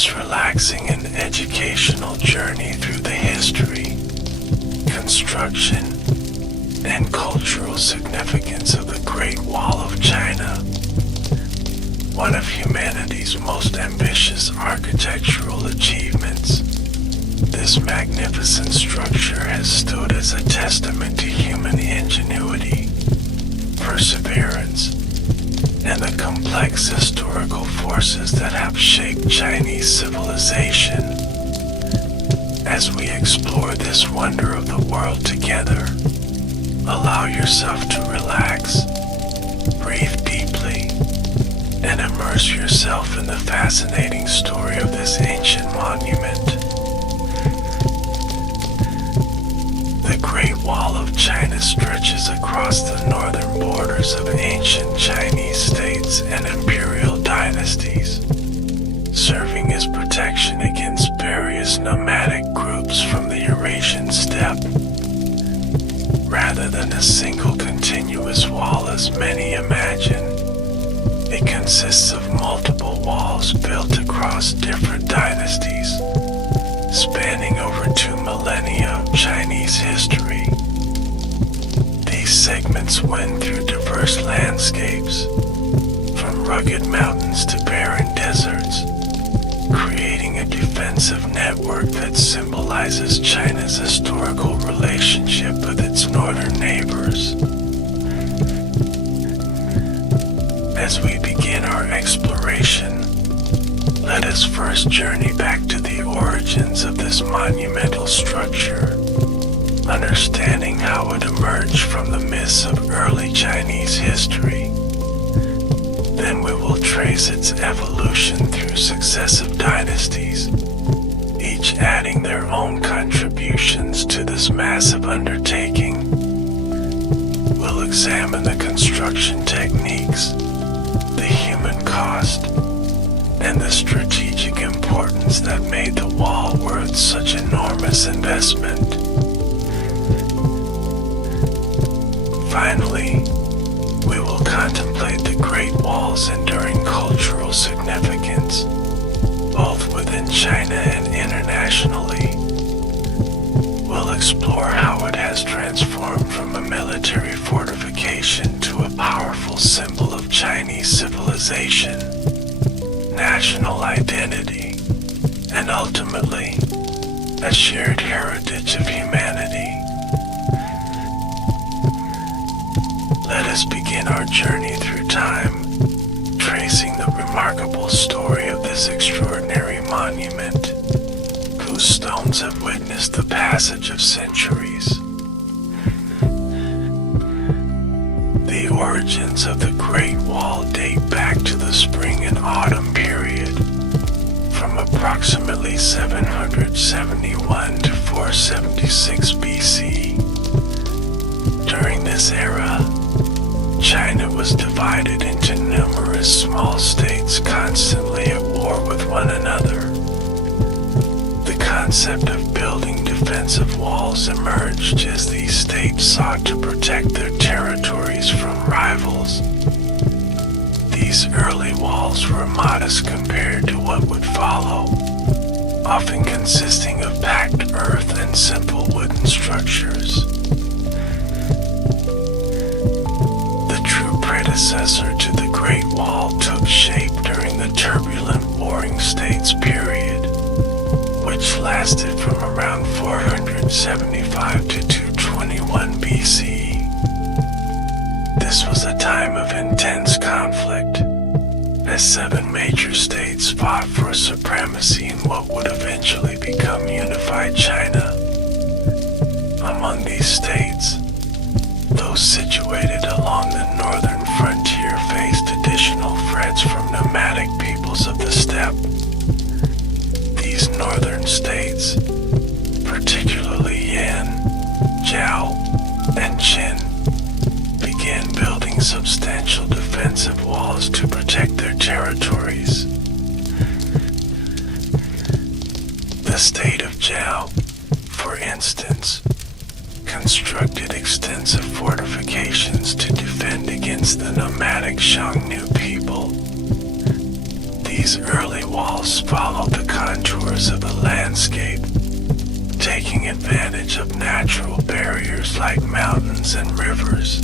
this relaxing and educational journey through the history, construction, and cultural significance of the Great Wall of China, one of humanity's most ambitious architectural achievements. This magnificent structure has stood as a testament to human ingenuity, perseverance, and the complex historical forces that have shaped Chinese civilization. As we explore this wonder of the world together, allow yourself to relax, breathe deeply, and immerse yourself in the fascinating story of this ancient monument. The Great Wall of China stretches across the northern borders of ancient Chinese states and imperial dynasties, serving as protection against various nomadic groups from the Eurasian steppe. Rather than a single continuous wall as many imagine, it consists of multiple walls built across different dynasties, spanning over 2 millennia of Chinese history. These segments wend through diverse landscapes, from rugged mountains to barren deserts, creating a defensive network that symbolizes China's historical relationship with its northern neighbors. As we begin our exploration, let us first journey back to the origins of this monumental structure, understanding how it emerged from the myths of early Chinese history. Then we will trace its evolution through successive dynasties, each adding their own contributions to this massive undertaking. We'll examine the construction techniques, the human cost, and the strategic importance that made the wall worth such enormous investment. Finally, we will contemplate the Great Wall's enduring cultural significance, both within China and internationally. We'll explore how it has transformed from a military fortification to a powerful symbol of Chinese civilization, national identity, and ultimately, a shared heritage of humanity. Let us begin our journey through time, tracing the remarkable story of this extraordinary monument, whose stones have witnessed the passage of centuries. The origins of the Great Wall date back to the spring and autumn period, from approximately 771 to 476 BC. During this era, China was divided into numerous small states constantly at war with one another. The concept of building defensive walls emerged as these states sought to protect their territories from rivals. These early walls were modest compared to what would follow, often consisting of packed earth and simple wooden structures. Predecessor to the Great Wall took shape during the turbulent Warring States period, which lasted from around 475 to 221 BC. This was a time of intense conflict, as 7 major states fought for supremacy in what would eventually become unified China. Among these states, those situated along the northern frontier faced additional threats from nomadic peoples of the steppe. These northern states, particularly Yan, Zhao, and Qin, began building substantial defensive walls to protect their territories. The state of Zhao, for instance, constructed extensive fortifications to defend against the nomadic Xiongnu people. These early walls followed the contours of the landscape, taking advantage of natural barriers like mountains and rivers.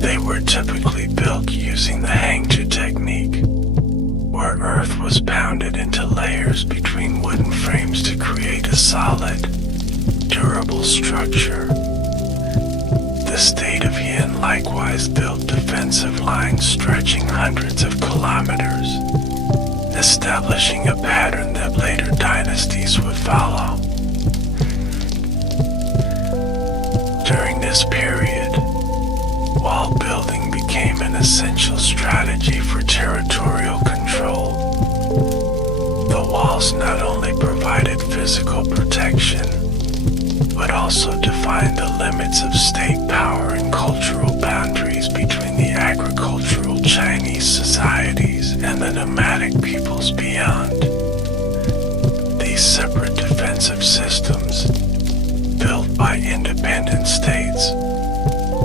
They were typically built using the hang-to technique, where earth was pounded into layers between wooden frames to create a solid, durable structure. The state of Yin likewise built defensive lines stretching hundreds of kilometers, establishing a pattern that later dynasties would follow. During this period, wall building became an essential strategy for territorial control. The walls not only provided physical protection, but also defined the limits of state power and cultural boundaries between the agricultural Chinese societies and the nomadic peoples beyond. These separate defensive systems, built by independent states,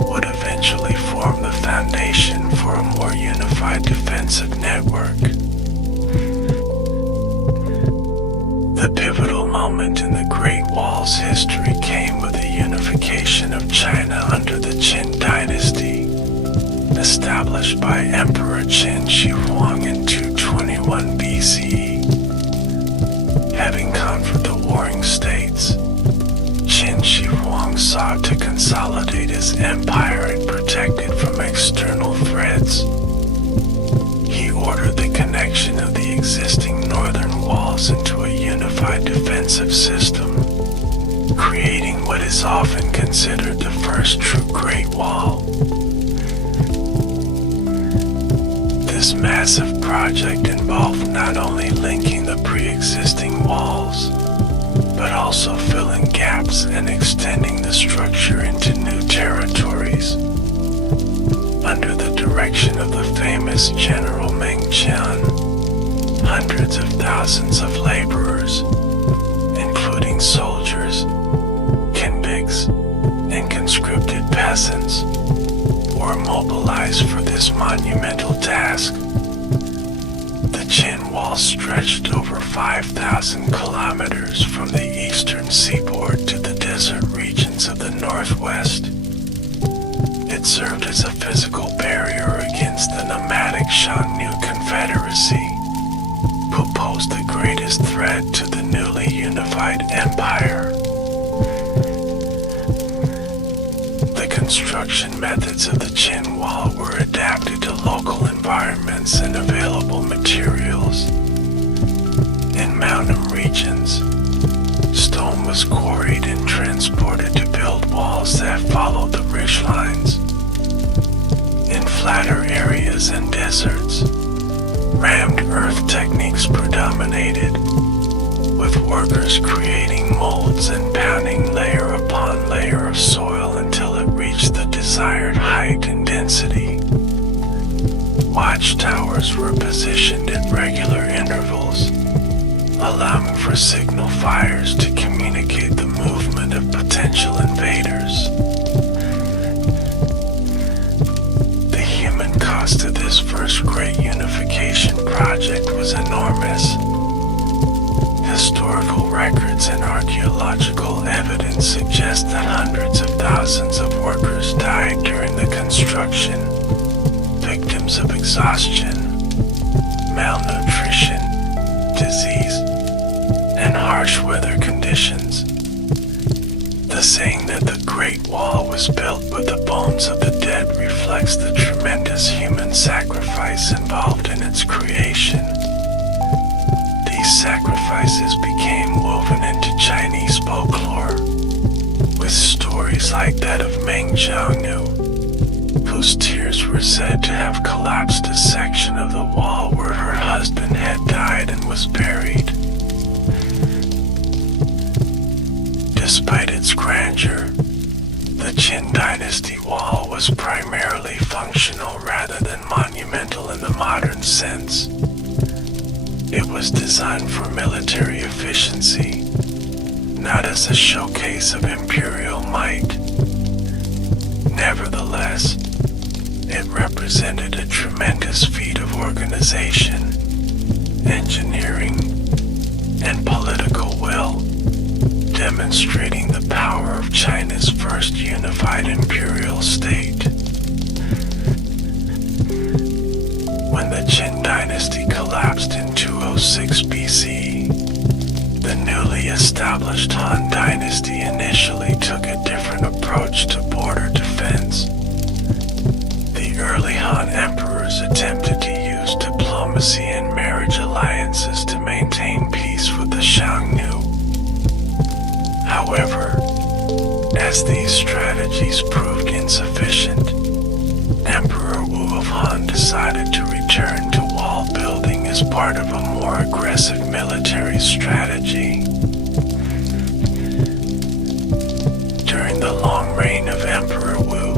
would eventually form the foundation for a more unified defensive network. The pivotal moment in the Great Wall's history came with the unification of China under the Qin dynasty, established by Emperor Qin Shi Huang in 221 BCE. Having conquered the warring states, Qin Shi Huang sought to consolidate his empire and protect it from external threats. He ordered the connection of the existing northern walls into a unified defensive system, creating what is often considered the first true Great Wall. This massive project involved not only linking the pre-existing walls, but also filling gaps and extending the structure into new territories. Under the direction of the famous General Meng Qian, hundreds of thousands of laborers, including soldiers, convicts, and conscripted peasants, were mobilized for this monumental task. The Qin Wall stretched over 5,000 kilometers from the eastern seaboard to the desert regions of the northwest. It served as a physical barrier against the nomadic Xiongnu Confederacy, who posed the greatest threat to the newly unified empire. The construction methods of the Qin Wall were adapted to local environments and available materials. In mountain regions, stone was quarried and transported to build walls that followed the ridge lines. In flatter areas and deserts, rammed earth techniques predominated, with workers creating molds and pounding layer upon layer of soil until it reached the desired height and density. Watchtowers were positioned at regular intervals, allowing for signal fires to communicate the movement of potential invaders. The human cost of this first great unification project was enormous. Historical records and archaeological evidence suggest that hundreds of thousands of workers died during the construction, victims of exhaustion, malnutrition, disease, and harsh weather conditions. The saying that the Great Wall was built with the bones of the dead reflects the tremendous human sacrifice involved in its creation. These sacrifices became woven into Chinese folklore, with stories like that of Meng Xiaonu, whose tears were said to have collapsed a section of the wall where her husband had died and was buried. Despite its grandeur, the Qin Dynasty wall was primarily functional rather than monumental in the modern sense. It was designed for military efficiency, not as a showcase of imperial might. Nevertheless, it represented a tremendous feat of organization engineering, and political will, demonstrating the power of China's first unified imperial state. When the Qin dynasty collapsed in 206 BC, the newly established Han dynasty initially took a different approach to border defense. The early Han emperors attempted to use diplomacy and marriage alliances to maintain peace with the Xiongnu. However, as these strategies proved insufficient, Emperor Wu of Han decided to return to wall building as part of a more aggressive military strategy. During the long reign of Emperor Wu,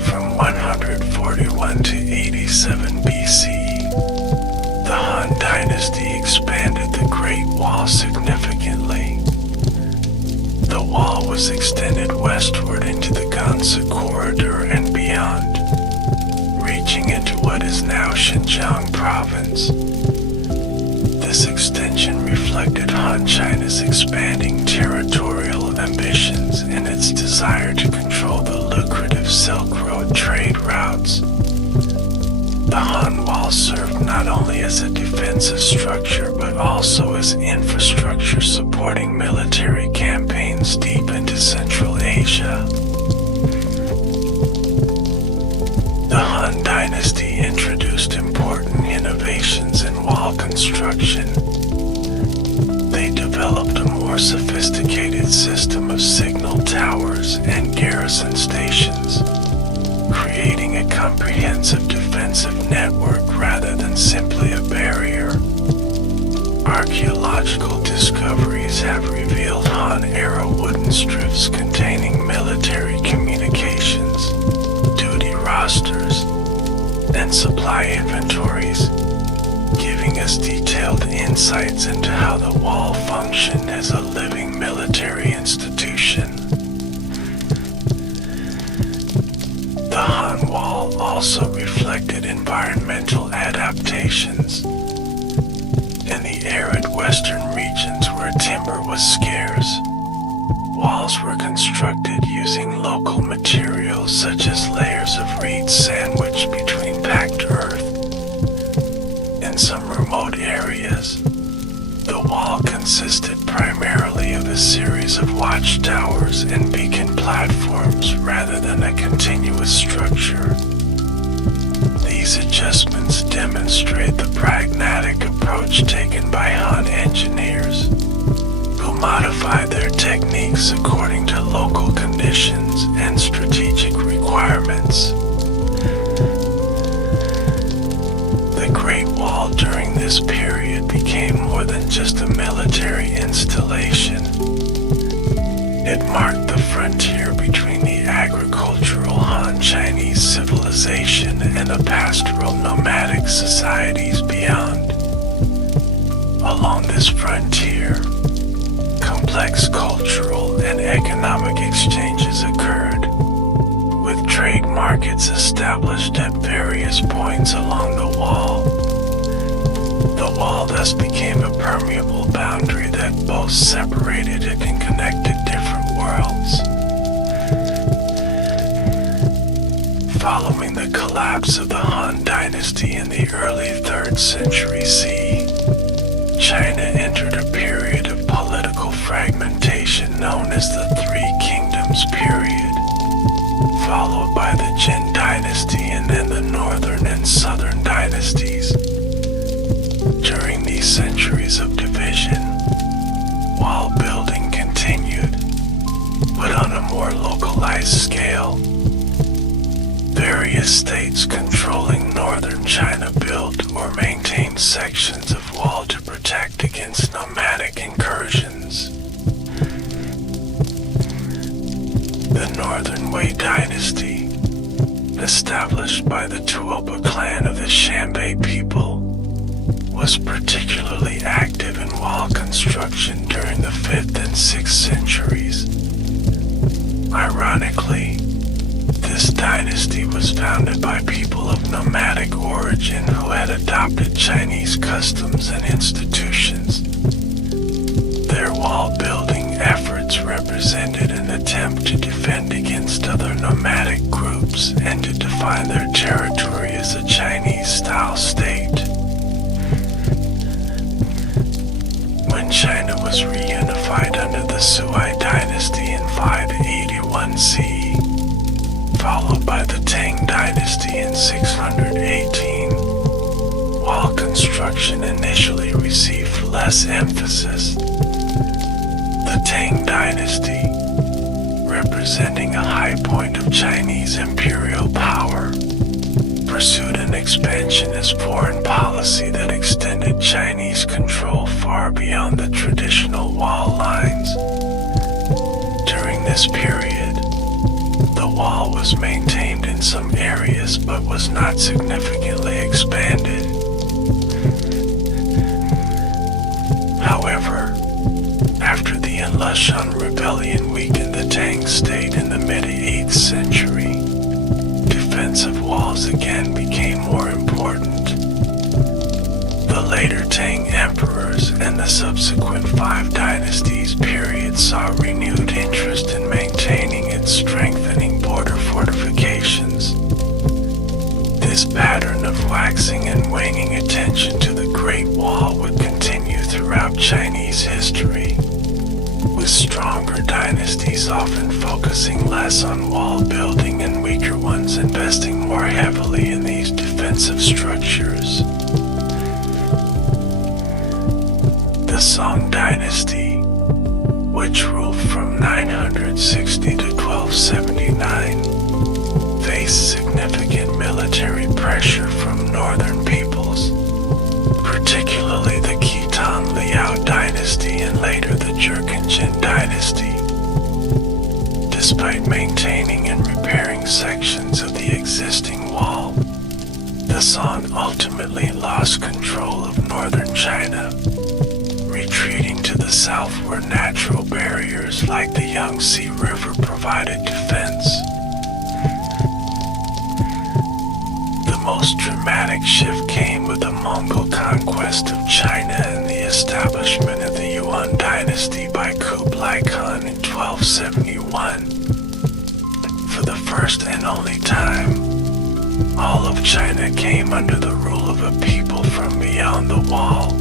from 141 to 87 BC, the Han dynasty expanded the Great Wall significantly. The wall was extended westward into the Gansu corridor and beyond, reaching into what is now Xinjiang province. This extension reflected Han China's expanding territorial ambitions and its desire to control the lucrative Silk Road trade routes. The Han Wall served not only as a defensive structure but also as infrastructure supporting military campaigns deep into Central Asia. The Han dynasty introduced important innovations in wall construction. They developed a more sophisticated system of signal towers and garrison stations, creating a comprehensive defensive network rather than simply a barrier. Archaeological discoveries have revealed Han-era wooden strips containing military communications, duty rosters, and supply inventories, giving us detailed insights into how the wall functioned as a living military institution. The Han Wall also reflected environmental adaptations. In the arid western regions where timber was scarce, walls were constructed using local materials such as layers of reed sandwiched between packed earth. In some remote areas, the wall consisted primarily of a series of watchtowers and beacon platforms rather than a continuous structure. These adjustments demonstrate the pragmatic approach taken by Han engineers, who modified their techniques according to local conditions and strategic requirements. The Great Wall during this period became more than just a military installation. It marked the frontier between the agricultural Han Chinese civilization and the pastoral nomadic societies beyond. Along this frontier, complex cultural and economic exchanges occurred, with trade markets established at various points along the wall. The wall thus became a permeable boundary that both separated it and connected different worlds. Following the collapse of the Han dynasty in the early 3rd century CE, China entered a period of political fragmentation known as the Three Kingdoms period, followed by the Qin dynasty and then the northern and southern dynasties. During these centuries of division, wall building continued, but on a more localized scale. Various states controlling northern China built or maintained sections of wall to protect against nomadic incursions. The Northern Wei dynasty, established by the Tuoba clan of the Shanbei people, was particularly active in wall construction during the 5th and 6th centuries. Ironically, this dynasty dynasty was founded by people of nomadic origin who had adopted Chinese customs and institutions. Their wall-building efforts represented an attempt to defend against other nomadic groups and to define their territory as a Chinese-style state. When China was reunified under the Soothe dynasty in 581 CE, followed by the Tang dynasty in 618, wall construction initially received less emphasis. The Tang dynasty, representing a high point of Chinese imperial power, pursued an expansionist foreign policy that extended Chinese control far beyond the traditional wall lines. During this period, the wall was maintained in some areas but was not significantly expanded. However, after the Enlushan rebellion weakened the Tang state in the mid-8th century, defensive walls again became more important. The later Tang emperors and the subsequent 5 dynasties period saw renewed interest in maintaining and strengthening border fortifications. This pattern of waxing and waning attention to the Great Wall would continue throughout Chinese history, with stronger dynasties often focusing less on wall building and weaker ones investing more heavily in these defensive structures. The Song dynasty, which ruled from 960 to 1279, faced significant military pressure from northern peoples, particularly the Khitan Liao dynasty and later the Jurchenjin dynasty. Despite maintaining and repairing sections of the existing wall, the Song ultimately lost control of northern China, retreating to the south where natural barriers like the Yangtze River provided defense. The most dramatic shift came with the Mongol conquest of China and the establishment of the Yuan dynasty by Kublai Khan in 1271. For the first and only time, all of China came under the rule of a people from beyond the wall,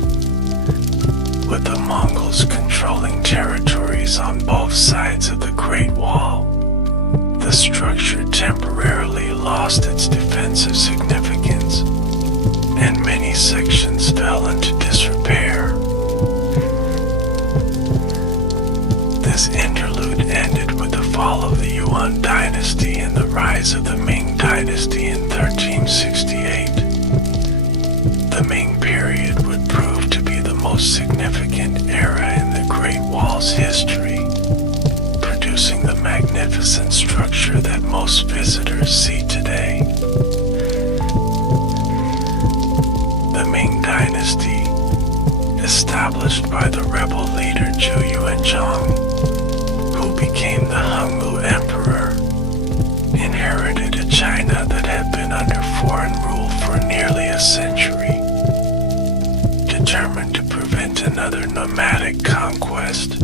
with the Mongols controlling territories on both sides of the Great Wall. The structure temporarily lost its defensive significance, and many sections fell into disrepair. This interlude ended with the fall of the Yuan dynasty and the rise of the Ming dynasty in 1368. The Ming period would prove to be the most significant era in the Great Wall's history, producing the magnificent structure that most visitors see today. The Ming dynasty, established by the rebel leader Zhu Yuanzhang, who became the Hongwu emperor, inherited a China that had been under foreign rule for nearly a century. Determined to prevent another nomadic conquest,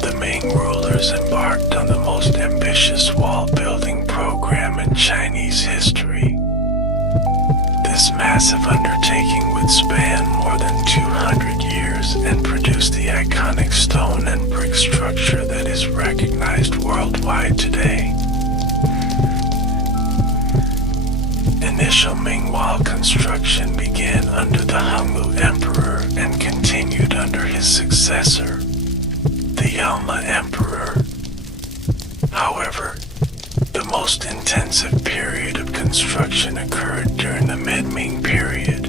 the Ming rulers embarked on the most ambitious wall-building program in Chinese history. This massive undertaking would span more than 200 years and produce the iconic stone and brick structure that is recognized worldwide today. Initial Ming wall construction began under the Hongwu Emperor and continued under his successor, the Yama Emperor. However, the most intensive period of construction occurred during the mid-Ming period,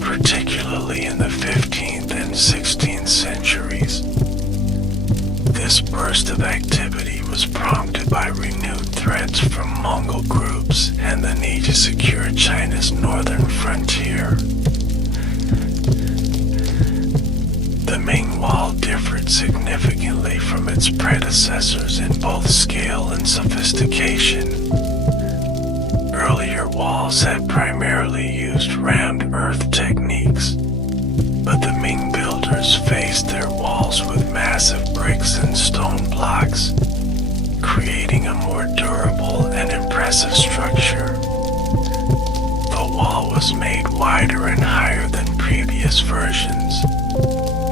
particularly in the 15th and 16th centuries. This burst of activity was prompted by renewed threats from Mongol groups and the need to secure China's northern frontier. The Ming Wall differed significantly from its predecessors in both scale and sophistication. walls had primarily used rammed earth techniques, but the Ming builders faced their walls with massive bricks and stone blocks, creating a more durable and impressive structure. The wall was made wider and higher than previous versions,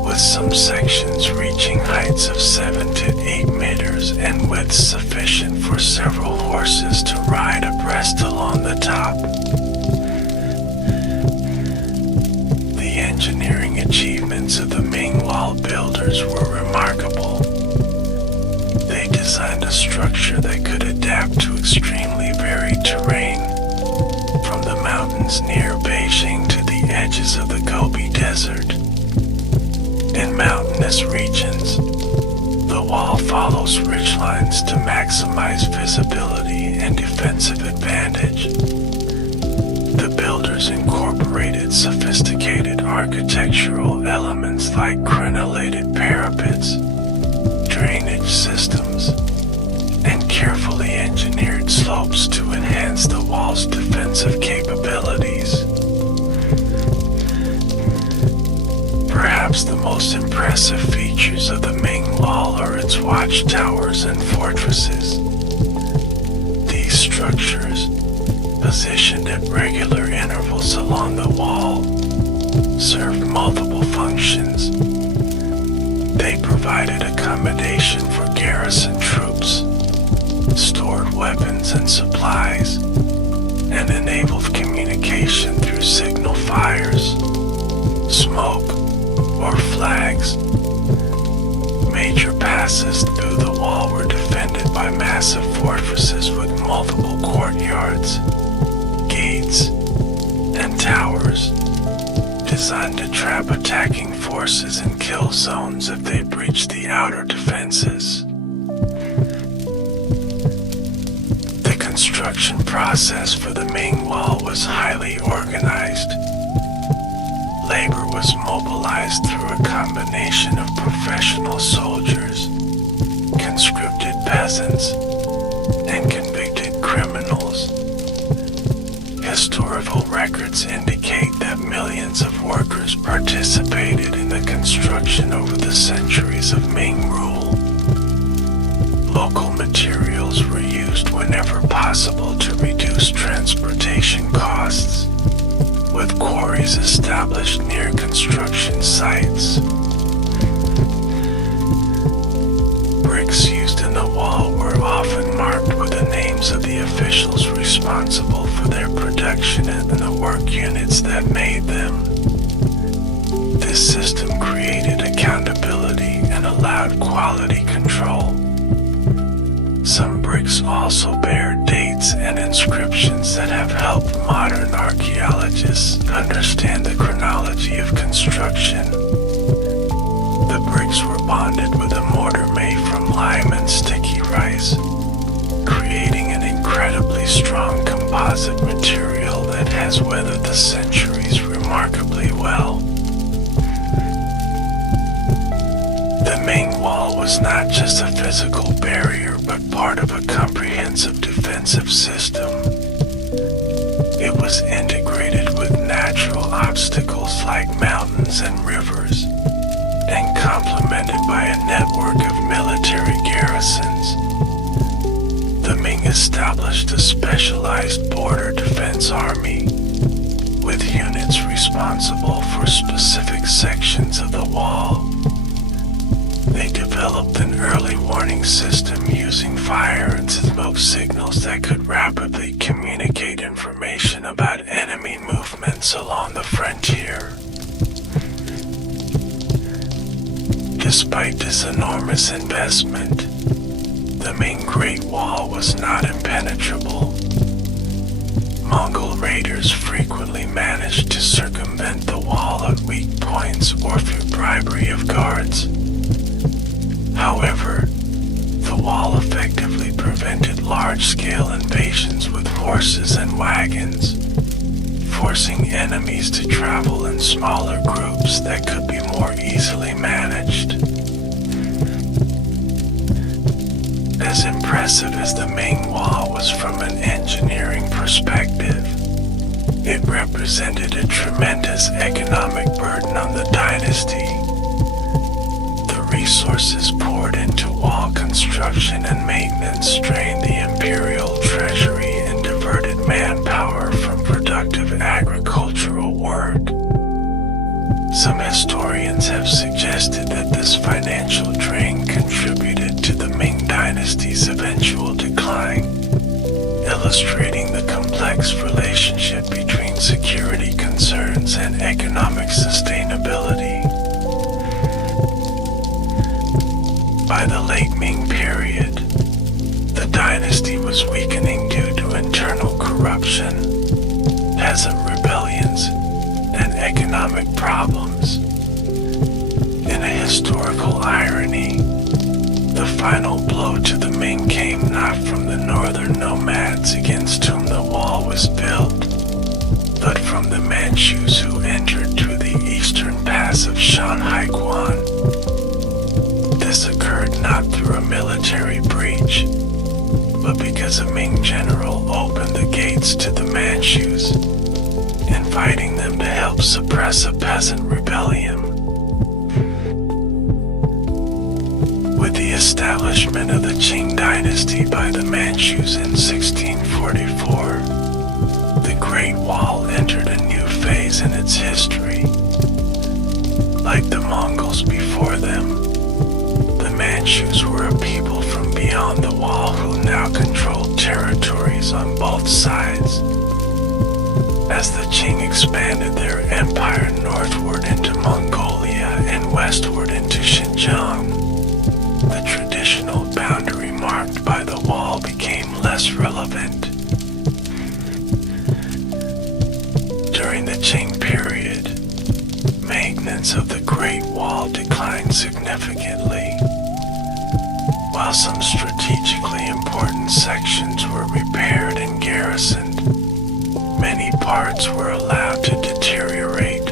with some sections reaching heights of 7 to 8 meters and width sufficient for several horses to ride abreast along the top. The engineering achievements of the Ming wall builders were remarkable. They designed a structure that could adapt to extremely varied terrain, from the mountains near Beijing to the edges of the Gobi Desert. In mountainous regions, the wall follows ridgelines to maximize visibility and defensive advantage. The builders incorporated sophisticated architectural elements like crenellated parapets, drainage systems, and carefully engineered slopes to enhance the wall's defensive capabilities. Perhaps the most impressive features of the Ming Wall are its watchtowers and fortresses. These structures, positioned at regular intervals along the wall, served multiple functions. They provided accommodation for garrison troops, stored weapons and supplies, and enabled communication through signal fires, smoke, or flags. Major passes through the wall were defended by massive fortresses with multiple courtyards, gates, and towers, designed to trap attacking forces in kill zones if they breached the outer defenses. The construction process for the Ming Wall was highly organized. Labor was mobilized through a combination of professional soldiers, conscripted peasants, and convicted criminals. Historical records indicate that millions of workers participated in the construction over the centuries of Ming rule. Local materials were used whenever possible to reduce transportation costs, with quarries established near construction sites. Bricks used in the wall were often marked with the names of the officials responsible for their production and the work units that made them. This system created accountability and allowed quality control. Some bricks also bear dates and inscriptions that have helped modern archaeologists understand the chronology of construction. The bricks were bonded with a mortar made from lime and sticky rice, creating an incredibly strong composite material that has weathered the centuries remarkably well. The Ming Wall was not just a physical barrier, but part of a comprehensive defensive system. It was integrated with natural obstacles like mountains and rivers, and complemented by a network of military garrisons. The Ming established a specialized border defense army, with units responsible for specific sections of the wall. They developed an early warning system using fire and smoke signals that could rapidly communicate information about enemy movements along the frontier. Despite this enormous investment, the Ming Great Wall was not impenetrable. Mongol raiders frequently managed to circumvent the wall at weak points or through bribery of guards. However, the wall effectively prevented large-scale invasions with horses and wagons, forcing enemies to travel in smaller groups that could be more easily managed. as impressive as the Ming Wall was from an engineering perspective, it represented a tremendous economic burden on the dynasty. The resources poured into wall construction and maintenance strained the imperial treasury and diverted manpower from productive agricultural work. Some historians have suggested that this financial drain contributed to the Ming dynasty's eventual decline, illustrating the complex relationship between security concerns and economic sustainability. By the late Ming period, the dynasty was weakening due to internal corruption, peasant rebellions, and economic problems. In a historical irony, the final blow to the Ming came not from the northern nomads against whom the wall was built, but from the Manchus who entered through the eastern pass of Shanhaiguan. This occurred not through a military breach, but because a Ming general opened the gates to the Manchus, inviting them to help suppress a peasant rebellion. With the establishment of the Qing dynasty by the Manchus in 1644, the Great Wall entered a new phase in its history. Like the Mongols before them, the Manchus were a people from beyond the wall who now controlled territories on both sides. As the Qing expanded their empire northward into Mongolia and westward into Xinjiang, the traditional boundary marked by the wall became less relevant. During the Qing period, maintenance of the Great Wall declined significantly. While some strategically important sections were repaired and garrisoned, many parts were allowed to deteriorate.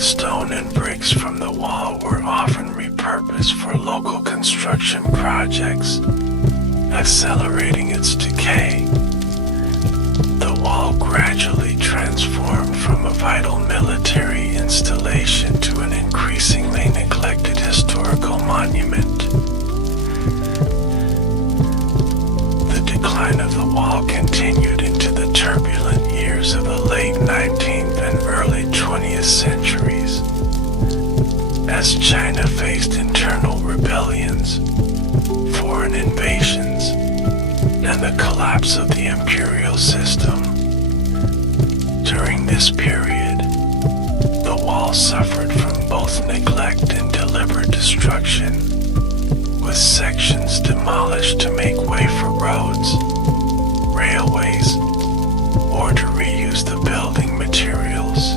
Stone and bricks from the wall were often repurposed for local construction projects, accelerating its decay. The wall gradually transformed from a vital military installation to an increasingly neglected historical monument. The decline of the wall continued into the turbulent years of the late 19th and early 20th centuries, as China faced internal rebellions, foreign invasions, and the collapse of the imperial system. During this period, the wall suffered from both neglect and deliberate destruction, with sections demolished to make way for roads, railways, or to reuse the building materials.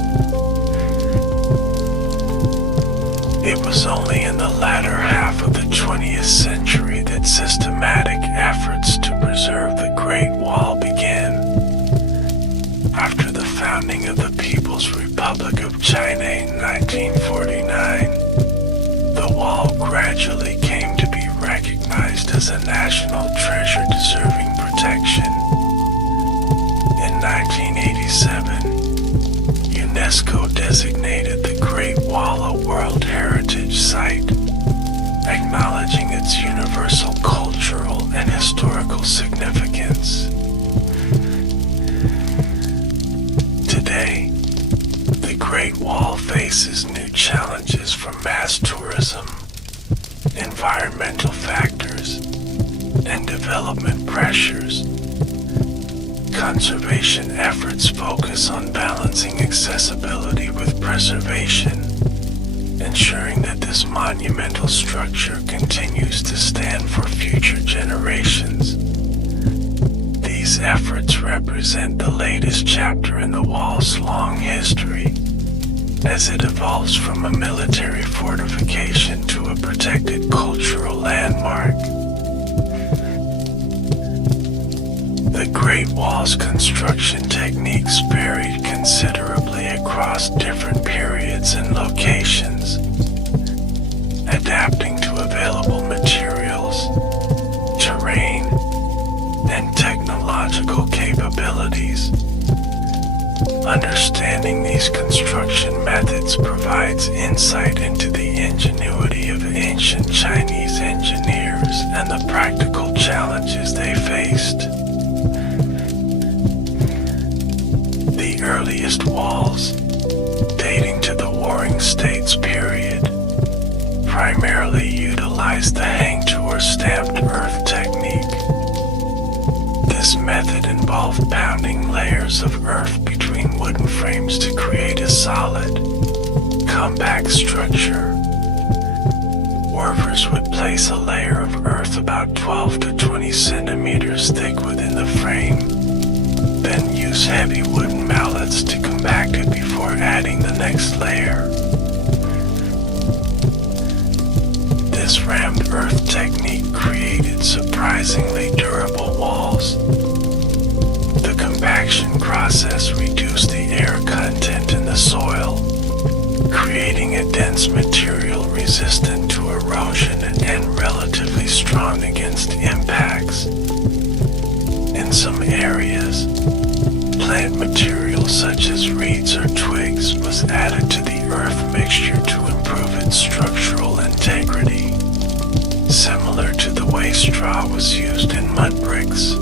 It was only in the latter half of the 20th century that systematic efforts to preserve the Great Wall began. After the founding of the People's Republic of China in 1949, the wall gradually came to be recognized as a national treasure deserving protection. In 1987, UNESCO designated the Great Wall a World Heritage Site, acknowledging its universal cultural and historical significance. Today, the Great Wall faces new challenges from mass tourism, environmental factors, and development pressures. Conservation efforts focus on balancing accessibility with preservation, ensuring that this monumental structure continues to stand for future generations. These efforts represent the latest chapter in the wall's long history, as it evolves from a military fortification to a protected cultural landmark. The Great Wall's construction techniques varied considerably across different periods and locations, adapting to available materials, Understanding these construction methods provides insight into the ingenuity of ancient Chinese engineers and the practical challenges they faced. The earliest walls, dating to the Warring States period, primarily utilized the hanged or stamped earth technique. This method involved pounding layers of earth between wooden frames to create a solid, compact structure. Workers would place a layer of earth about 12 to 20 centimeters thick within the frame, then use heavy wooden mallets to compact it before adding the next layer. This rammed earth technique created surprisingly durable walls. The compaction process reduced the air content in the soil, creating a dense material resistant to erosion and relatively strong against impacts. In some areas, plant material such as reeds or twigs was added to the earth mixture to improve its structural integrity, similar to the way straw was used in mud bricks.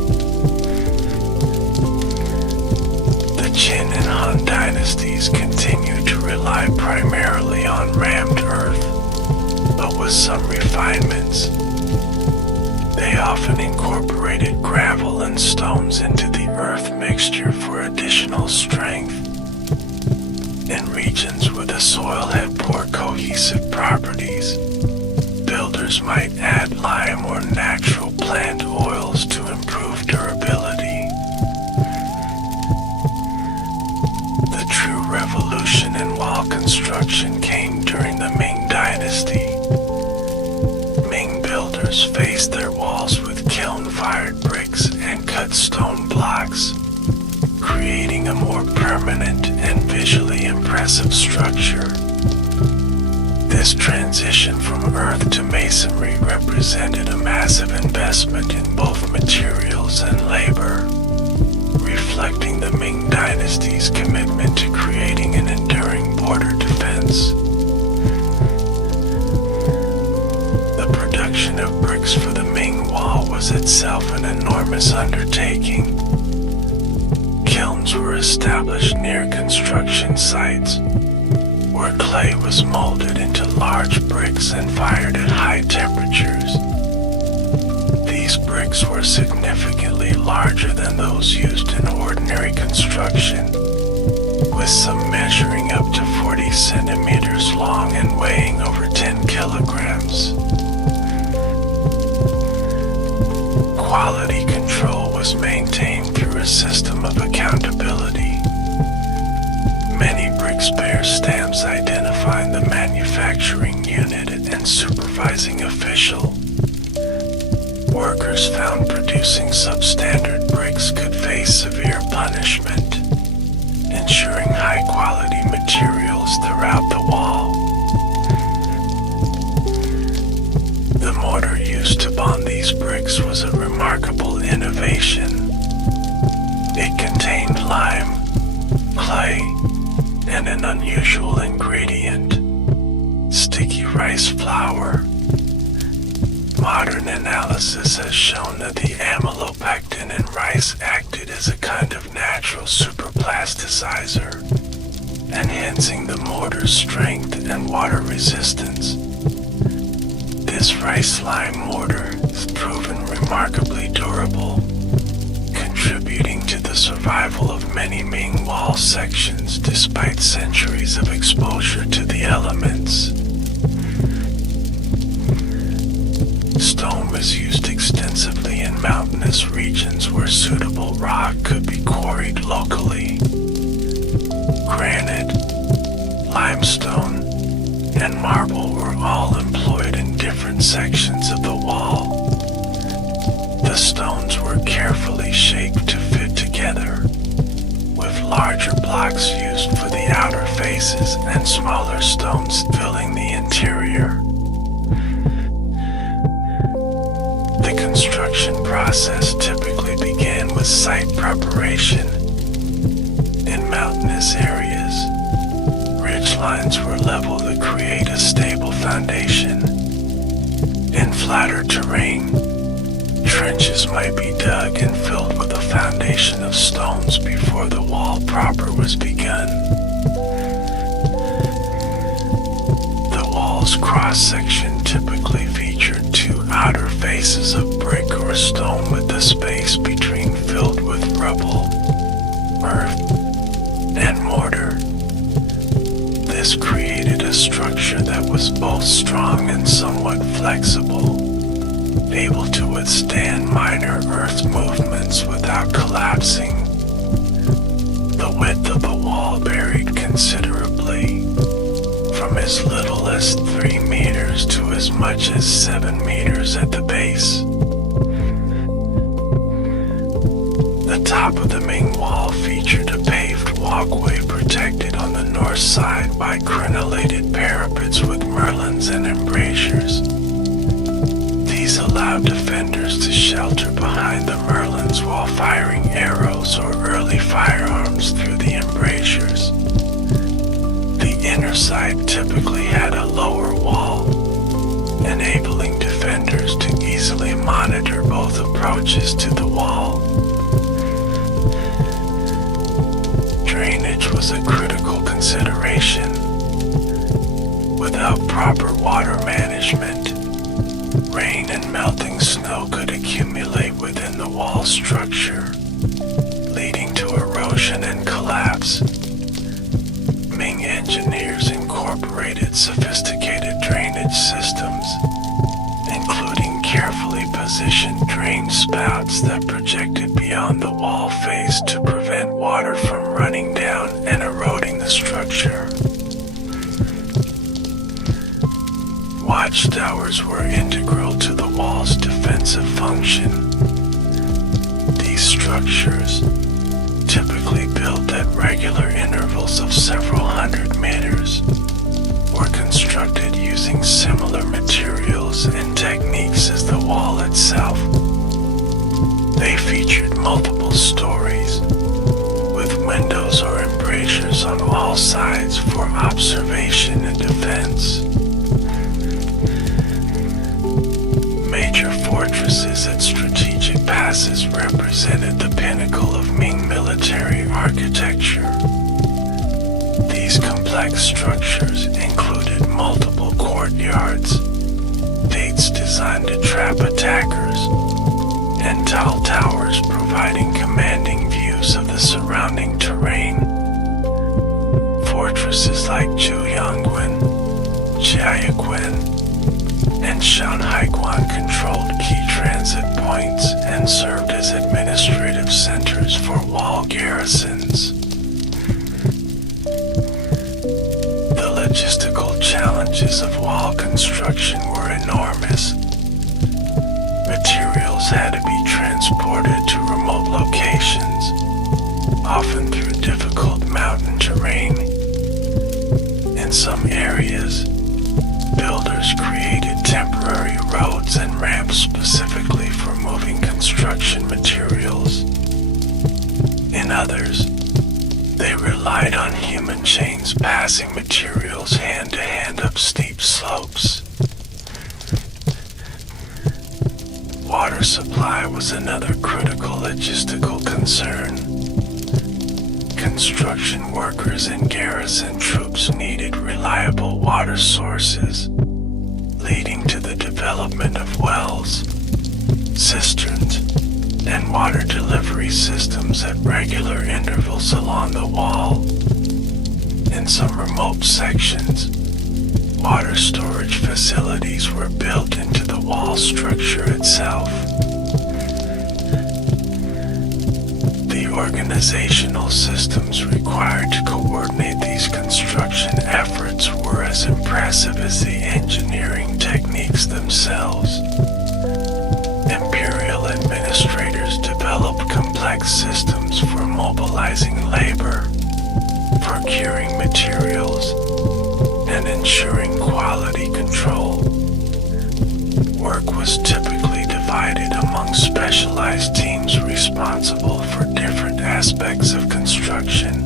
The Qin and Han dynasties continued to rely primarily on rammed earth, but with some refinements. They often incorporated gravel and stones into the earth mixture for additional strength. In regions where the soil had poor cohesive properties, builders might add lime or natural plant oils to improve durability. The true revolution in wall construction came during the Ming Dynasty. Ming builders faced their walls with kiln-fired bricks and cut stone blocks, creating a more permanent and visually impressive structure. This transition from earth to masonry represented a massive investment in both materials and labor, reflecting the Ming Dynasty's commitment to creating an enduring border defense. The production of bricks for the Ming Wall was itself an enormous undertaking. Kilns were established near construction sites, where clay was molded into large bricks and fired at high temperatures. These bricks were significantly larger than those used in ordinary construction, with some measuring up to 40 centimeters long and weighing over 10 kilograms. Quality control was maintained through a system of accountability. Many bricks bear stamps identifying the manufacturing unit and supervising official. Workers found producing substandard bricks could face severe punishment, ensuring high-quality materials throughout the wall. The mortar used to bond these bricks was a remarkable innovation. It contained lime, clay, and an unusual ingredient, sticky rice flour. Modern analysis has shown that the amylopectin in rice acted as a kind of natural superplasticizer, enhancing the mortar's strength and water resistance. This rice-lime mortar has proven remarkably durable, contributing to the survival of many Ming wall sections despite centuries of exposure to the elements. Stone was used extensively in mountainous regions where suitable rock could be quarried locally. Granite, limestone, and marble were all employed in different sections of the wall. The stones were carefully shaped to fit together, with larger blocks used for the outer faces and smaller stones filling the interior. The construction process typically began with site preparation. In mountainous areas. Ridgelines were leveled to create a stable foundation. In flatter terrain, trenches might be dug and filled with a foundation of stones before the wall proper was begun. The wall's cross-section typically featured two outer faces of brick or stone with the space between filled with rubble, earth, and mortar. This created a structure that was both strong and somewhat flexible, able to withstand minor earth movements without collapsing. The width of the wall varied considerably, from as little as 3 meters to as much as 7 meters at the base. The top of the main wall featured a paved walkway protected on the north side by crenellated parapets with merlons and embrasures. These allowed defenders to shelter behind the merlons while firing arrows or early firearms through the embrasures. The inner side typically had a lower wall, enabling defenders to easily monitor both approaches to the wall. Drainage was a critical consideration. Without proper water management, rain and melting snow could accumulate within the wall structure, leading to erosion and collapse. Ming engineers incorporated sophisticated drainage systems, including carefully positioned drain spouts that projected beyond the wall face to prevent water from running down and eroding the structure. Watchtowers were integral to the wall's defensive function. These structures, typically built at regular intervals of several hundred meters, were constructed using similar materials and techniques as the wall itself. They featured multiple stories, with windows or embrasures on all sides for observation and defense. Major fortresses at strategic passes represented the pinnacle of Ming military architecture. These complex structures included multiple courtyards, gates designed to trap attackers, and tall towers providing commanding views of the surrounding terrain. Fortresses like Zhuyanguan, Jiayaguan, and Shanhaiguan controlled key transit points and served as administrative centers for wall garrisons. The logistical challenges of wall construction were enormous. Materials had to be transported to remote locations, often through difficult mountain terrain. In some areas, builders created temporary roads and ramps specifically for moving construction materials. In others, they relied on human chains passing materials hand to hand up steep slopes. Water supply was another critical logistical concern. Construction workers and garrison troops needed reliable water sources, leading to the development of wells, cisterns, and water delivery systems at regular intervals along the wall. In some remote sections, water storage facilities were built into the wall structure itself. The organizational systems required to coordinate these construction efforts were as impressive as the engineering techniques themselves. Imperial administrators developed complex systems for mobilizing labor, procuring materials, and ensuring quality control. Work was typically divided among specialized teams responsible for different aspects of construction.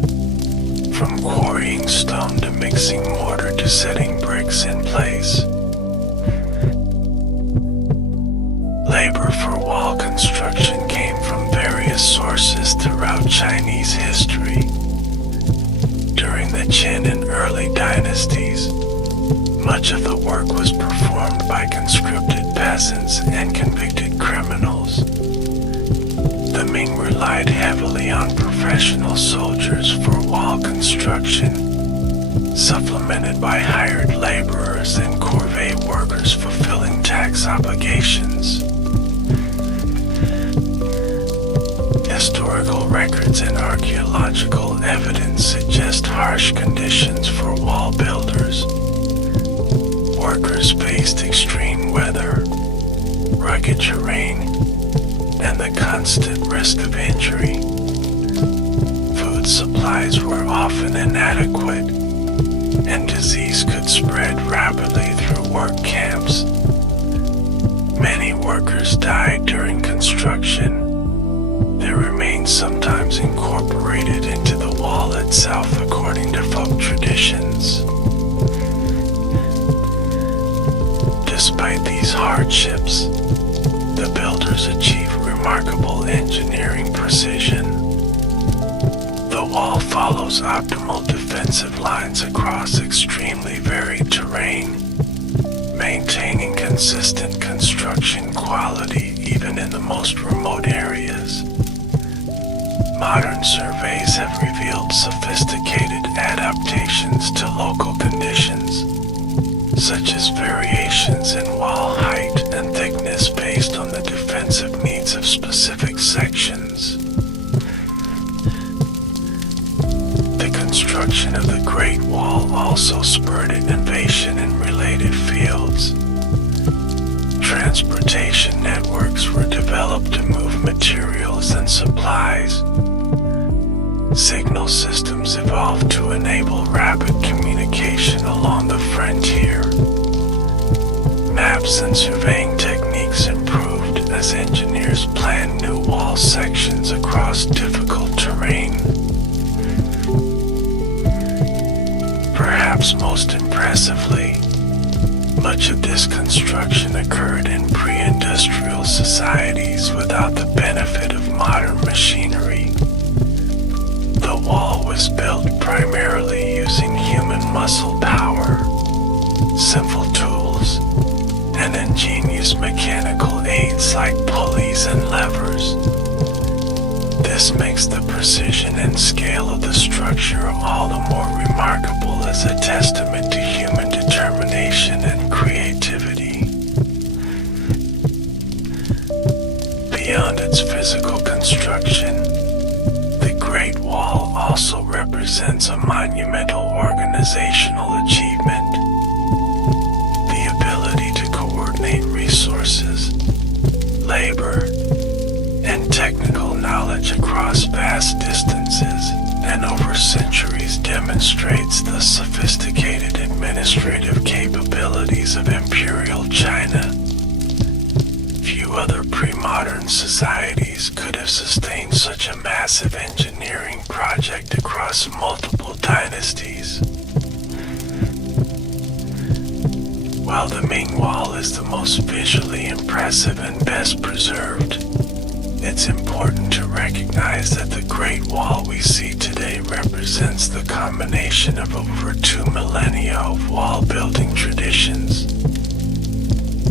from quarrying stone to mixing mortar to setting bricks in place. Labor for wall construction came from various sources throughout Chinese history. During the Qin and early dynasties, much of the work was performed by conscripted peasants and convicted criminals. The Ming relied heavily on professional soldiers for wall construction, supplemented by hired laborers and corvée workers fulfilling tax obligations. Historical records and archaeological evidence suggest harsh conditions for wall builders. Workers faced extreme weather, rugged terrain, and the constant risk of injury. Food supplies were often inadequate, and disease could spread rapidly through work camps. Many workers died during construction. Their remains sometimes incorporated into the wall itself according to folk traditions. Despite these hardships, the builders achieved remarkable engineering precision. The wall follows optimal defensive lines across extremely varied terrain, maintaining consistent construction quality even in the most remote areas. Modern surveys have revealed sophisticated adaptations to local conditions, such as variations in wall height and thickness based on the defensive needs of specific sections. The construction of the Great Wall also spurred innovation in related fields. Transportation networks were developed to move materials and supplies. Signal systems evolved to enable rapid communication along the frontier. Maps and surveying techniques improved as engineers planned new wall sections across difficult terrain. Perhaps most impressively, much of this construction occurred in pre-industrial societies without the benefit of modern machinery. The wall was built primarily using human muscle power, simple tools, and ingenious mechanical aids like pulleys and levers. This makes the precision and scale of the structure all the more remarkable as a testament to human determination and creativity. Beyond its physical construction, the Great Wall also represents a monumental organizational achievement. The ability to coordinate resources, labor, and technical knowledge across vast distances and over centuries demonstrates the sophisticated administrative capabilities of Imperial China. Few other pre-modern societies could have sustained such a massive engineering project across multiple dynasties. While the Ming Wall is the most visually impressive and best preserved, it's important to recognize that the Great Wall we see today represents the combination of over 2 millennia of wall-building traditions.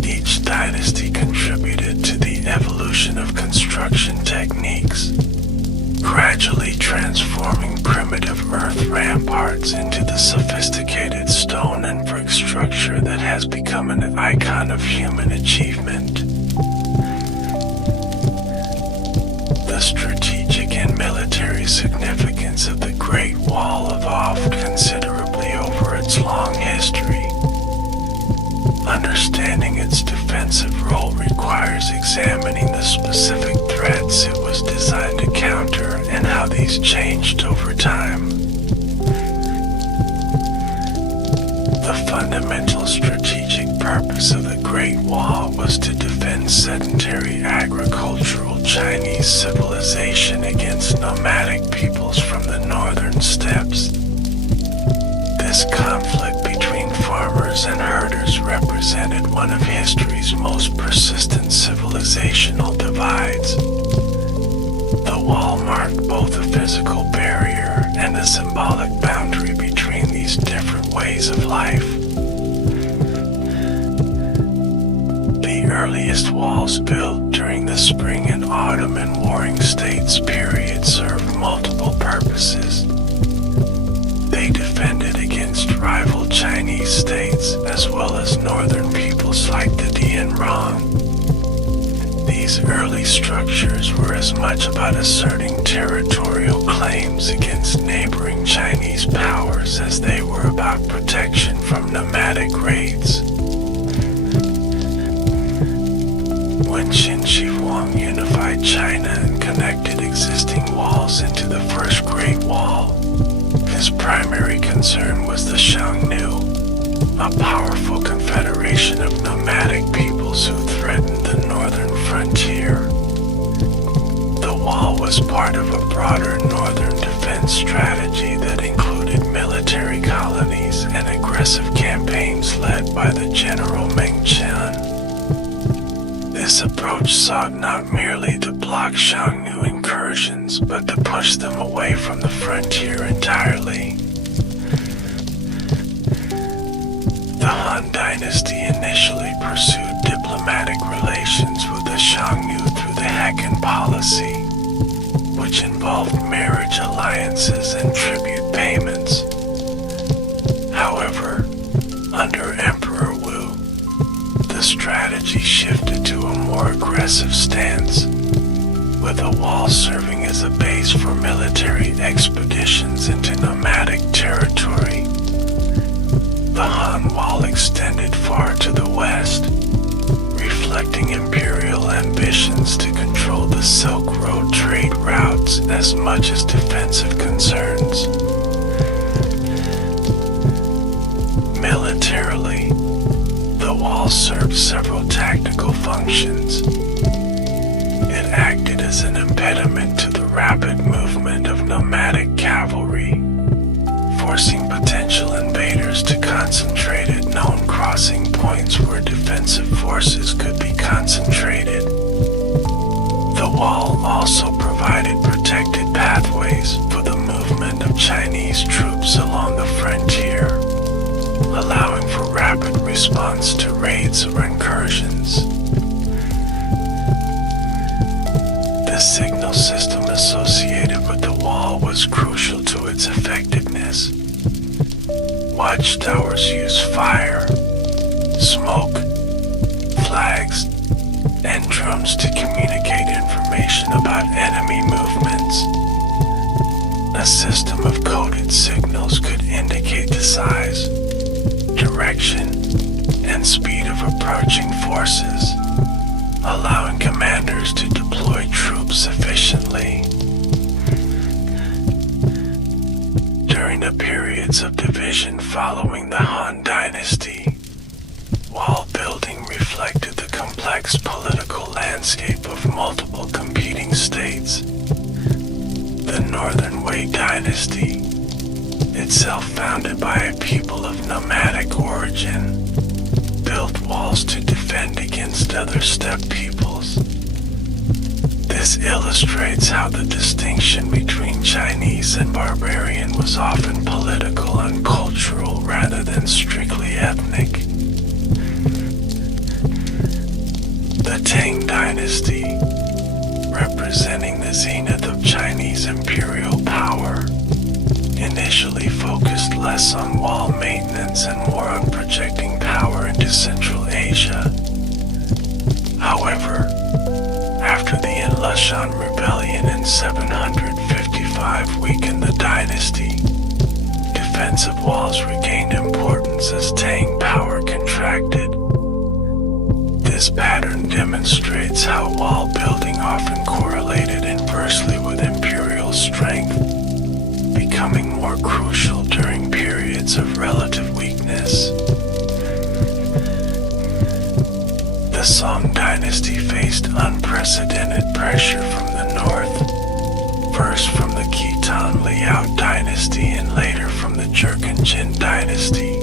Each dynasty contributed to the evolution of construction techniques, gradually transforming primitive earth ramparts into the sophisticated stone and brick structure that has become an icon of human achievement. The strategic and military significance of the Great Wall evolved considerably over its long history. Understanding its defensive role requires examining the specific threats it was designed to counter and how these changed over time. The fundamental strategic purpose of the Great Wall was to defend sedentary agricultural Chinese civilization against nomadic peoples from the northern steppes. This conflict between farmers and herders represented one of history's most persistent civilizational divides. The wall marked both a physical barrier and a symbolic boundary between these different ways of life. The earliest walls built during the spring and autumn and warring states period served multiple purposes. They defended against rival Chinese states as well as northern peoples like the Dianrong. These early structures were as much about asserting territorial claims against neighboring Chinese powers as they were about protection from nomadic raids. When Qin Shi Huang unified China and connected existing walls into the First Great Wall, his primary concern was the Xiongnu, a powerful confederation of nomadic peoples who threatened the northern frontier. The wall was part of a broader northern defense strategy that included military colonies and aggressive campaigns led by the General Meng Qian. This approach sought not merely to block Xiongnu incursions, but to push them away from the frontier entirely. The Han Dynasty initially pursued diplomatic relations with the Xiongnu through the Hekan policy, which involved marriage alliances and tribute payments. However, under Emperor Wu, the strategy shifted to a more aggressive stance, with a wall serving as a base for military expeditions into nomadic territory. The Han Wall extended far to the west, reflecting imperial ambitions to control the Silk Road trade routes as much as defensive concerns. Militarily, the wall served several tactical functions. It acted as an impediment to the rapid movement of nomadic cavalry, forcing potential invaders to concentrate at known crossing points where defensive forces could be concentrated. The wall also provided protected pathways for the movement of Chinese troops along the frontier, allowing for rapid response to raids or incursions. The signal system associated with the wall was crucial to its effectiveness. Watchtowers used fire, smoke, flags, and drums to communicate information about enemy movements. A system of coded signals could indicate the size, direction, and speed of approaching forces, allowing commanders to deploy troops efficiently. During the periods of division following the Han Dynasty, wall building reflected the complex political landscape of multiple competing states. The Northern Wei Dynasty, itself founded by a people of nomadic origin, built walls to defend against other steppe peoples. This illustrates how the distinction between Chinese and barbarian was often political and cultural rather than strictly ethnic. The Tang Dynasty, representing the zenith of Chinese imperial power, initially focused less on wall maintenance and more on projecting power into Central Asia. However, after the Lushan Rebellion in 755 weakened the dynasty, defensive walls regained importance as Tang power contracted. This pattern demonstrates how wall building often correlated inversely with imperial strength, becoming more crucial during periods of relative weakness. The Song dynasty faced unprecedented pressure from the north, first from the Khitan Liao dynasty and later from the Jin dynasty.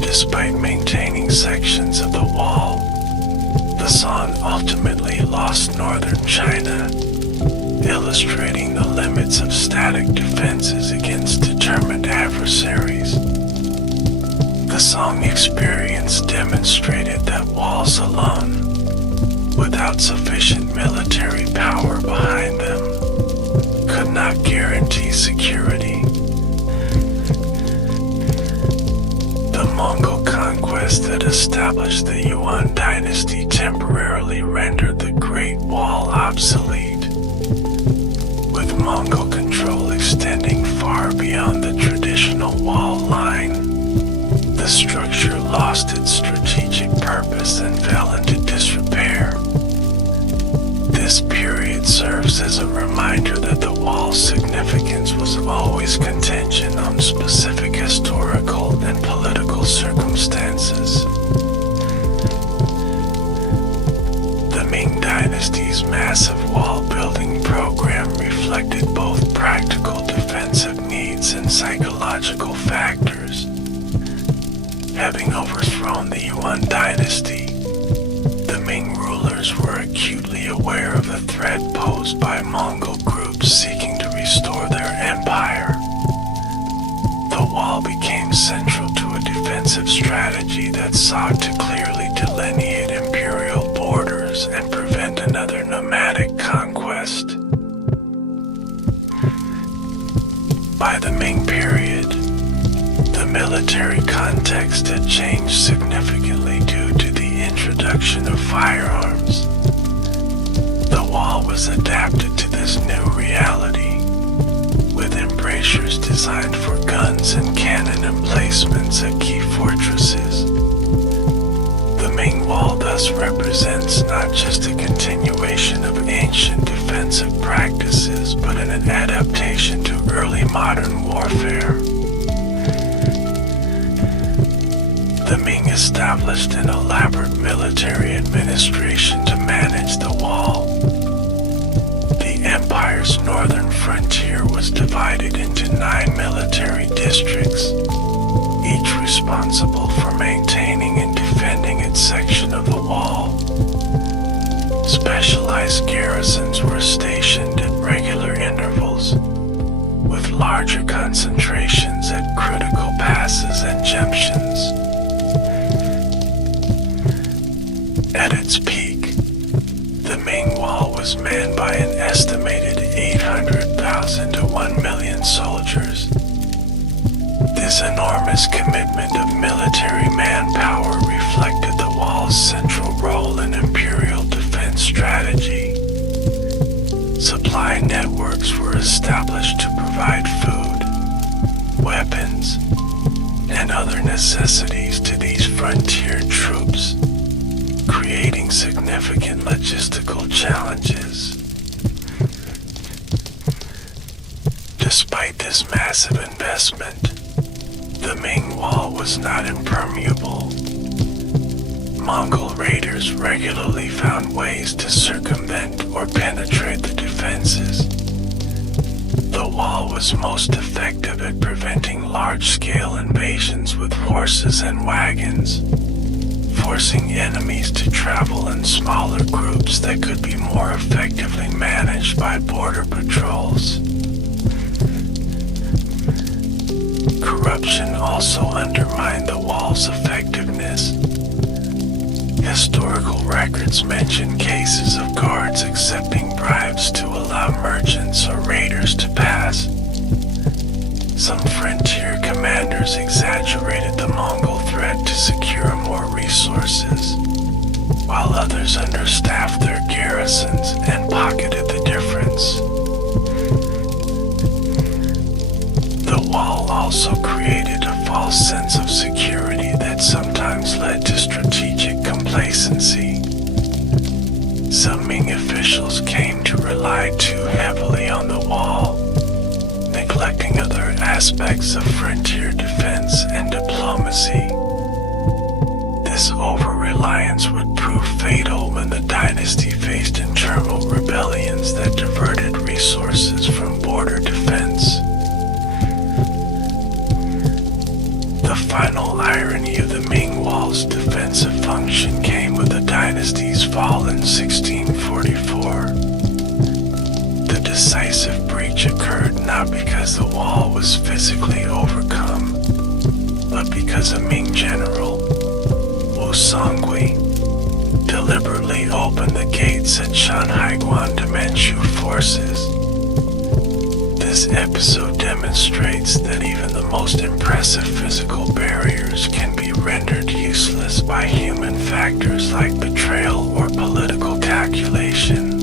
Despite maintaining sections of the wall, the Song ultimately lost northern China, illustrating the limits of static defenses against determined adversaries. The Song experience demonstrated that walls alone, without sufficient military power behind them, could not guarantee security. The Mongol conquest that established the Yuan dynasty temporarily rendered the Great Wall obsolete, with Mongol control extending far beyond the traditional wall line. The structure lost its strategic purpose and fell into disrepair. This period serves as a reminder that the wall's significance was always contingent on specific historical and political circumstances. The Ming Dynasty's massive wall-building program reflected both practical defensive needs and psychological factors. Having overthrown the Yuan dynasty, the Ming rulers were acutely aware of the threat posed by Mongol groups seeking to restore their empire. The wall became central to a defensive strategy that sought to clearly delineate imperial borders and prevent another nomadic conquest. By the Ming period, the military context had changed significantly due to the introduction of firearms. The wall was adapted to this new reality, with embrasures designed for guns and cannon emplacements at key fortresses. The Ming Wall thus represents not just a continuation of ancient defensive practices, but an adaptation to early modern warfare. The Ming established an elaborate military administration to manage the wall. The empire's northern frontier was divided into 9 military districts, each responsible for maintaining and defending its section of the wall. Specialized garrisons were stationed at regular intervals, with larger concentrations at critical passes and junctions. At its peak, the Ming Wall was manned by an estimated 800,000 to 1 million soldiers. This enormous commitment of military manpower reflected the wall's central role in imperial defense strategy. Supply networks were established to provide food, weapons, and other necessities to these frontier troops, creating significant logistical challenges. Despite this massive investment, the Ming Wall was not impermeable. Mongol raiders regularly found ways to circumvent or penetrate the defenses. The wall was most effective at preventing large-scale invasions with horses and wagons, forcing enemies to travel in smaller groups that could be more effectively managed by border patrols. Corruption also undermined the wall's effectiveness. Historical records mention cases of guards accepting bribes to allow merchants or raiders to pass. Some frontier commanders exaggerated the Mongol threat to secure more resources, while others understaffed their garrisons and pocketed the difference. The wall also created a false sense of security that sometimes led to strategic complacency. Some Ming officials came to rely too heavily on the wall, neglecting other aspects of frontier defense and diplomacy. This over-reliance would prove fatal when the dynasty faced internal rebellions that diverted resources from border defense. final irony of the Ming Wall's defensive function came with the dynasty's fall in 1644. The decisive breach occurred not because the wall was physically overcome, but because a Ming general, Wu Songui, deliberately opened the gates at Shanhaiguan to Manchu forces. This episode demonstrates that even the most impressive physical barriers can be rendered useless by human factors like betrayal or political calculation.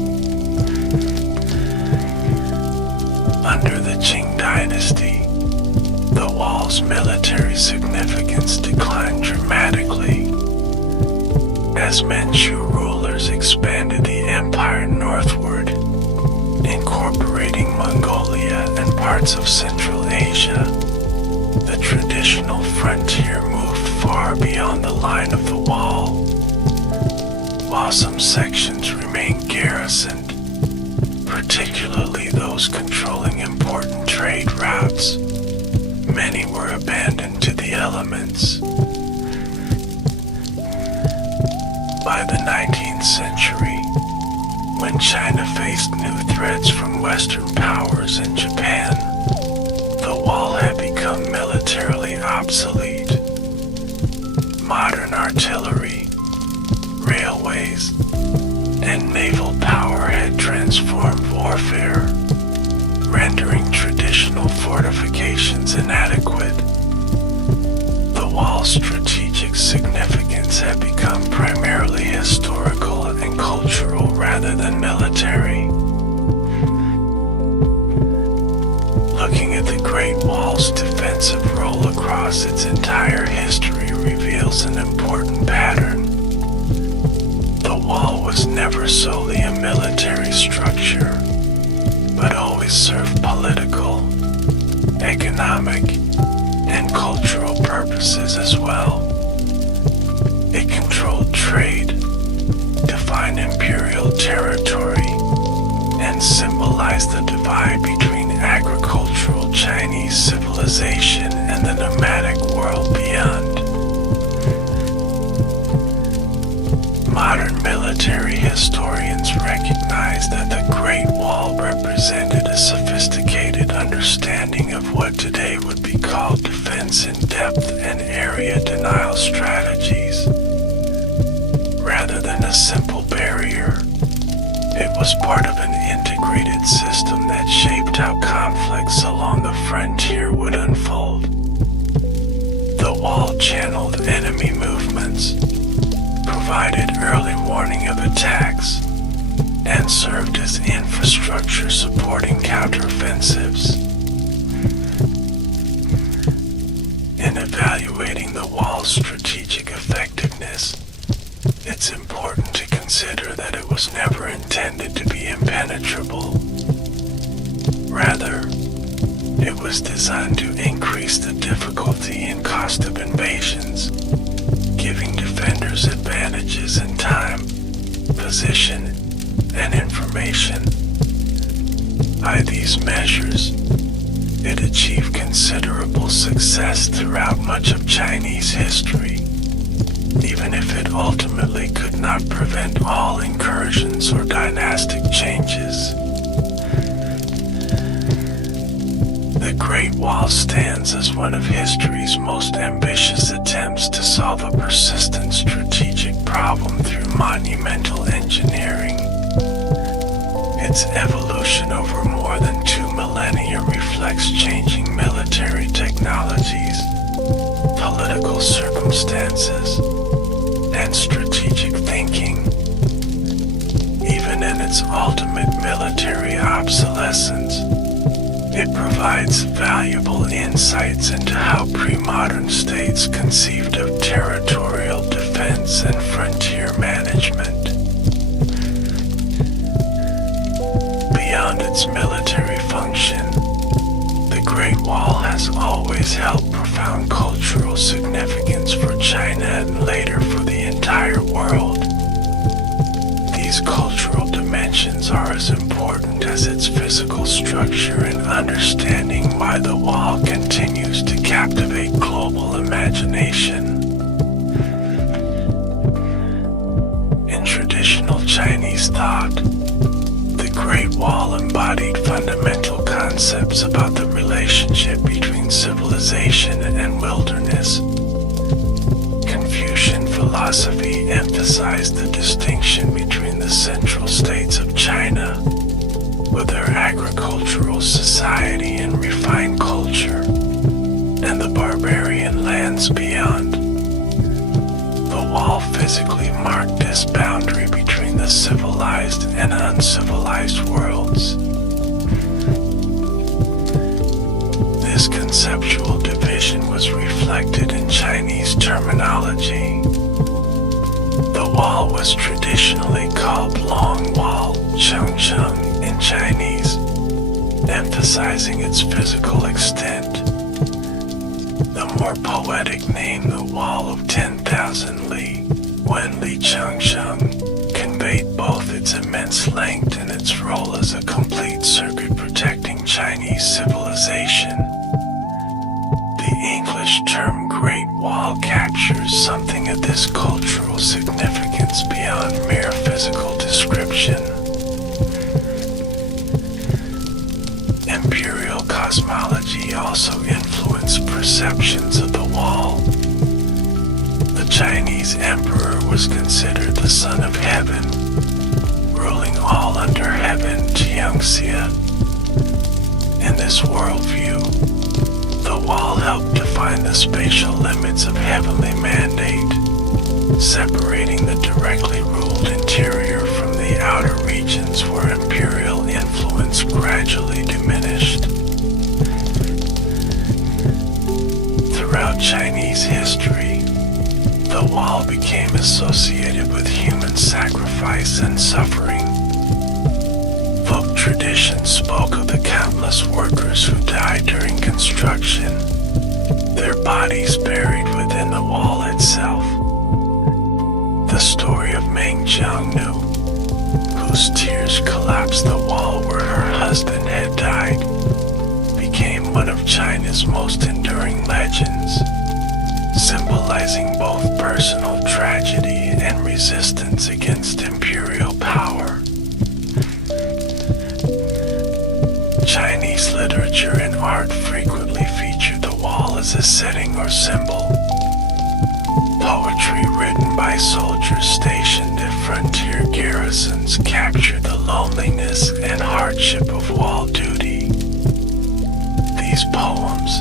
Under the Qing dynasty, the wall's military significance declined dramatically as Manchu rulers expanded the empire northward, incorporating Mongolia and parts of Central Asia. The traditional frontier moved far beyond the line of the wall. While some sections remained garrisoned, particularly those controlling important trade routes, many were abandoned to the elements. By the 19th century, when China faced new threats from Western powers and Japan, the wall had become militarily obsolete. Modern artillery, railways, and naval power had transformed warfare, rendering traditional fortifications inadequate. The wall's strategic significance had become primarily historical and cultural rather than military. Looking at the Great Wall's defensive role across its entire history reveals an important pattern. The wall was never solely a military structure, but always served political, economic, and cultural purposes as well. It controlled trade, defined imperial territory, and symbolized the divide between agricultural Chinese civilization and the nomadic world beyond. Modern military historians recognize that the Great Wall represented a sophisticated understanding of what today would be called defense in depth and area denial strategies. Rather than a simple barrier, it was part of an integrated system that shaped how conflicts along the frontier would unfold. The wall channeled enemy movements, provided early warning of attacks, and served as infrastructure supporting counteroffensives. In evaluating the wall's strategic effectiveness, it's important to consider that it was never intended to be impenetrable. Rather, it was designed to increase the difficulty and cost of invasions, giving defenders advantages in time, position, and information. By these measures, it achieved considerable success throughout much of Chinese history, even if it ultimately could not prevent all incursions or dynastic changes. The Great Wall stands as one of history's most ambitious attempts to solve a persistent strategic problem through monumental engineering. Its evolution over more than 2 millennia reflects changing military technologies, political circumstances, and strategic thinking. Even in its ultimate military obsolescence, it provides valuable insights into how pre-modern states conceived of territorial defense and frontier management. Beyond its military function, the Great Wall has always held profound cultural significance for China and later for the entire world. These cultural dimensions dimensions are as important as its physical structure in understanding why the wall continues to captivate global imagination. In traditional Chinese thought, the Great Wall embodied fundamental concepts about the relationship between civilization and wilderness. Confucian philosophy emphasized the distinction between the central states of China, with their agricultural society and refined culture, and the barbarian lands beyond. The wall physically marked this boundary between the civilized and uncivilized worlds. This conceptual division was reflected in Chinese terminology. The wall was traditionally called Long Wall, Chengcheng in Chinese, emphasizing its physical extent. The more poetic name, the Wall of 10,000 Li, Wenli Chengcheng, conveyed both its immense length and its role as a complete circuit protecting Chinese civilization. The English term Great Wall captures something of this cultural significance beyond mere physical description. Imperial cosmology also influenced perceptions of the wall. The Chinese emperor was considered the son of heaven, ruling all under heaven, Jiangxia. In this worldview, the wall helped define the spatial limits of heavenly mandate, separating the directly ruled interior from the outer regions where imperial influence gradually diminished. Throughout Chinese history, the wall became associated with human sacrifice and suffering. Folk tradition spoke of the countless workers who died during construction, their bodies buried within the wall itself. The story of Meng Jiangnu, whose tears collapsed the wall where her husband had died, became one of China's most enduring legends, symbolizing both personal tragedy and resistance against imperial power. Chinese literature and art frequently feature the wall as a setting or symbol. Poetry written by soldiers stationed at frontier garrisons captured the loneliness and hardship of wall duty. These poems,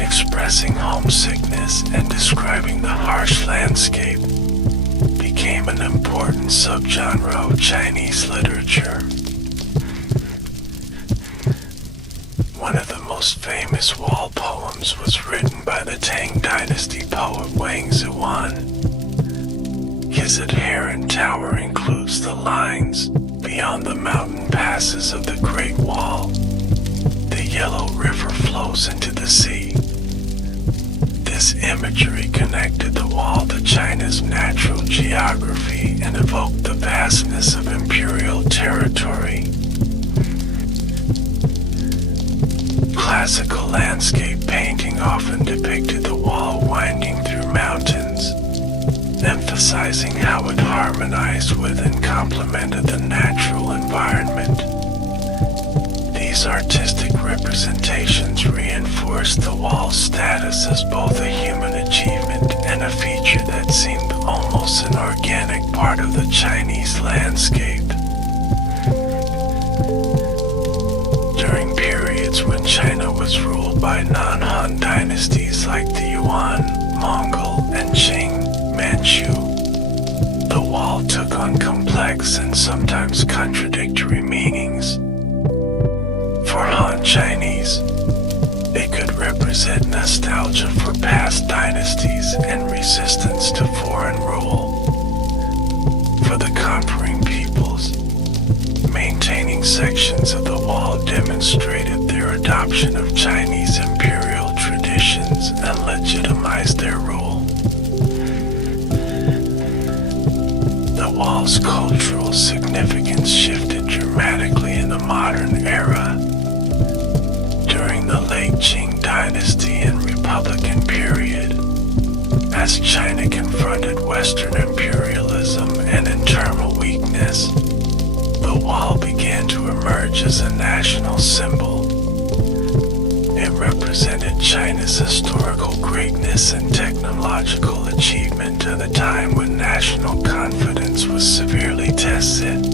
expressing homesickness and describing the harsh landscape, became an important subgenre of Chinese literature. One of the most famous wall poems was written by the Tang Dynasty poet Wang Zuan. His adherent tower includes the lines, "Beyond the mountain passes of the Great Wall, the yellow river flows into the sea." This imagery connected the wall to China's natural geography and evoked the vastness of imperial territory. Classical landscape painting often depicted the wall winding through mountains, emphasizing how it harmonized with and complemented the natural environment. These artistic representations reinforced the wall's status as both a human achievement and a feature that seemed almost an organic part of the Chinese landscape. During periods when China was ruled by non-Han dynasties like the Yuan, Mongol, and Qing, Manchu, the wall took on complex and sometimes contradictory meanings. For Han Chinese, it could represent nostalgia for past dynasties and resistance to foreign rule. For the conquering peoples, maintaining sections of the wall demonstrated their adoption of Chinese imperial traditions and legitimized their rule. The wall's cultural significance shifted dramatically in the modern era. During the late Qing dynasty and Republican period, as China confronted Western imperialism and internal weakness, the wall began to emerge as a national symbol. It represented China's historical greatness and technological achievement at a time when national confidence was severely tested.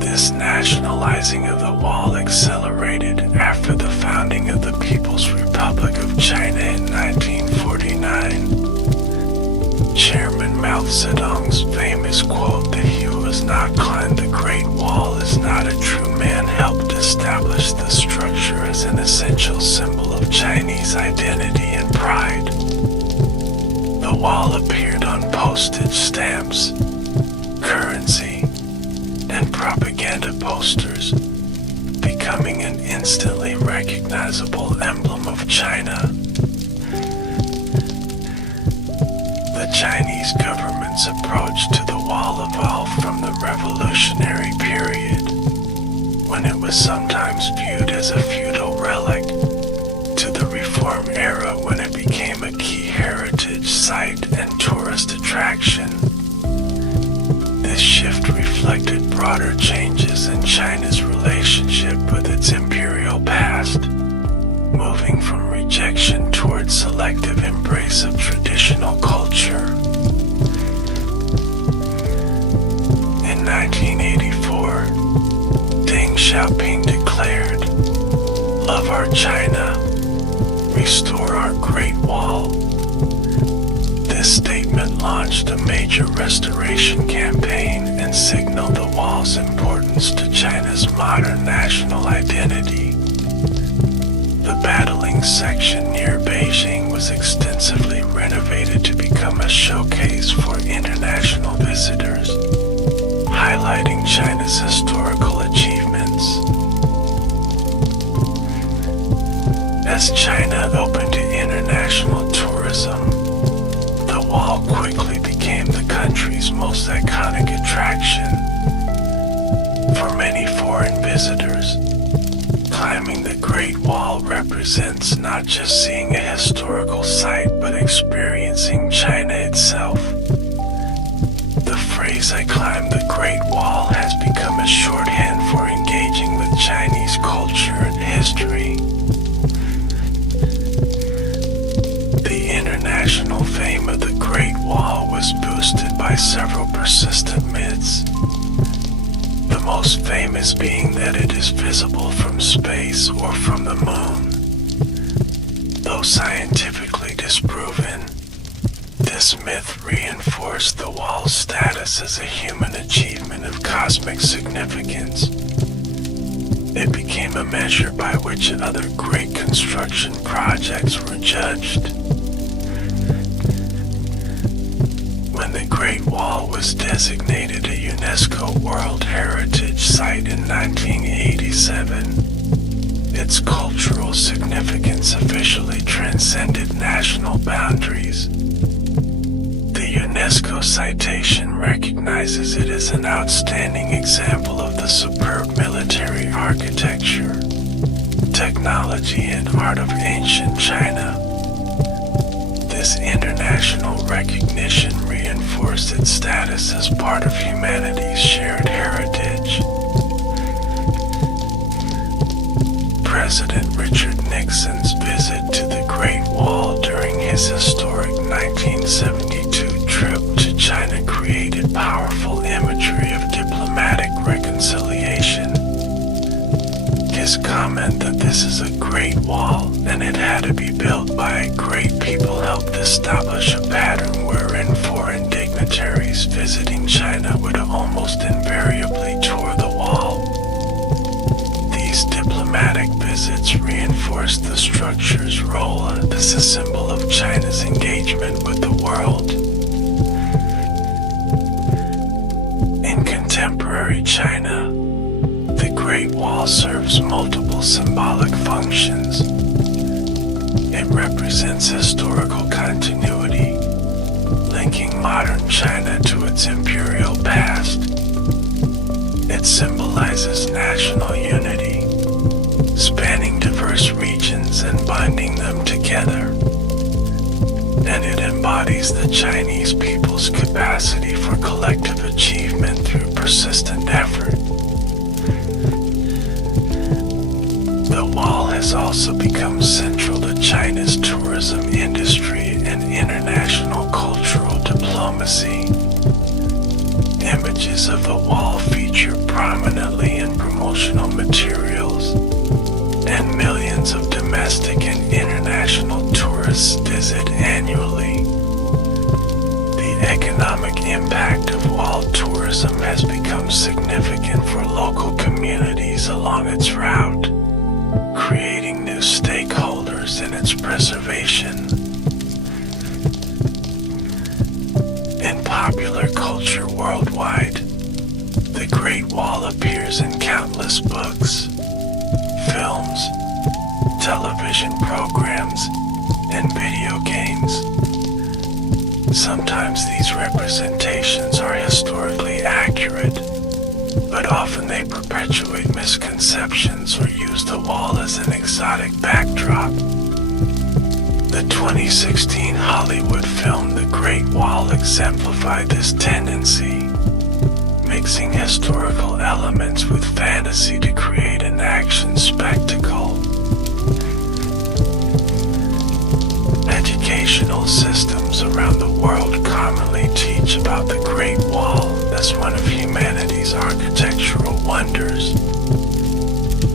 This nationalizing of the wall accelerated after the founding of the People's Republic of China in 1949. Chairman Mao Zedong's famous quote that he who has not climbed the Great Wall is not a true man helped establish the structure as an essential symbol of Chinese identity and pride. The wall appeared on postage stamps, currency, and propaganda posters, becoming an instantly recognizable emblem of China. The Chinese government's approach to the wall evolved from the revolutionary period, when it was sometimes viewed as a feudal relic, to the reform era when it became a key heritage site and tourist attraction. This shift reflected broader changes in China's relationship with its imperial past, moving from rejection towards selective embrace of traditional culture. In 1984, Deng Xiaoping declared, "Love our China, restore our Great Wall." This statement launched a major restoration campaign and signaled the wall's importance to China's modern national identity. The battling section near Beijing was extensively renovated to become a showcase for international visitors, highlighting China's historical achievements. As China opened to international tourism, the wall quickly became the country's most iconic attraction. For many foreign visitors, climbing the Great Wall represents not just seeing a historical site but experiencing China itself. The phrase "I climbed the Great Wall" has become a shorthand for engaging with Chinese culture and history. The international fame of the Great Wall was boosted by several persistent myths, the most famous being that it is visible from space or from the moon. Though scientifically disproven, this myth reinforced the wall's status as a human achievement of cosmic significance. It became a measure by which other great construction projects were judged. When the Great Wall was designated a UNESCO World Heritage Site in 1987, its cultural significance officially transcended national boundaries. The UNESCO citation recognizes it as an outstanding example of the superb military architecture, technology, and art of ancient China. This international recognition reinforced its status as part of humanity's shared heritage. President Richard Nixon's visit to the Great Wall during his historic 1972 trip to China created powerful imagery of diplomatic reconciliation. His comment that this is a great wall and it had to be built by a great people helped establish a pattern wherein foreign dignitaries visiting China would almost invariably tour the wall. These diplomatic visits reinforced the structure's role as a symbol of China's engagement with the world. In contemporary China, the Great Wall serves multiple symbolic functions. It represents historical continuity, linking modern China to its imperial past. symbolizes national unity, spanning diverse regions and binding them together. And it embodies the Chinese people's capacity for collective achievement through persistent effort. The wall has also become central to China's tourism industry and international cultural diplomacy. Images of the wall feature prominently in promotional materials, and millions of domestic and international tourists visit annually. The economic impact of wall tourism has become significant for local communities along its route, creating new stakeholders in its preservation. In popular culture worldwide, the Great Wall appears in countless books, films, television programs, and video games. Sometimes these representations are historically accurate, but often they perpetuate misconceptions or use the wall as an exotic backdrop. The 2016 Hollywood film The Great Wall exemplified this tendency, mixing historical elements with fantasy to create an action spectacle. Educational systems around the world commonly teach about the Great Wall as one of humanity's architectural wonders.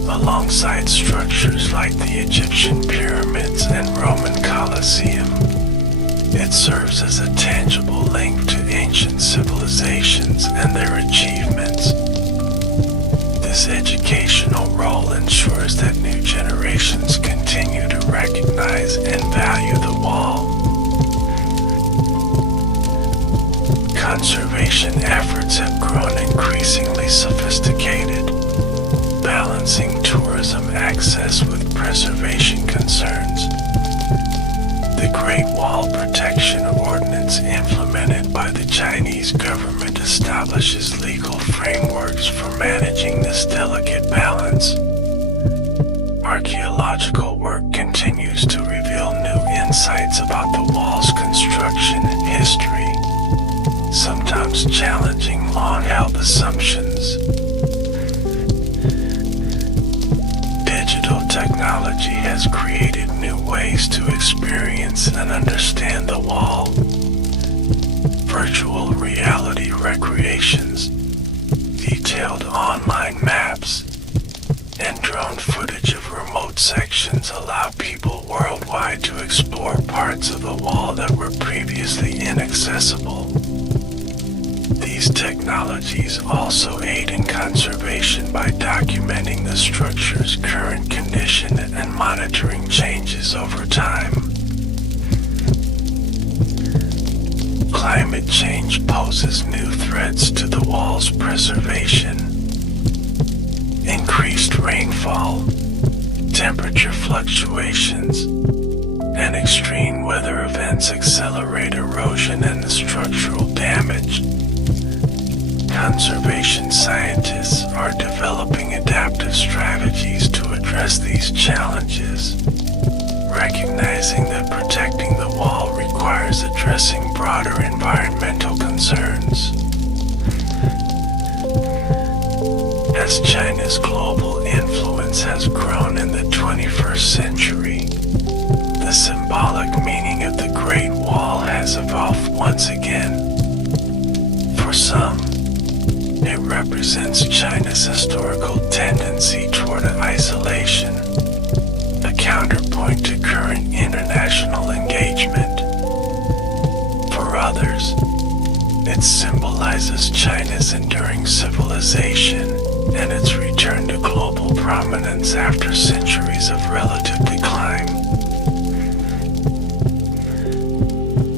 Alongside structures like the Egyptian pyramids and Roman Colosseum, it serves as a tangible link to ancient civilizations and their achievements. This educational role ensures that new generations continue to recognize and value the wall. Conservation efforts have grown increasingly sophisticated, balancing tourism access with preservation concerns. The Great Wall Protection Ordinance implemented by the Chinese government establishes legal frameworks for managing this delicate balance. Archaeological work continues to reveal new insights about the wall's construction and history, sometimes challenging long-held assumptions. Digital technology has created new ways to experience and understand the wall. Virtual reality recreations, detailed online maps, and drone footage of remote sections allow people worldwide to explore parts of the wall that were previously inaccessible. These technologies also aid in conservation by documenting the structure's current condition and monitoring changes over time. Climate change poses new threats to the wall's preservation. Increased rainfall, temperature fluctuations, and extreme weather events accelerate erosion and structural damage. Conservation scientists are developing adaptive strategies to address these challenges, recognizing that protecting the wall requires addressing broader environmental concerns. As China's global influence has grown in the 21st century, the symbolic meaning of the Great Wall has evolved once again. For some, it represents China's historical tendency toward isolation, a counterpoint to current international engagement. For others, it symbolizes China's enduring civilization and its return to global prominence after centuries of relative decline.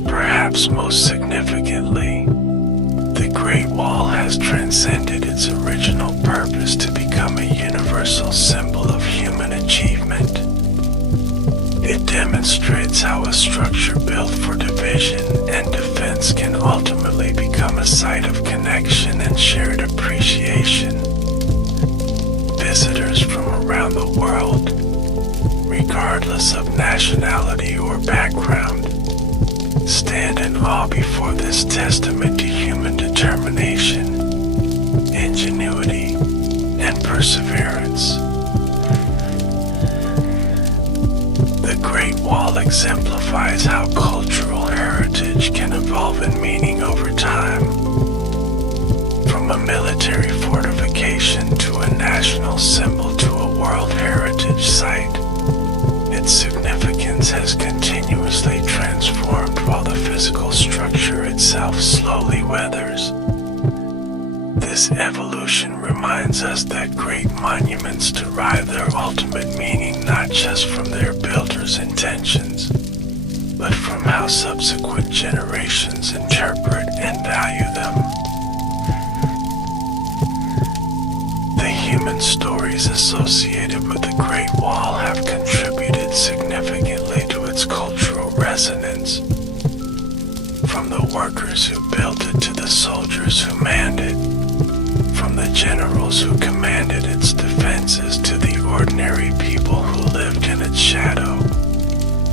Perhaps most significantly, the Great Wall has transcended its original purpose to become a universal symbol of human achievement. It demonstrates how a structure built for division and defense can ultimately become a site of connection and shared appreciation. visitors from around the world, regardless of nationality or background, stand in awe before this testament to human determination, ingenuity, and perseverance. The Great Wall exemplifies how cultural heritage can evolve in meaning over time. From a military fortification to a national symbol to a World Heritage Site, its significance has continuously transformed while the physical structure itself slowly weathers. This evolution reminds us that great monuments derive their ultimate meaning not just from their builders' intentions, but from how subsequent generations interpret and value them. The human stories associated with the Great Wall have contributed significantly to its cultural resonance. From the workers who built it to the soldiers who manned it, from the generals who commanded its defenses to the ordinary people who lived in its shadow,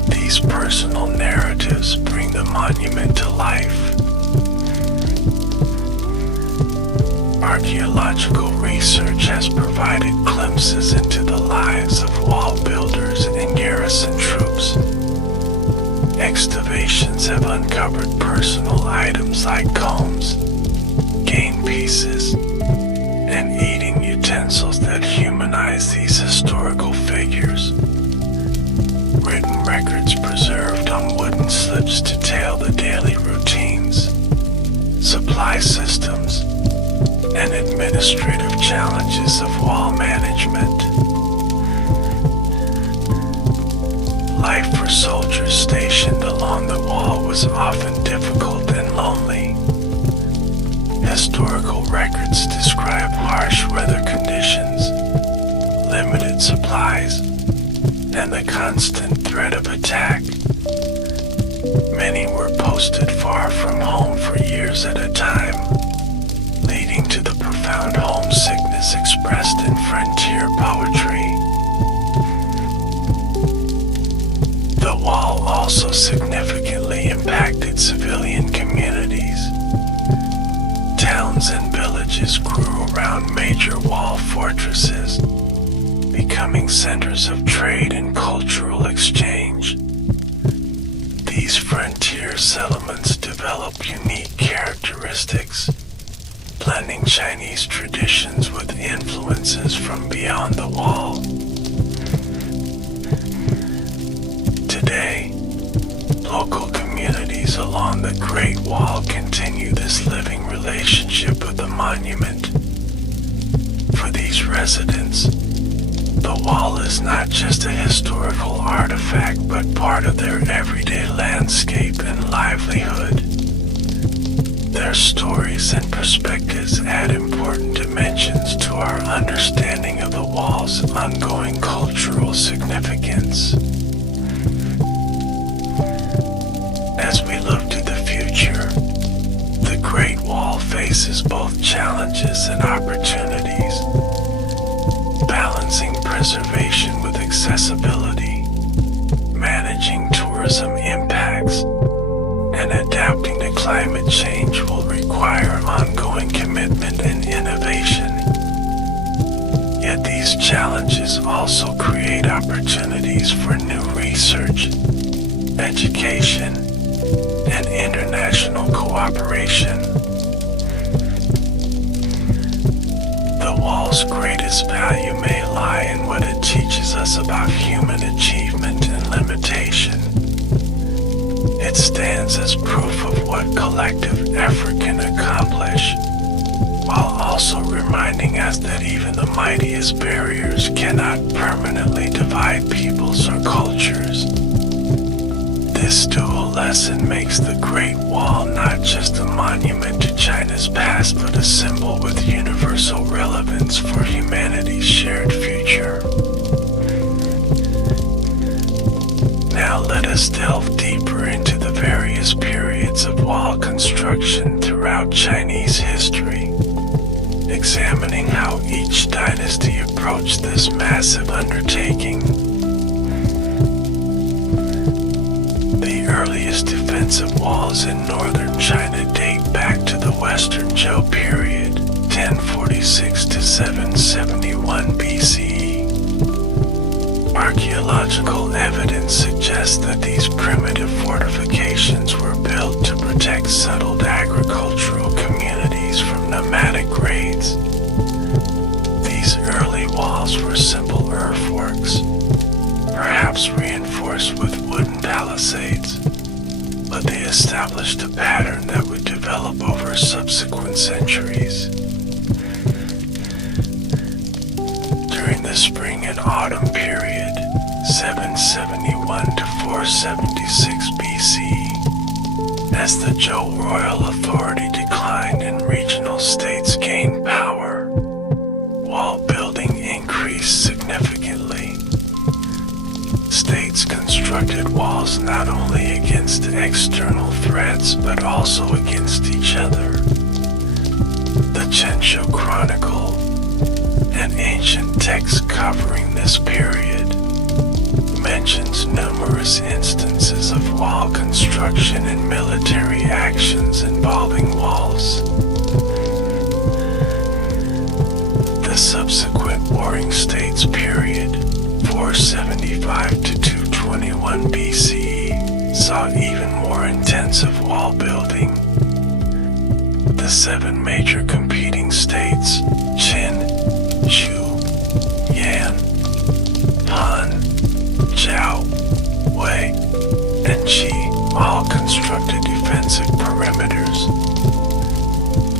these personal narratives bring the monument to life. Archaeological research has provided glimpses into the lives of wall builders and garrison troops. Excavations have uncovered personal items like combs, game pieces, and eating utensils that humanize these historical figures. Written records preserved on wooden slips detail the daily routines, supply systems, and administrative challenges of wall management. Life for soldiers stationed along the wall was often difficult and lonely. Historical records describe harsh weather conditions, limited supplies, and the constant threat of attack. Many were posted far from home for years at a time, leading to the profound homesickness expressed in frontier poetry. The wall also significantly impacted civilian communities. Towns and villages grew around major wall fortresses, becoming centers of trade and cultural exchange. These frontier settlements developed unique characteristics, blending Chinese traditions with influences from beyond the wall. Today, local communities along the Great Wall continue this living relationship with the monument. For these residents, the wall is not just a historical artifact, but part of their everyday landscape and livelihood. Their stories and perspectives add important dimensions to our understanding of the wall's ongoing cultural significance. As we look to the future, the Great Wall faces both challenges and opportunities, balancing preservation with accessibility, managing tourism impacts, and adapting to climate change will require ongoing commitment and innovation. Yet these challenges also create opportunities for new research, education, and international cooperation. The wall's greatest value may lie in what it teaches us about human achievement and limitation. It stands as proof of what collective effort can accomplish, while also reminding us that even the mightiest barriers cannot permanently divide peoples or cultures. This dual lesson makes the Great Wall not just a monument to China's past, but a symbol with universal relevance for humanity's shared future. Now let us delve deeper into the various periods of wall construction throughout Chinese history. examining how each dynasty approached this massive undertaking. The earliest defensive walls in northern China date back to the Western Zhou period, 1046 to 771 BCE. Archaeological evidence suggests that these primitive fortifications were built to protect settled agricultural communities from nomadic raids. These early walls were simple earthworks, perhaps reinforced with wooden palisades, but they established a pattern that would develop over subsequent centuries. During the spring and autumn period, 771 to 476 BCE, as the Zhou royal authority declined and regional states gained power, wall building increased significantly. States constructed walls not only against external threats but also against each other. The Zhenshou Chronicle, an ancient text covering this period, mentions numerous instances of wall construction and military actions involving walls. The subsequent Warring States period, 475 to 221 BCE, saw even more intensive wall building. The seven major competing states, Qin, Shu, Yan, Han, Zhao, Wei, and Qi, all constructed defensive perimeters.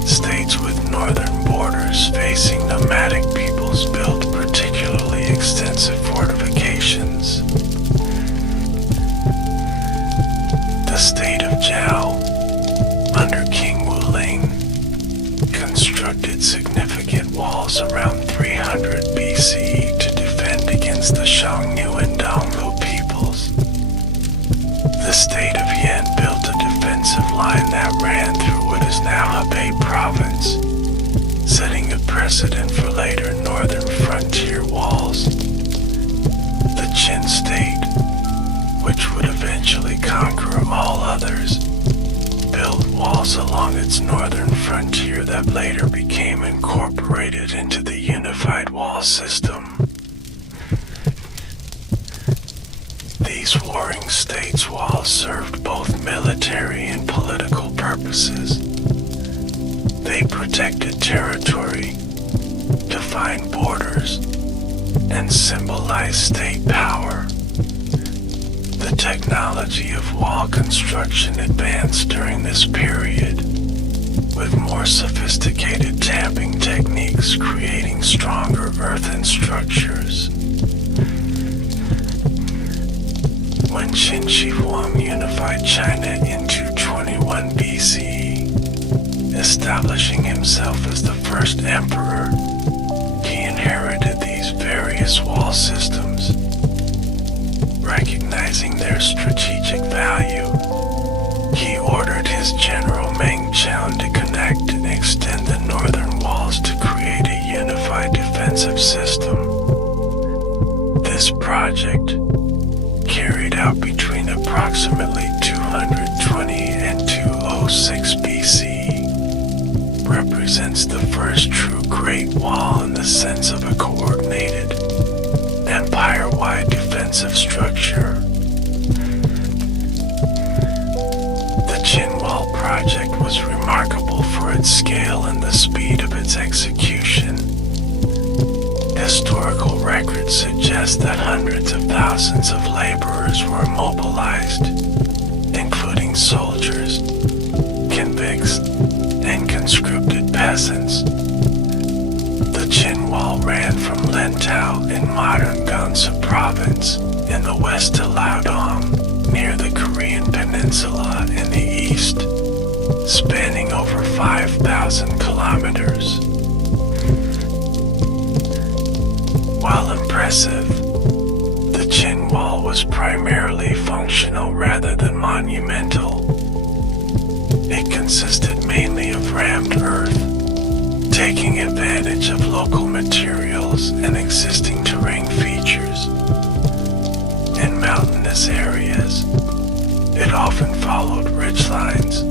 States with northern borders facing nomadic peoples built particularly extensive fortifications. The state of Zhao, under King Wuling, constructed significant walls around 300 BCE to defend against the Xiongnu and Dongwu peoples. The state of Yan built a defensive line that ran through what is now Hebei province, setting a precedent for later northern frontier walls. The Qin state, which would eventually conquer all others, built walls along its northern frontier that later became incorporated into the unified wall system. These warring states' walls served both military and political purposes. They protected territory, defined borders, and symbolized state power. The technology of wall construction advanced during this period, with more sophisticated tamping techniques creating stronger earthen structures. When Qin Shi Huang unified China in 221 BCE, establishing himself as the first emperor, he inherited these various wall systems. Recognizing their strategic value, he ordered his general Meng Qian to connect and extend the northern walls to create a unified defensive system. This project, carried out between approximately 220 and 206 BCE, represents the first true Great Wall in the sense of a coordinated, empire-wide defensive structure. The Qin Wall project was remarkable for its scale and the speed of its execution. Historical records suggest that hundreds of thousands of laborers were mobilized, including soldiers, convicts, and conscripted peasants. The Qin Wall ran from Lintao in modern Gansu province in the west to Liaodong, near the Korean peninsula in the east, spanning over 5,000 kilometers. While impressive, the Qin Wall was primarily functional rather than monumental. It consisted mainly of rammed earth, taking advantage of local materials and existing terrain features. In mountainous areas, it often followed ridgelines,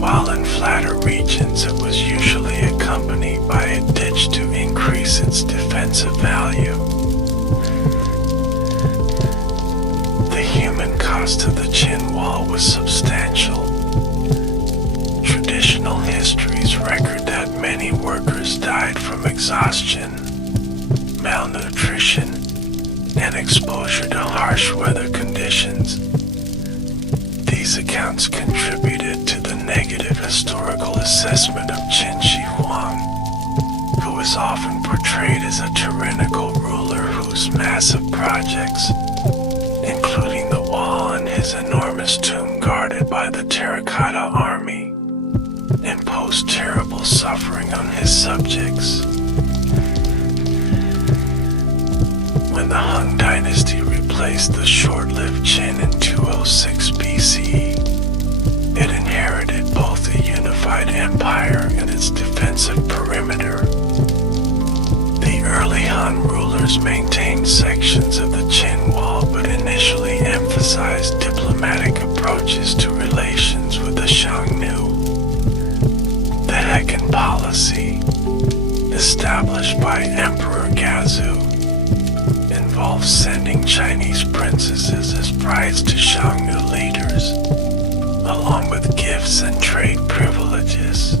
while in flatter regions it was usually accompanied by a ditch to increase its defensive value. The human cost of the Qin Wall was substantial. Traditional histories record that many workers died from exhaustion, malnutrition, and exposure to harsh weather conditions. These accounts contributed to the negative historical assessment of Qin Shi Huang, who is often portrayed as a tyrannical ruler whose massive projects, including the wall and his enormous tomb guarded by the terracotta army, imposed terrible suffering on his subjects. When the Han Dynasty replaced the short-lived Qin in 206 BCE, it inherited both a unified empire and its defensive perimeter. The early Han rulers maintained sections of the Qin Wall but initially emphasized diplomatic approaches to relations with the Xiongnu. The Hekan policy, established by Emperor Gazu, involved sending Chinese princesses as brides to Xiongnu leaders, along with gifts and trade privileges.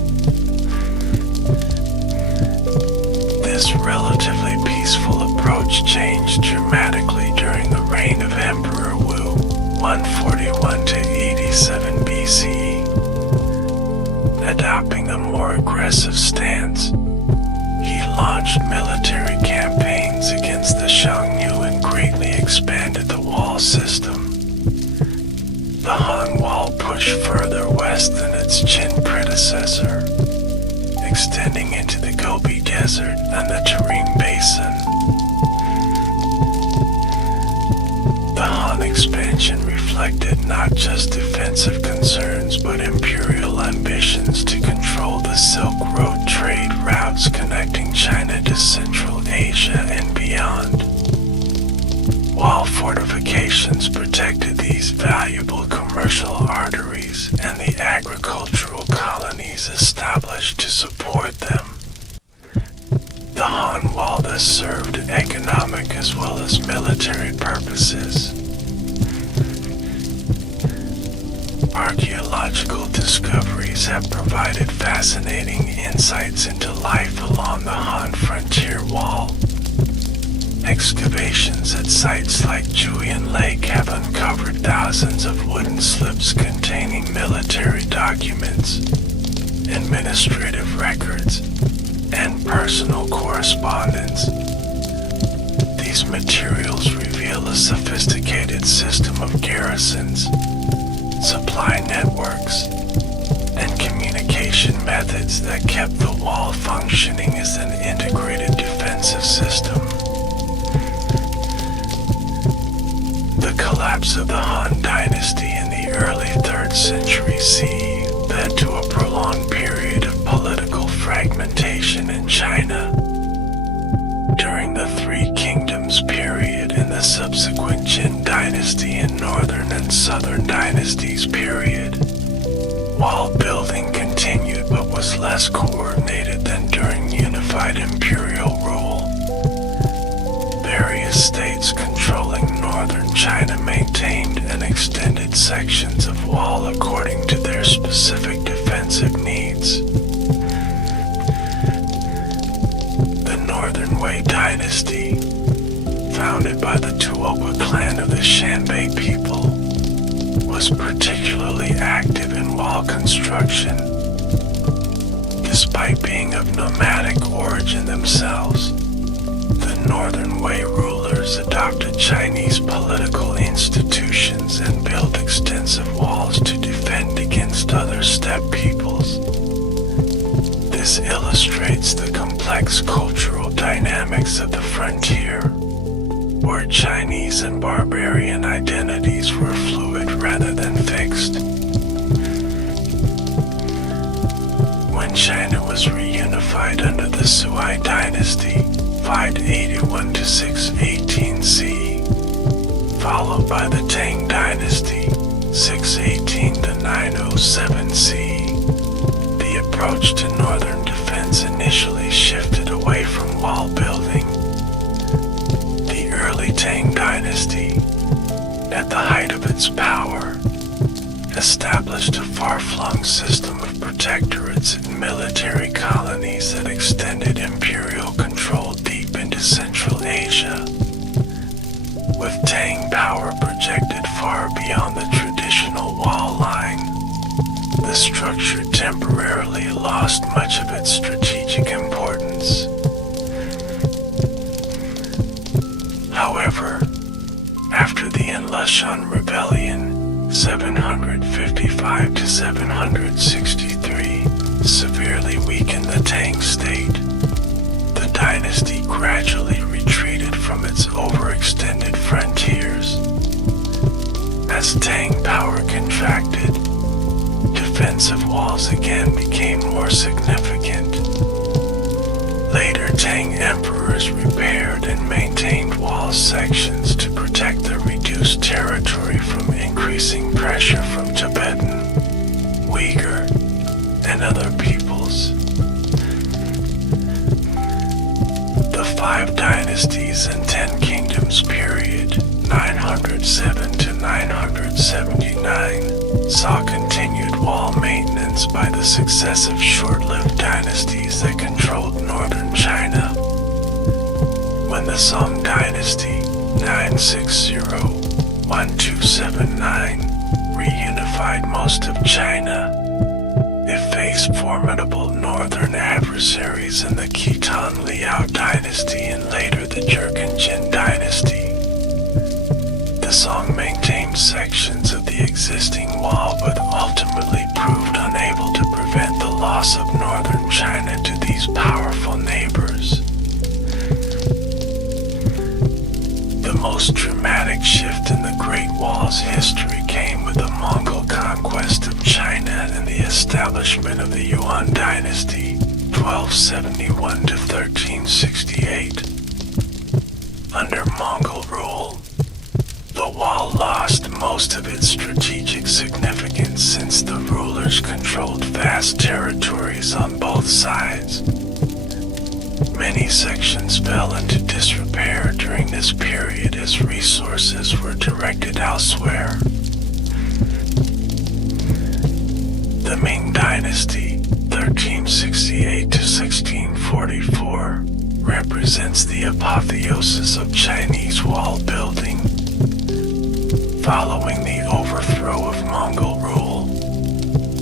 This relatively peaceful approach changed dramatically during the reign of Emperor Wu, 141 to 87 BCE. Adopting a more aggressive stance, he launched military campaigns against the Xiongnu and greatly expanded the wall system. The Han Wall pushed further west than its Qin predecessor, extending into the Gobi Desert and the Tarim Basin. The Han expansion reflected not just defensive concerns but imperial ambitions to control the Silk Road trade routes connecting China to Central Asia and beyond. Wall fortifications protected these valuable commercial arteries and the agricultural colonies established to support them. The Han Wall thus served economic as well as military purposes. Archaeological discoveries have provided fascinating insights into life along the Han frontier wall. Excavations at sites like Julian Lake have uncovered thousands of wooden slips containing military documents, administrative records, and personal correspondence. These materials reveal a sophisticated system of garrisons, supply networks, and communication methods that kept the wall functioning as an integrated defensive system. The collapse of the Han Dynasty in the early 3rd century CE led to a prolonged period of political fragmentation in China. During the Three Kingdoms period and the subsequent Qin Dynasty and Northern and Southern Dynasties period, wall building continued but was less coordinated than during unified imperial rule. Various states controlling northern China maintained and extended sections of wall according to their specific defensive needs. The Northern Wei Dynasty, founded by the Tuoba clan of the Shanbei people, was particularly active in wall construction. Despite being of nomadic origin themselves, the Northern Wei rulers adopted Chinese political institutions and built extensive walls to defend against other steppe peoples. This illustrates the complex cultural dynamics of the frontier, where Chinese and barbarian identities were fluid rather than fixed. When China was reunified Sui dynasty 581 to 618 CE, followed by the Tang dynasty 618 to 907 CE. The approach to northern defense initially shifted away from wall building. The early Tang dynasty, at the height of its power, established a far-flung system of protectorates and military colonies that extended imperial control deep into Central Asia. With Tang power projected far beyond the traditional wall line, the structure temporarily lost much of its strategic importance. However, after the Enlushan Rebellion, 755 to 763, severely weakened the Tang state, the dynasty gradually retreated from its overextended frontiers. As Tang power contracted, defensive walls again became more significant. Later Tang emperors repaired and maintained wall sections to protect the reduced territory from increasing pressure from Tibetan, Uyghur, and other peoples. The 5 dynasties and 10 kingdoms period, 907 to 979, saw continued wall maintenance by the successive short-lived dynasties that controlled northern China. When the Song dynasty, 960-1279, reunified most of China, it faced formidable northern adversaries in the Khitan Liao dynasty and later the Jurchen dynasty. The Song maintained sections of the existing wall but ultimately proved unable to prevent the loss of northern China to these powerful neighbors. The most dramatic shift in the Great Wall's history came with the Mongol conquest of China and the establishment of the Yuan dynasty, 1271 to 1368. Under Mongol rule, the wall lost most of its strategic significance since the rulers controlled vast territories on both sides. Many sections fell into disrepair during this period as resources were directed elsewhere. The Ming Dynasty, 1368 to 1644, represents the apotheosis of Chinese wall building. Following the overthrow of Mongol rule,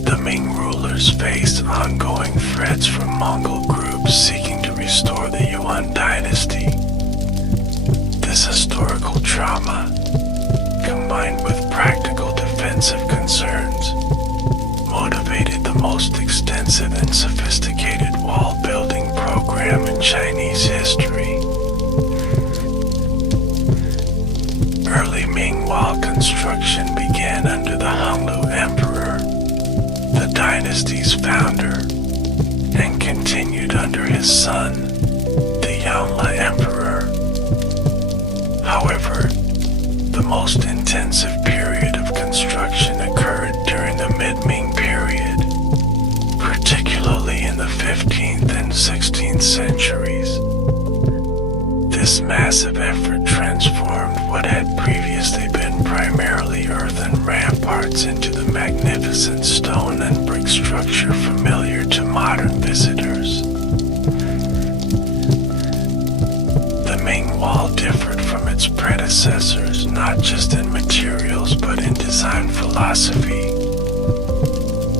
the Ming rulers faced ongoing threats from Mongol groups seeking to restore the Yuan dynasty. This historical trauma, combined with practical defensive concerns, motivated the most extensive and sophisticated wall building program in Chinese history. Early Ming wall construction began under the Honglu Emperor, the dynasty's founder, and continued under his son, the Yongle Emperor. However, the most intensive period of construction occurred during the mid-Ming period, particularly in the 15th and 16th centuries. This massive effort transformed what had previously been primarily earthen ramparts into the magnificent stone and brick structure familiar to modern visitors. The Ming Wall differed from its predecessors not just in materials but in design philosophy.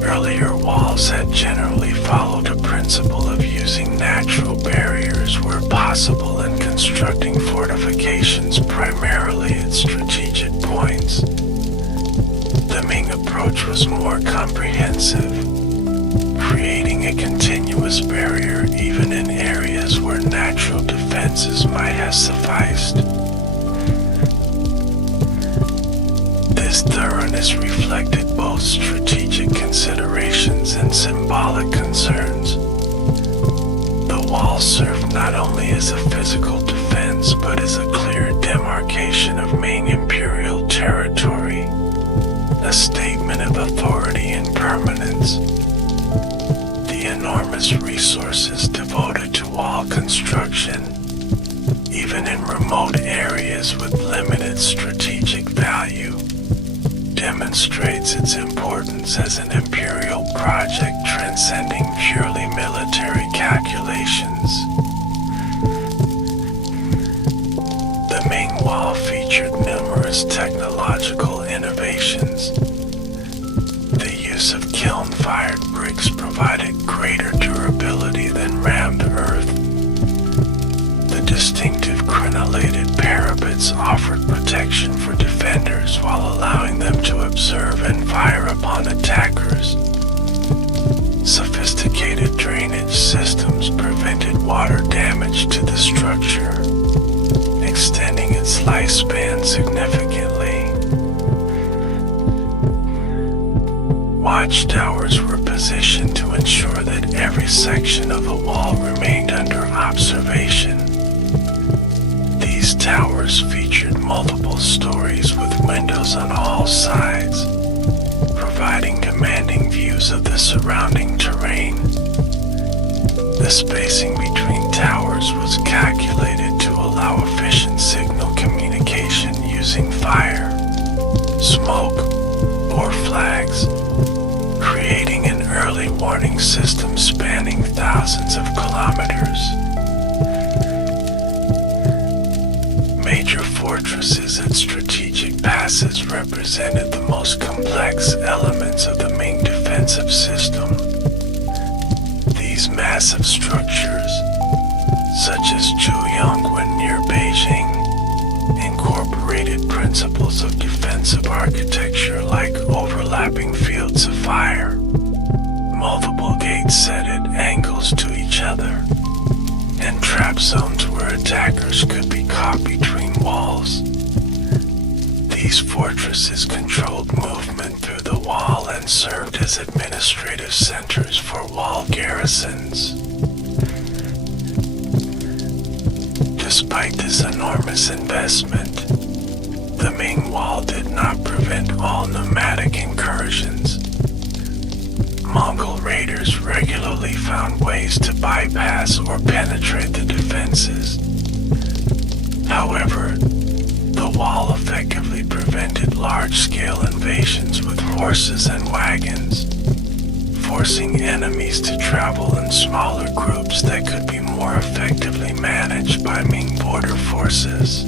Earlier walls had generally followed a principle of using natural barriers where possible and constructing fortifications primarily at strategic points. The Ming approach was more comprehensive, creating a continuous barrier even in areas where natural defenses might have sufficed. This thoroughness reflected both strategic considerations and symbolic concerns. The wall lands. The enormous resources devoted to wall construction, even in remote areas with limited strategic value, demonstrates its importance as an imperial project transcending purely military calculations. The Ming Wall featured numerous technological innovations. The use of kiln-fired bricks provided greater durability than rammed earth. The distinctive crenellated parapets offered protection for defenders while allowing them to observe and fire upon attackers. Sophisticated drainage systems prevented water damage to the structure, extending its lifespan significantly. Watchtowers were positioned to ensure that every section of the wall remained under observation. These towers featured multiple stories with windows on all sides, providing commanding views of the surrounding terrain. The spacing between towers was calculated to allow efficient signal communication using fire, smoke, or flags, creating an early warning system spanning thousands of kilometers. Major fortresses and strategic passes represented the most complex elements of the Ming defensive system. These massive structures, such as Zhuyongwen near Beijing, incorporated principles of defensive architecture like overlapping fields of fire, multiple gates set at angles to each other, and trap zones where attackers could be caught between walls. These fortresses controlled movement through the wall and served as administrative centers for wall garrisons. Despite this enormous investment, the Ming Wall did not prevent all nomadic incursions. Mongol raiders regularly found ways to bypass or penetrate the defenses. However, the wall effectively prevented large-scale invasions with horses and wagons, forcing enemies to travel in smaller groups that could be more effectively managed by Ming border forces.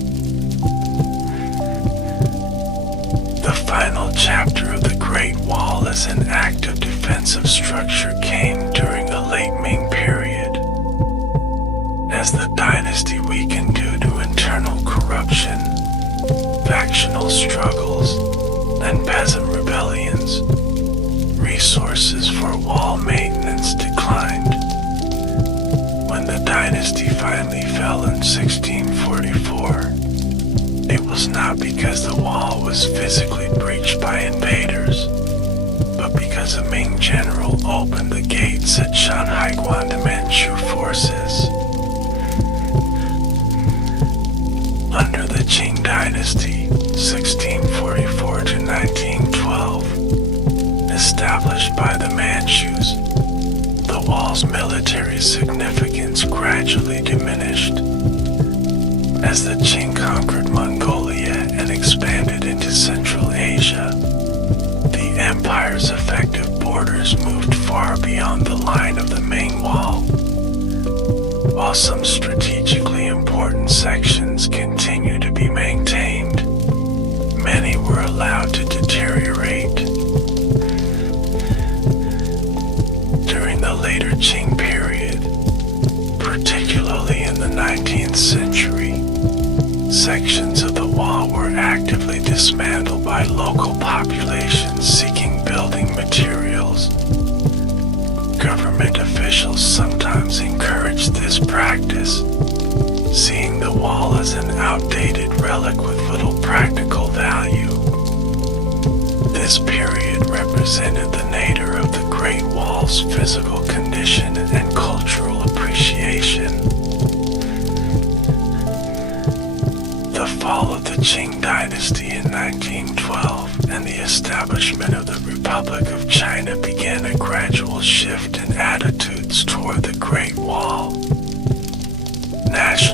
The final chapter of the Great Wall as an active defensive structure came during the late Ming period. As the dynasty weakened due to internal corruption, factional struggles, and peasant rebellions, resources for wall maintenance declined. When the dynasty finally fell in 1644, it was not because the wall was physically breached by invaders, but because a Ming general opened the gates at Shanhaiguan to Manchu forces. Under the Qing dynasty, 1644 to 1912, established by the Manchus, the wall's military significance gradually diminished. As the Qing conquered Mongolia and expanded into Central Asia, the empire's effective borders moved far beyond the line of the Ming Wall. While some strategically important sections continue to be maintained, many were allowed to deteriorate. During the later Qing period, particularly in the 19th century, sections of the wall were actively dismantled by local populations seeking building materials. Government officials sometimes encouraged this practice, seeing the wall as an outdated relic with little practical value. This period represented the nadir of the Great Wall's physical condition and cultural appreciation. The fall of the Qing dynasty in 1912 and the establishment of the Republic of China began a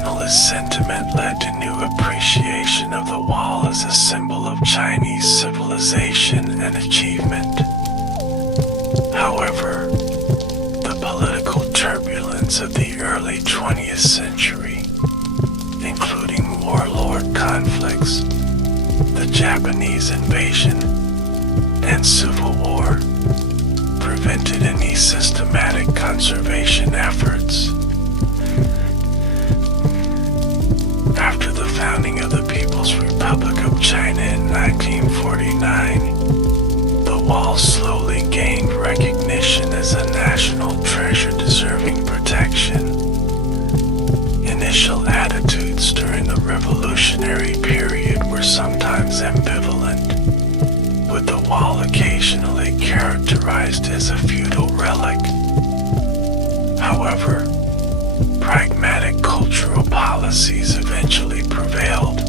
nationalist sentiment led to new appreciation of the wall as a symbol of Chinese civilization and achievement. However, the political turbulence of the early 20th century, including warlord conflicts, the Japanese invasion, and civil war, prevented any systematic conservation efforts. After the founding of the People's Republic of China in 1949, the wall slowly gained recognition as a national treasure deserving protection. Initial attitudes during the revolutionary period were sometimes ambivalent, with the wall occasionally characterized as a feudal relic. However, pragmatic cultural policies eventually prevailed,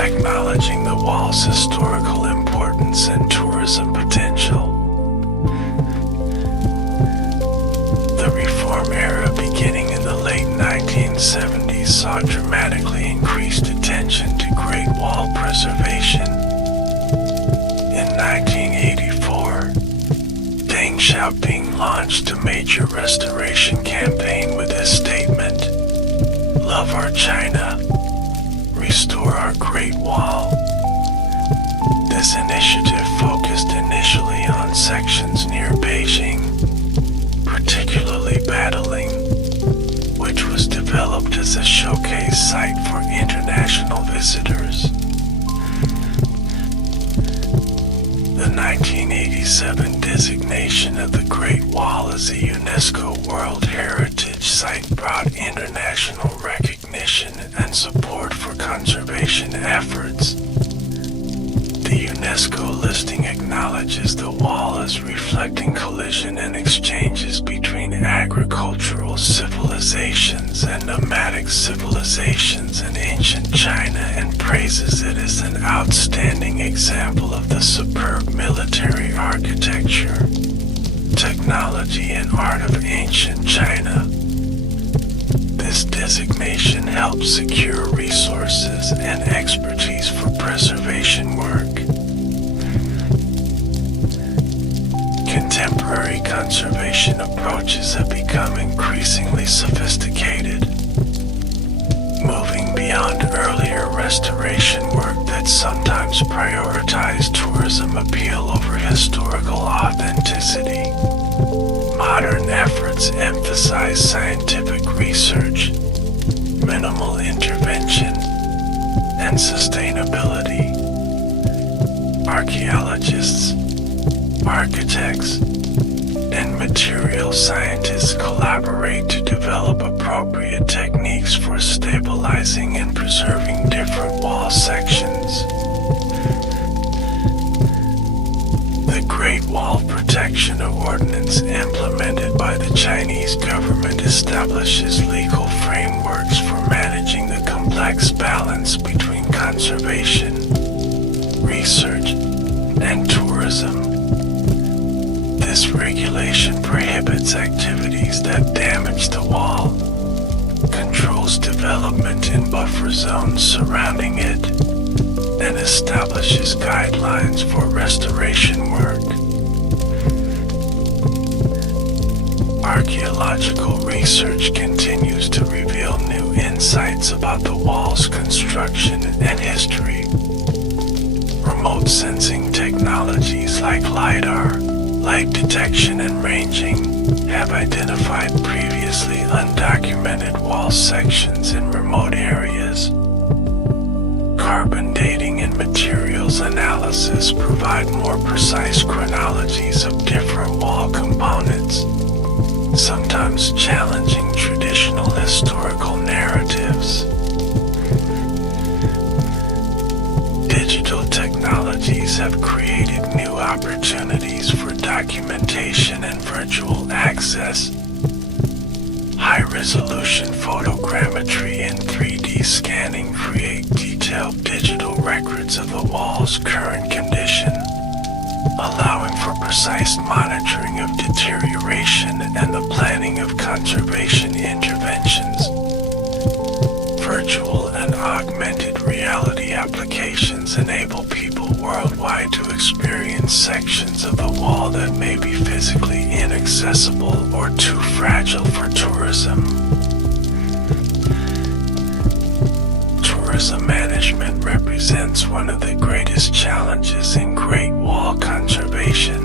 acknowledging the wall's historical importance and tourism potential. The Reform era, beginning in the late 1970s, saw dramatically increased attention to Great Wall preservation. In 1984, Deng Xiaoping launched a major restoration campaign with his statement, "Love our China, restore our Great Wall." This initiative focused initially on sections near Beijing, particularly Badaling, which was developed as a showcase site for international visitors. The 1987 designation of the Great Wall as a UNESCO World Heritage Site brought international recognition and support for conservation efforts. The UNESCO listing acknowledges the wall as reflecting collision and exchanges between agricultural civilizations and nomadic civilizations in ancient China and praises it as an outstanding example of the superb military architecture, technology, and art of ancient China. This designation helps secure resources and expertise for preservation work. Contemporary conservation approaches have become increasingly sophisticated, moving beyond earlier restoration work that sometimes prioritized tourism appeal over historical authenticity. Modern efforts emphasize scientific research, minimal intervention, and sustainability. Archaeologists, architects, and material scientists collaborate to develop appropriate techniques for stabilizing and preserving different wall sections. The Great Wall Protection Ordinance implemented by the Chinese government establishes legal frameworks for managing the complex balance between conservation, research, and tourism. This regulation prohibits activities that damage the wall, controls development in buffer zones surrounding it, and establishes guidelines for restoration work. Archaeological research continues to reveal new insights about the wall's construction and history. Remote sensing technologies like LiDAR, light detection and ranging, have identified previously undocumented wall sections in remote areas. Carbon dating and materials analysis provide more precise chronologies of different wall components, sometimes challenging traditional historical narratives. Digital technologies have created new opportunities for documentation and virtual access. High-resolution photogrammetry and 3D scanning create detailed digital records of the wall's current condition, allowing for precise monitoring of deterioration and the planning of conservation interventions. virtual and augmented reality applications enable people worldwide to experience sections of the wall that may be physically inaccessible or too fragile for tourism. Tourism management represents one of the greatest challenges in Great Wall conservation.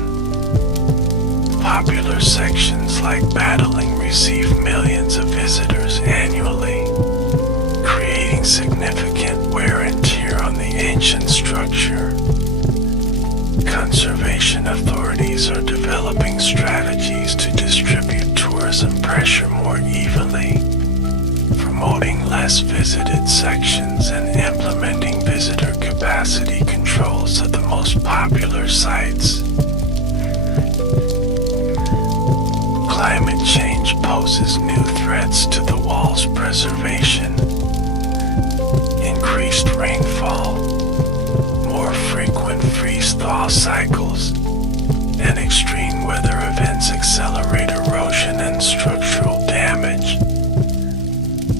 Popular sections like Battling receive millions of visitors annually, creating significant wear and tear on the ancient structure. Conservation authorities are developing strategies to distribute tourism pressure more evenly, promoting less visited sections and implementing visitor capacity controls at the most popular sites. Climate change poses new threats to the wall's preservation. Increased rainfall, more frequent freeze-thaw cycles, and extreme weather events accelerate erosion and structural damage.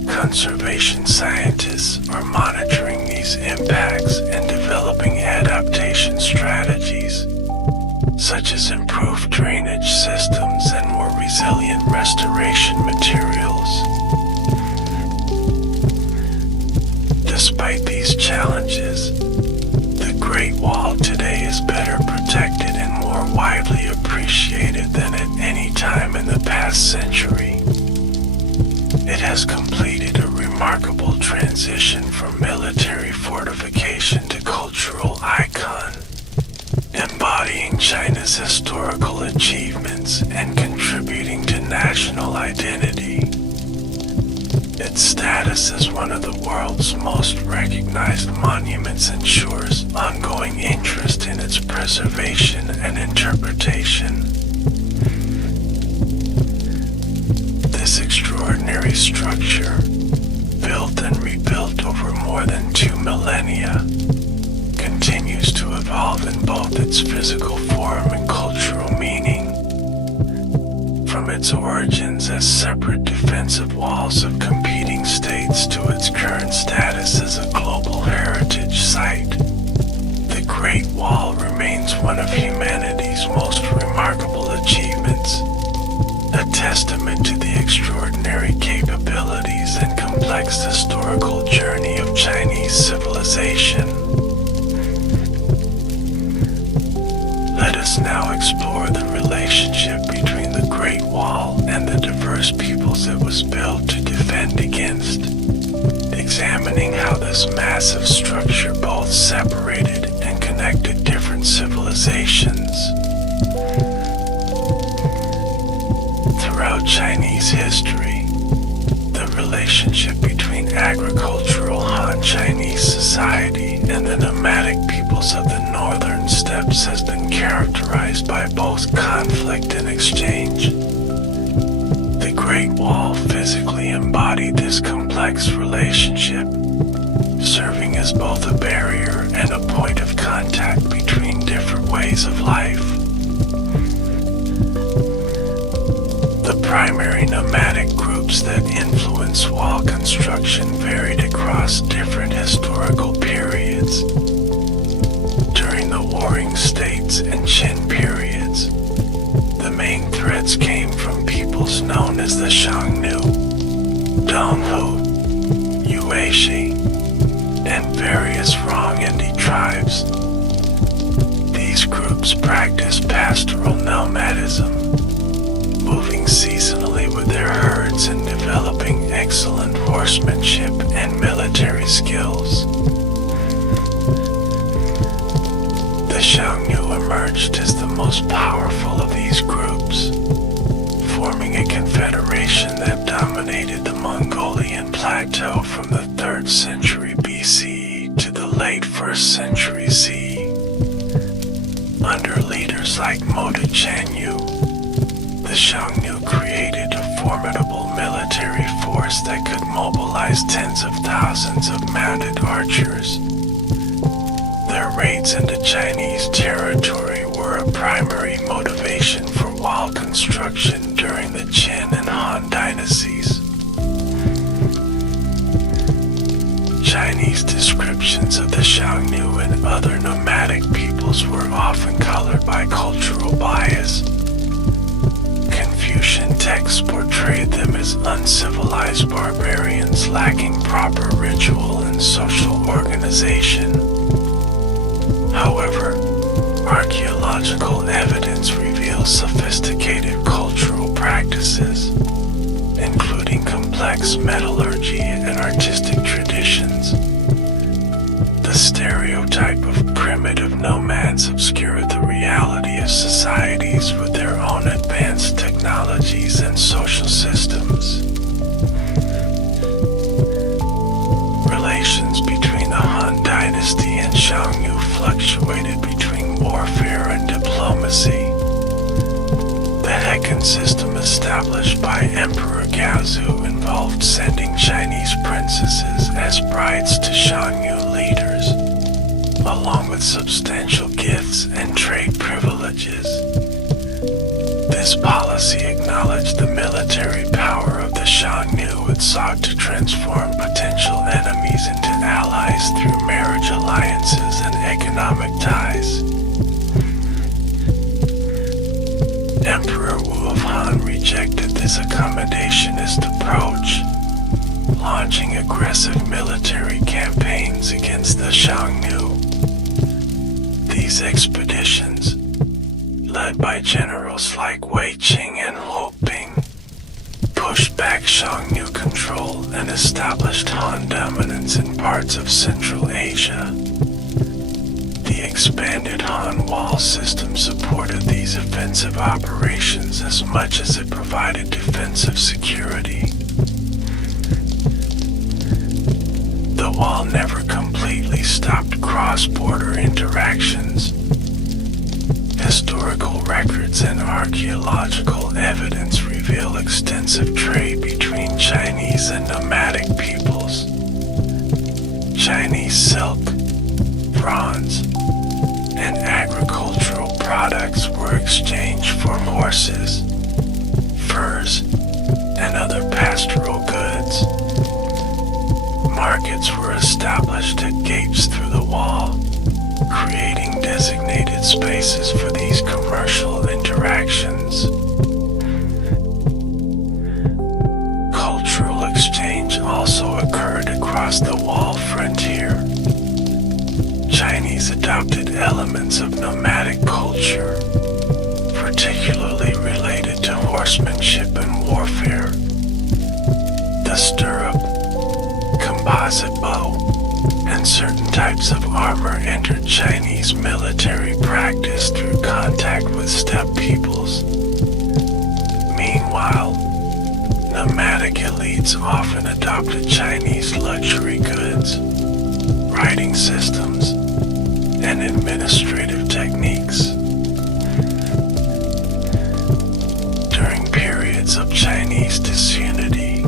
Conservation scientists are monitoring these impacts and developing adaptation strategies, such as improved drainage systems and more resilient restoration materials. Despite these challenges, the Great Wall today is better protected and more widely appreciated than at any time in the past century. It has completed a remarkable transition from military fortification to cultural icon, embodying China's historical achievements and contributing to national identity. Its status as one of the world's most recognized monuments ensures ongoing interest in its preservation and interpretation. This extraordinary structure, built and rebuilt over more than 2 millennia, continues to evolve in both its physical form and cultural meaning. From its origins as separate defensive walls of competing states to its current status as a global heritage site, the Great Wall remains one of humanity's most remarkable achievements, a testament to the extraordinary capabilities and complex historical journey of Chinese civilization. Let us now explore the relationship between the Great Wall and the diverse peoples it was built to defend against, examining how this massive structure both separated and connected different civilizations. Throughout Chinese history, the relationship between agricultural Han Chinese society and the nomadic peoples of the northern steppes has been characterized by both conflict and exchange. The Great Wall physically embodied this complex relationship, serving as both a barrier and a point of contact between different ways of life. The primary nomadic groups that influenced wall construction varied across different historical periods. During the Warring States and Qin periods, the main threats came from peoples known as the Xiongnu, Donghu, Yueshi, and various Rongindi tribes. These groups practiced pastoral nomadism, moving seasonally with their herds and developing excellent horsemanship and military skills. The Xiongnu emerged as the most powerful of these groups, forming a confederation that dominated the Mongolian plateau from the 3rd century BCE to the late 1st century CE. Under leaders like Moda Chanyu, the Xiongnu created a formidable military force that could mobilize tens of thousands of mounted archers. Their raids into Chinese territory were a primary motivation for wall construction during the Qin and Han dynasties. descriptions of the Xiongnu and other nomadic peoples were often colored by cultural bias. Confucian texts portrayed them as uncivilized barbarians lacking proper ritual and social organization. However, archaeological evidence reveals sophisticated cultural practices, including complex metallurgy and artistic traditions. The stereotype of primitive nomads obscured the reality of societies with their own advanced technologies and social systems. Relations between the Han Dynasty and Xiongnu fluctuated between warfare and diplomacy. The Hekan system established by Emperor Gaozu involved sending Chinese princesses as brides to Xiongnu leaders, along with substantial gifts and trade privileges. This policy acknowledged the military power of the Xiongnu and sought to transform potential enemies into allies through marriage alliances and economic ties. Emperor Wu of Han rejected this accommodationist approach, launching aggressive military campaigns against the Xiongnu. These expeditions, led by generals like Wei Qing and Huo Bing, pushed back Xiongnu control and established Han dominance in parts of Central Asia. The expanded Han wall system supported these offensive operations as much as it provided defensive security. The wall never completely stopped cross-border interactions. Historical records and archaeological evidence reveal extensive trade between Chinese and nomadic peoples. Chinese silk, bronze, and agricultural products were exchanged for horses, furs, and other pastoral goods. Markets were established at gates through the wall, creating designated spaces for these commercial interactions. Cultural exchange also occurred across the wall frontier. Chinese adopted elements of nomadic culture, particularly related to horsemanship and warfare. The stirrup, composite bow, and certain types of armor entered Chinese military practice through contact with steppe peoples. Meanwhile, nomadic elites often adopted Chinese luxury goods, writing systems, and administrative techniques. During periods of Chinese disunity,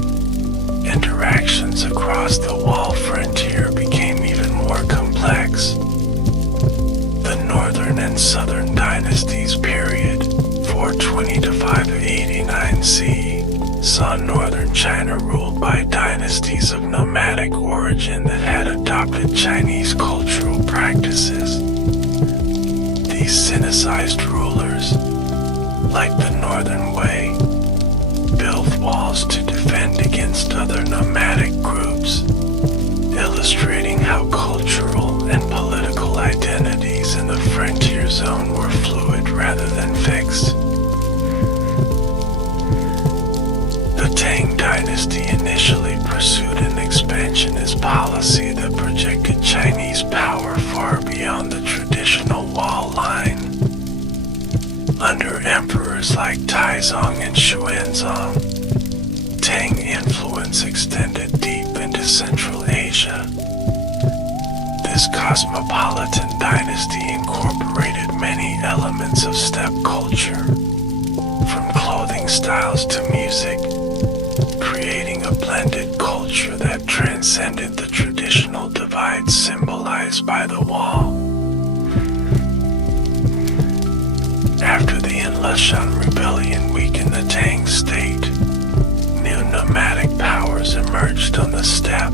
interactions across the wall frontier became even more complex. The Northern and Southern Dynasties period, 420 to 589 CE, saw northern China ruled by dynasties of nomadic origin that had adopted Chinese cultural practices. These Sinicized rulers, like the Northern Wei, built walls to defend against other nomadic groups, illustrating how cultural and political identities in the frontier zone were fluid rather than fixed. The Tang Dynasty initially pursued an expansionist policy that projected Chinese power far beyond the traditional wall line. Under emperors like Taizong and Xuanzong, Tang influence extended deep into Central Asia. This cosmopolitan dynasty incorporated many elements of steppe culture, from clothing styles to music, creating a blended culture that transcended the traditional divides symbolized by the wall. After the Enlishan rebellion weakened the Tang state, new nomadic powers emerged on the steppe.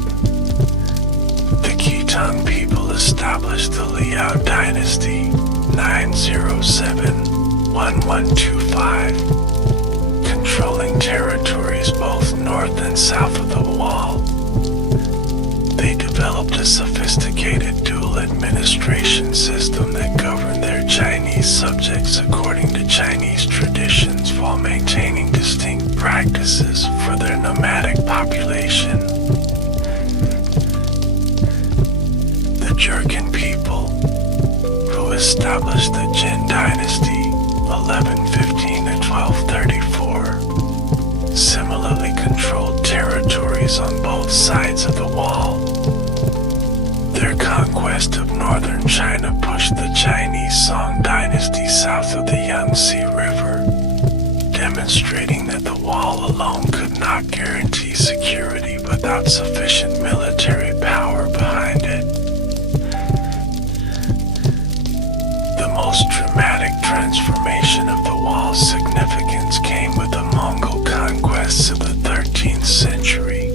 The Khitan people establish the Liao dynasty 907-1125, controlling territories both north and south of the wall. They developed a sophisticated dual administration system that governed their Chinese subjects according to Chinese traditions while maintaining distinct practices for their nomadic population. The Jurchen people, who established the Jin dynasty 1115 to 1234, similarly controlled territories on both sides of the wall. Their conquest of northern China pushed the Chinese Song dynasty south of the Yangtze River, demonstrating that the wall alone could not guarantee security without sufficient military power behind it. The most dramatic transformation of the wall's significance came with the Mongol conquests of the 13th century.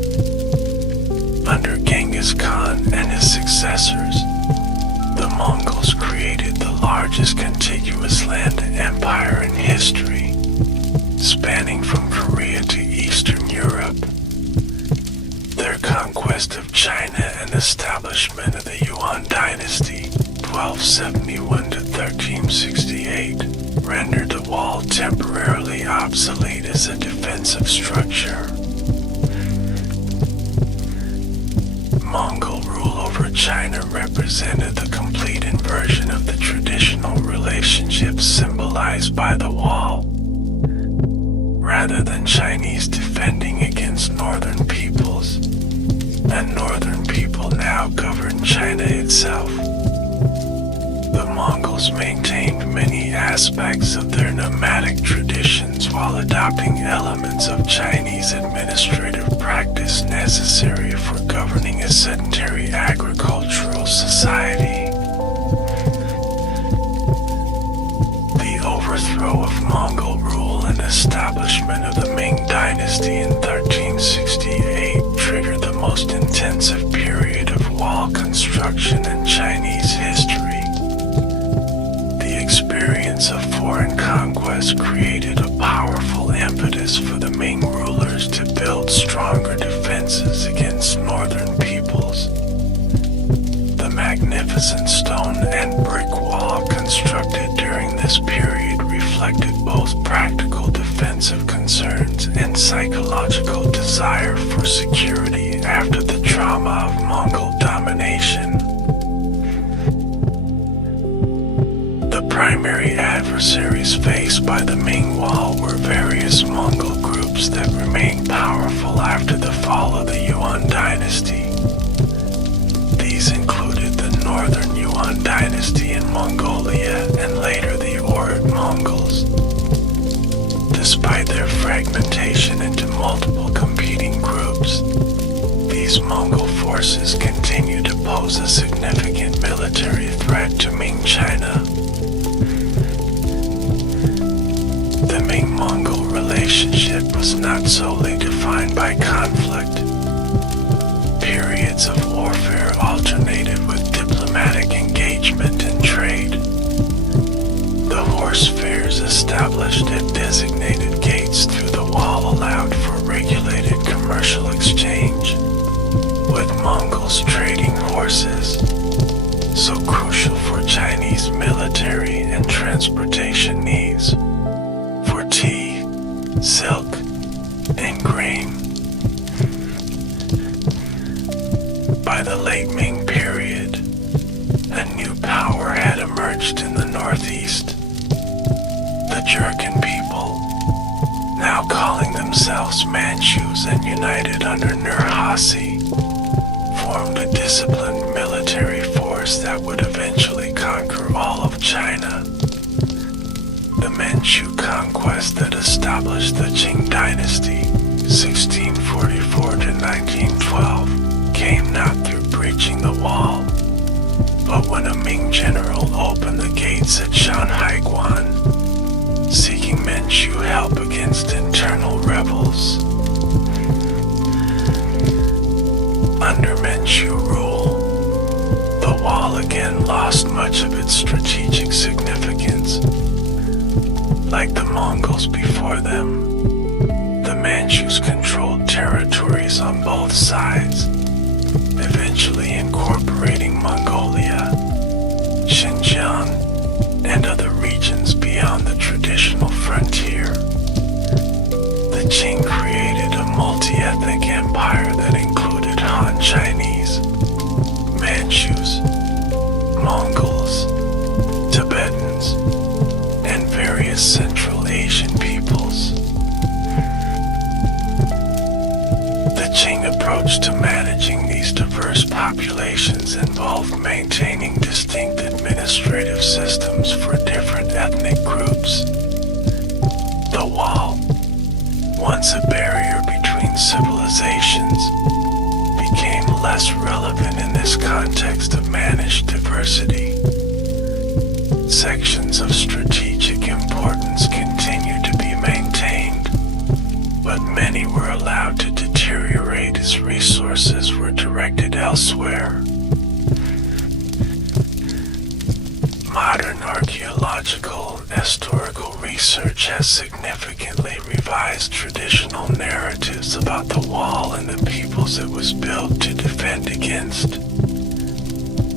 Under Genghis Khan and his successors, the Mongols created the largest contiguous land empire in history, spanning from Korea to Eastern Europe. Their conquest of China and establishment of the Yuan dynasty 1271 to 1368 rendered the wall temporarily obsolete as a defensive structure. Mongol rule over China represented the complete inversion of the traditional relationships symbolized by the wall. Rather than Chinese defending against northern peoples, and northern people now governed China itself. The Mongols maintained many aspects of their nomadic traditions while adopting elements of Chinese administrative practice necessary for governing a sedentary agricultural society. The overthrow of Mongol rule and establishment of the Ming dynasty in 1368 triggered the most intensive period of wall construction in Chinese history. The experience of foreign conquest created a powerful impetus for the Ming rulers to build stronger defenses against northern peoples. The magnificent stone and brick wall constructed during this period reflected both practical defensive concerns and psychological desire for security after the trauma of Mongol domination. The primary adversaries faced by the Ming Wall were various Mongol groups that remained powerful after the fall of the Yuan dynasty. These included the Northern Yuan dynasty in Mongolia and later the Oirat Mongols. Despite their fragmentation into multiple competing groups, these Mongol forces continued to pose a significant military threat to Ming China. The Ming-Mongol relationship was not solely defined by conflict. Periods of warfare alternated with diplomatic engagement and trade. The horse fairs established at designated gates through the wall allowed for regulated commercial exchange, with Mongols trading horses, so crucial for Chinese military and transportation needs, for tea, silk, and grain. By the late Ming period, a new power had emerged in the northeast. The Jurchen people, now calling themselves Manchus and united under Nurhaci, formed a disciplined military force that would eventually conquer all of China. The Manchu conquest that established the Qing dynasty, 1644 to 1912, came not through breaching the wall, but when a Ming general opened the gates at Shanhaiguan, seeking Manchu help against internal rebels. Under Manchu rule, the wall again lost much of its strategic significance. Like the Mongols before them, the Manchus controlled territories on both sides, eventually incorporating Mongolia, Xinjiang, and other regions beyond the traditional frontier. The Qing created a multi-ethnic empire that included Han Chinese, Manchus, Mongols, Tibetans, and various Central Asian peoples. The Qing approach to managing these diverse populations involved maintaining distinct administrative systems for different ethnic groups. The wall, once a barrier between civilizations, became less relevant in this context of managed diversity. Sections of strategic importance continued to be maintained, but many were allowed to deteriorate as resources were directed elsewhere. Modern archaeological historical research has significantly revised traditional narratives about the wall and the peoples it was built to defend against.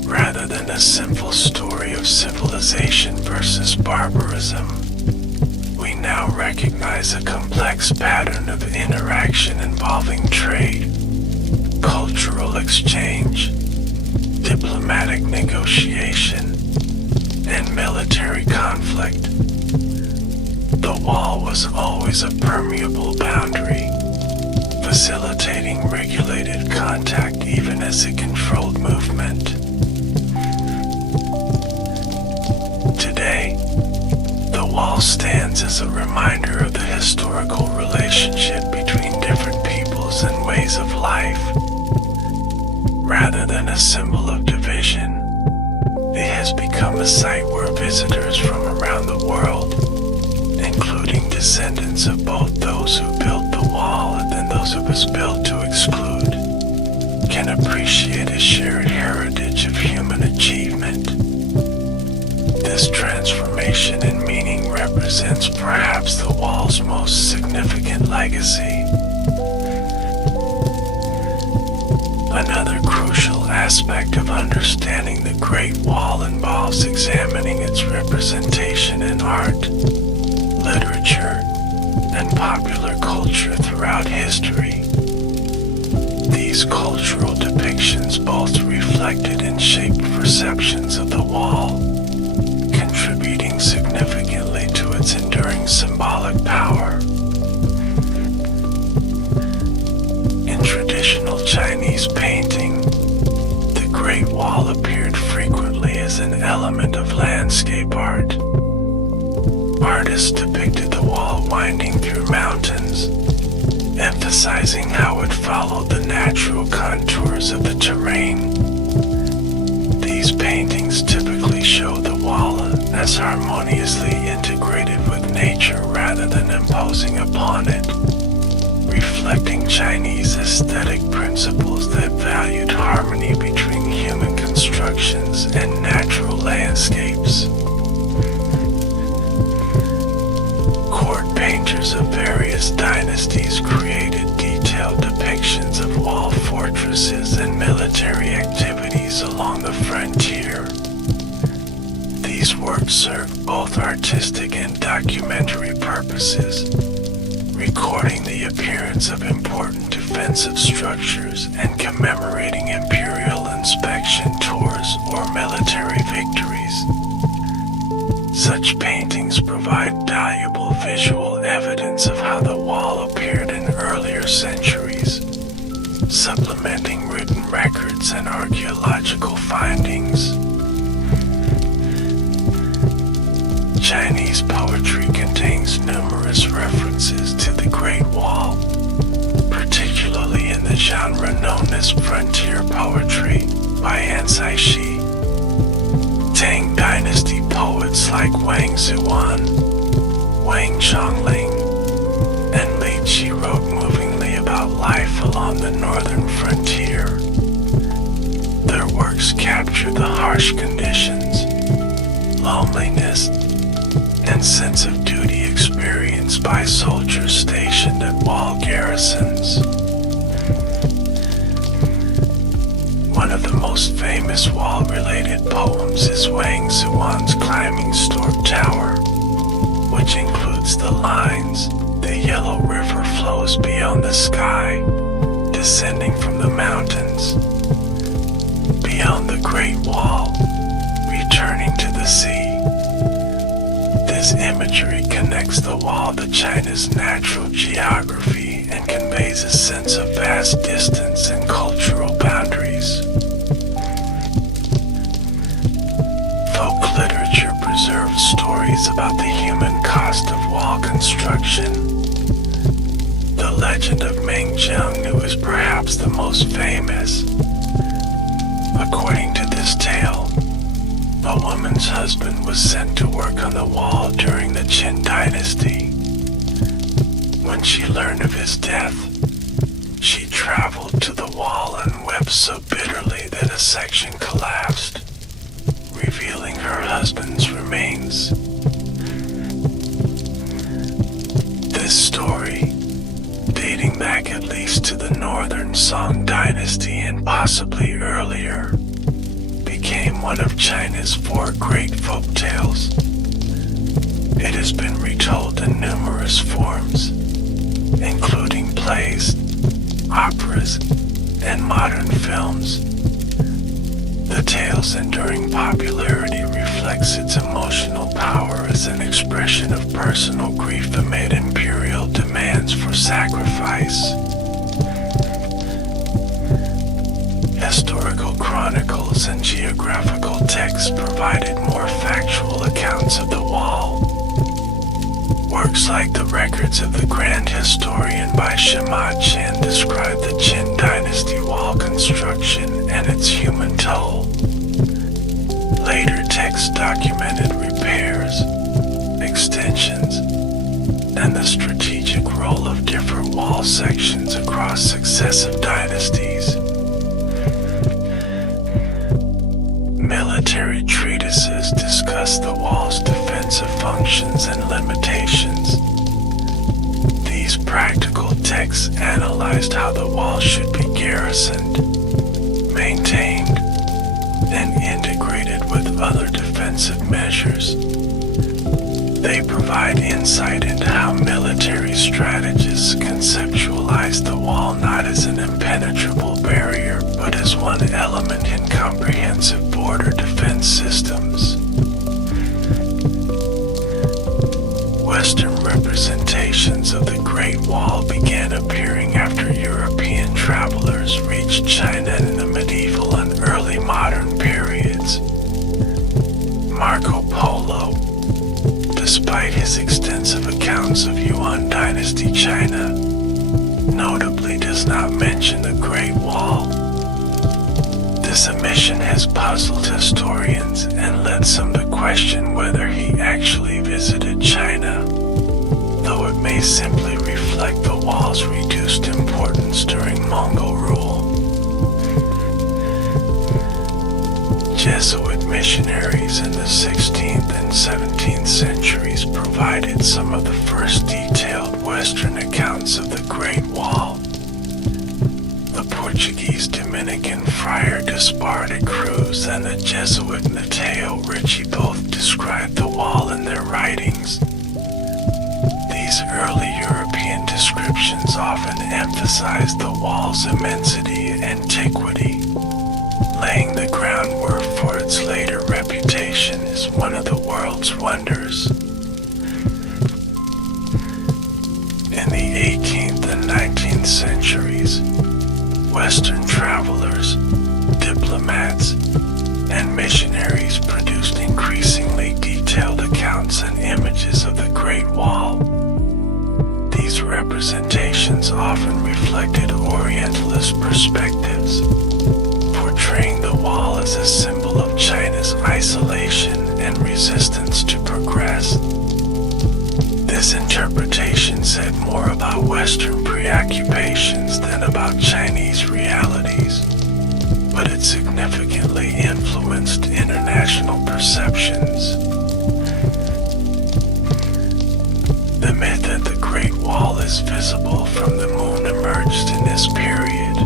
Rather than a simple story of civilization versus barbarism, we now recognize a complex pattern of interaction involving trade, cultural exchange, diplomatic negotiation, and military conflict. The wall was always a permeable boundary, facilitating regulated contact even as it controlled movement. Today, the wall stands as a reminder of the historical relationship between different peoples and ways of life. Rather than a symbol of division, it has become a site where visitors from around the world, including descendants of both those who built the wall and then those it was built to exclude, can appreciate a shared heritage of human achievement. This transformation in meaning represents perhaps the wall's most significant legacy. Another crucial aspect of understanding the Great Wall involves examining its representation in art, literature, and popular culture throughout history. These cultural depictions both reflected and shaped perceptions of the wall, contributing significantly to its enduring symbolic power. In traditional Chinese painting, the Great Wall appeared frequently as an element of landscape art. Artists depicted the wall winding through mountains, emphasizing how it followed the natural contours of the terrain. These paintings typically show the wall as harmoniously integrated with nature rather than imposing upon it, reflecting Chinese aesthetic principles that valued harmony between human constructions and natural landscapes. Court painters of various dynasties created detailed depictions of wall fortresses and military activities along the frontier. These works served both artistic and documentary purposes, recording the appearance of important defensive structures and commemorating imperial inspection tours or military victories. Such paintings provide valuable visual evidence of how the wall appeared in earlier centuries, supplementing written records and archaeological findings. Chinese poetry contains numerous references to the Great Wall, particularly in the genre known as frontier poetry by Ansai Shi. Tang Dynasty poets like Wang Zuan, Wang Chongling, and Li Qi wrote movingly about life along the northern frontier. Their works capture the heart harsh conditions, loneliness, and sense of duty experienced by soldiers stationed at wall garrisons. One of the most famous wall-related poems is Wang Zuan's Climbing Stork Tower, which includes the lines, "The yellow river flows beyond the sky, descending from the mountains, beyond the Great Wall, returning to the sea." This imagery connects the wall to China's natural geography and conveys a sense of vast distance and cultural boundaries. Folk literature preserves stories about the human cost of wall construction. The legend of Meng Jiang is perhaps the most famous. According to this tale, a woman's husband was sent to work on the wall during the Qin dynasty. When she learned of his death, she traveled to the wall and wept so bitterly that a section collapsed, revealing her husband's remains. This story, dating back at least to the Northern Song dynasty and possibly earlier, became one of China's 4 great folk tales. It has been retold in numerous forms, including plays, operas, and modern films. The tale's enduring popularity reflects its emotional power as an expression of personal grief amid imperial demands for sacrifice. Historical chronicles and geographical texts provided more factual accounts of the wall. Works like the Records of the Grand Historian by Sima Qian describe the Qin dynasty wall construction and its human toll. Later texts documented repairs, extensions, and the strategic role of different wall sections across successive dynasties. Military treatises discuss the wall's defensive functions and limitations. These practical texts analyzed how the wall should be garrisoned, maintained, and integrated with other defensive measures. They provide insight into how military strategists conceptualize the wall not as an impenetrable barrier, but as one element in comprehensive border defense systems. Western representations of the Great Wall began appearing after European travelers reached China in the medieval and early modern periods. Marco Polo, despite his extensive accounts of Yuan Dynasty China, notably does not mention the Great Wall. This omission has puzzled historians and led some to question whether he actually visited China, though it may simply reflect the wall's reduced importance during Mongol rule. Jesuit missionaries in the 16th and 17th centuries provided some of the first detailed Western accounts of the Great Wall. The Portuguese Dominican friar Gaspar de Cruz and the Jesuit Mateo Ricci both described the wall in their writings. These early European descriptions often emphasized the wall's immensity and antiquity, laying the groundwork for its later reputation as one of the world's wonders. In the 18th and 19th centuries, Western travelers, diplomats, and missionaries produced increasingly detailed accounts and images of the Great Wall. These representations often reflected Orientalist perspectives, portraying the wall as a symbol of China's isolation and resistance to progress. This interpretation said more about Western preoccupations than about Chinese realities, but it significantly influenced international is visible from the moon emerged in this period,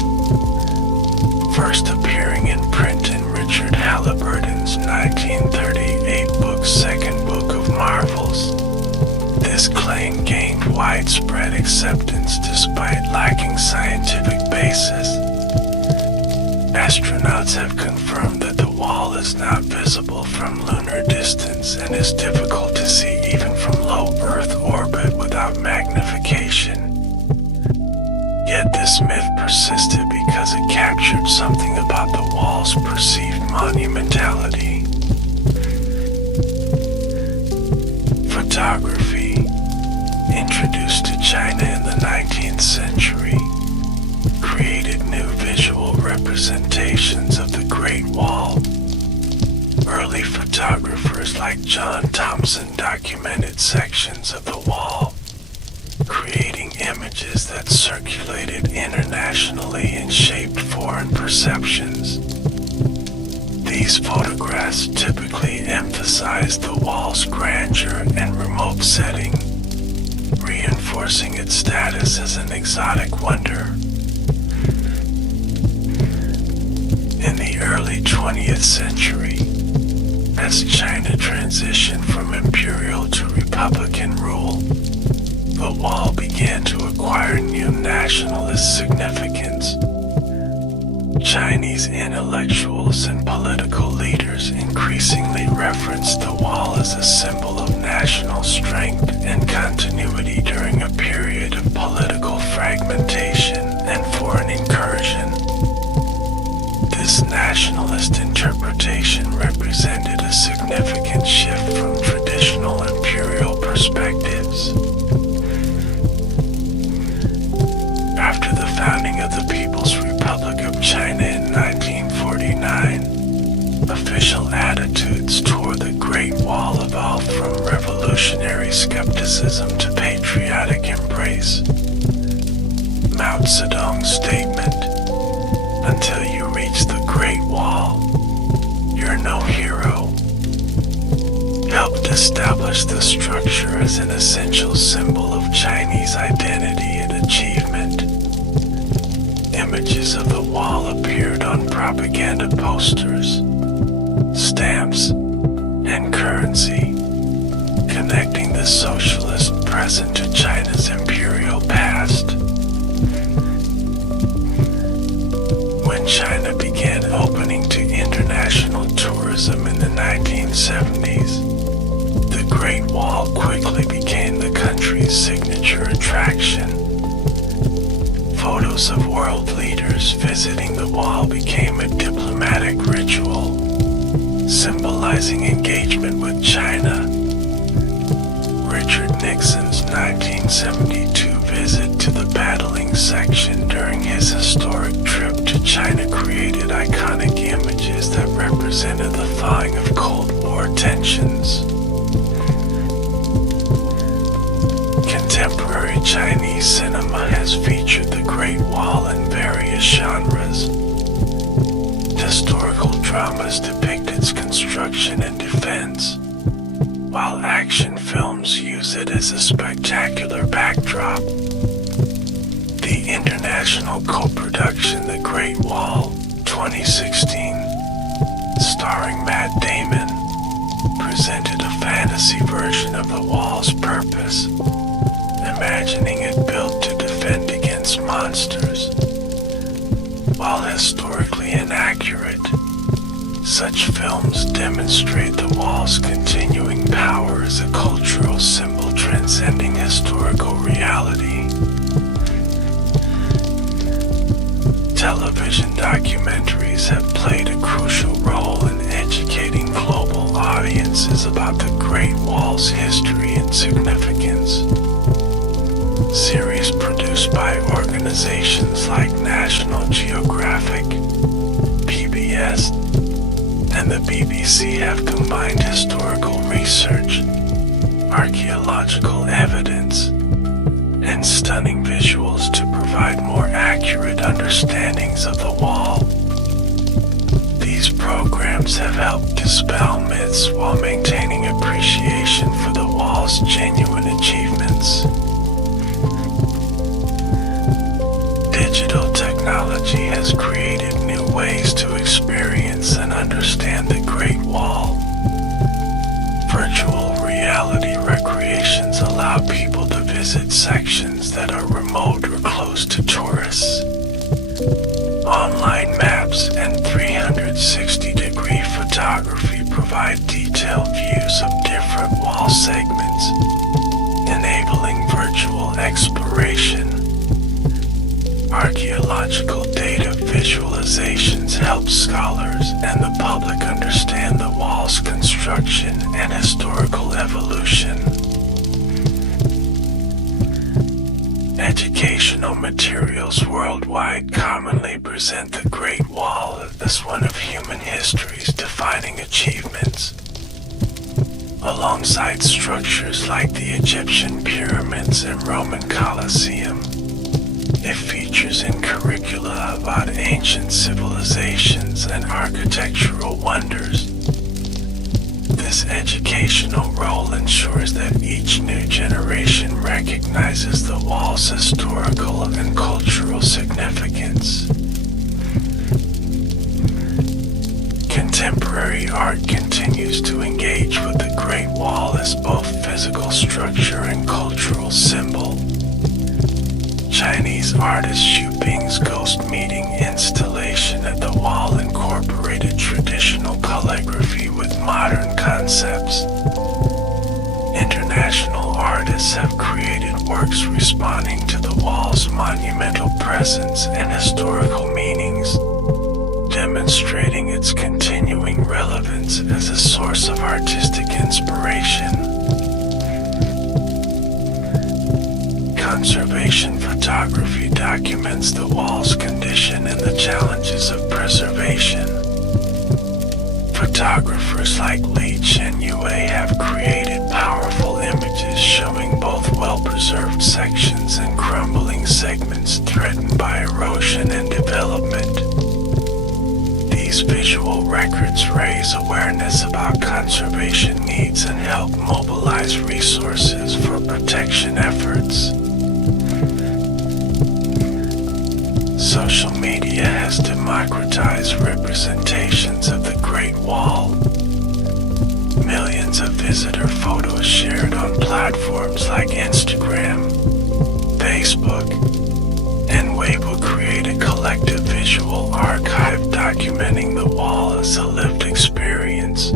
first appearing in print in Richard Halliburton's 1938 book Second Book of Marvels. This claim gained widespread acceptance despite lacking scientific basis. Astronauts have confirmed that the wall is not visible from lunar distance and is difficult to see even from low Earth orbit without magnification. Yet this myth persisted because it captured something about the wall's perceived monumentality. Photography, introduced to China in the 19th century, created new visual representations of the Great Wall. Early photographers like John Thomson documented sections of the wall, creating images that circulated internationally and shaped foreign perceptions. These photographs typically emphasized the wall's grandeur and remote setting, reinforcing its status as an exotic wonder. In the early 20th century, as China transitioned from imperial to republican rule, the wall began to acquire new nationalist significance. Chinese intellectuals and political leaders increasingly referenced the wall as a symbol of national strength and continuity during a period of political fragmentation and foreign incursion. This nationalist interpretation represented a significant shift from traditional imperial perspectives. After the founding of the People's Republic of China in 1949, official attitudes toward the Great Wall evolved from revolutionary skepticism to patriotic embrace. Mao Zedong's statement, "Until you reach the Great Wall, you're no hero," helped establish the structure as an essential symbol of Chinese identity and achievement. Images of the wall appeared on propaganda posters, stamps, and currency, connecting the socialist present to China's imperial past. When China began opening to international tourism in the 1970s, the Great Wall quickly became the country's signature attraction. Photos of world leaders visiting the wall became a diplomatic ritual, symbolizing engagement with China. Richard Nixon's 1972 visit to the battling section during his historic trip to China created iconic images that represented the thawing of Cold War tensions. Contemporary Chinese cinema has featured the Great Wall in various genres. Historical dramas depict its construction and defense, while action films use it as a spectacular backdrop. The international co-production The Great Wall 2016, starring Matt Damon, presented a fantasy version of the wall's purpose, imagining it built to defend against monsters. While historically inaccurate, such films demonstrate the wall's continuing power as a cultural symbol transcending historical reality. Television documentaries have played a crucial role in educating global audiences about the Great Wall's history and significance. Series produced by organizations like National Geographic, PBS, and the BBC have combined historical research, archaeological evidence, and stunning visuals to provide more accurate understandings of the wall. These programs have helped dispel myths while maintaining appreciation for the wall's genuine achievements. sections that are remote or close to tourists. Online maps and 360-degree photography provide detailed views of different wall segments, enabling virtual exploration. Archaeological data visualizations help scholars and the public understand the wall's construction and historical evolution. Educational materials worldwide commonly present the Great Wall as one of human history's defining achievements. Alongside structures like the Egyptian pyramids and Roman Colosseum, it features in curricula about ancient civilizations and architectural wonders. This educational role ensures that each new generation recognizes the wall's historical and cultural significance. Contemporary art continues to engage with the Great Wall as both physical structure and cultural symbol. Chinese artist Xu Bing's ghost meeting installation at the wall incorporated traditional calligraphy with modern concepts. International artists have created works responding to the wall's monumental presence and historical meanings, demonstrating its continuing relevance as a source of artistic inspiration. Conservation photography documents the wall's condition and the challenges of preservation. Photographers like Li Chen Yue have created powerful images showing both well-preserved sections and crumbling segments threatened by erosion and development. These visual records raise awareness about conservation needs and help mobilize resources for protection efforts. Social media has democratized representations of the Great Wall. Millions of visitor photos shared on platforms like Instagram, Facebook, and Weibo create a collective visual archive documenting the wall as a lived experience.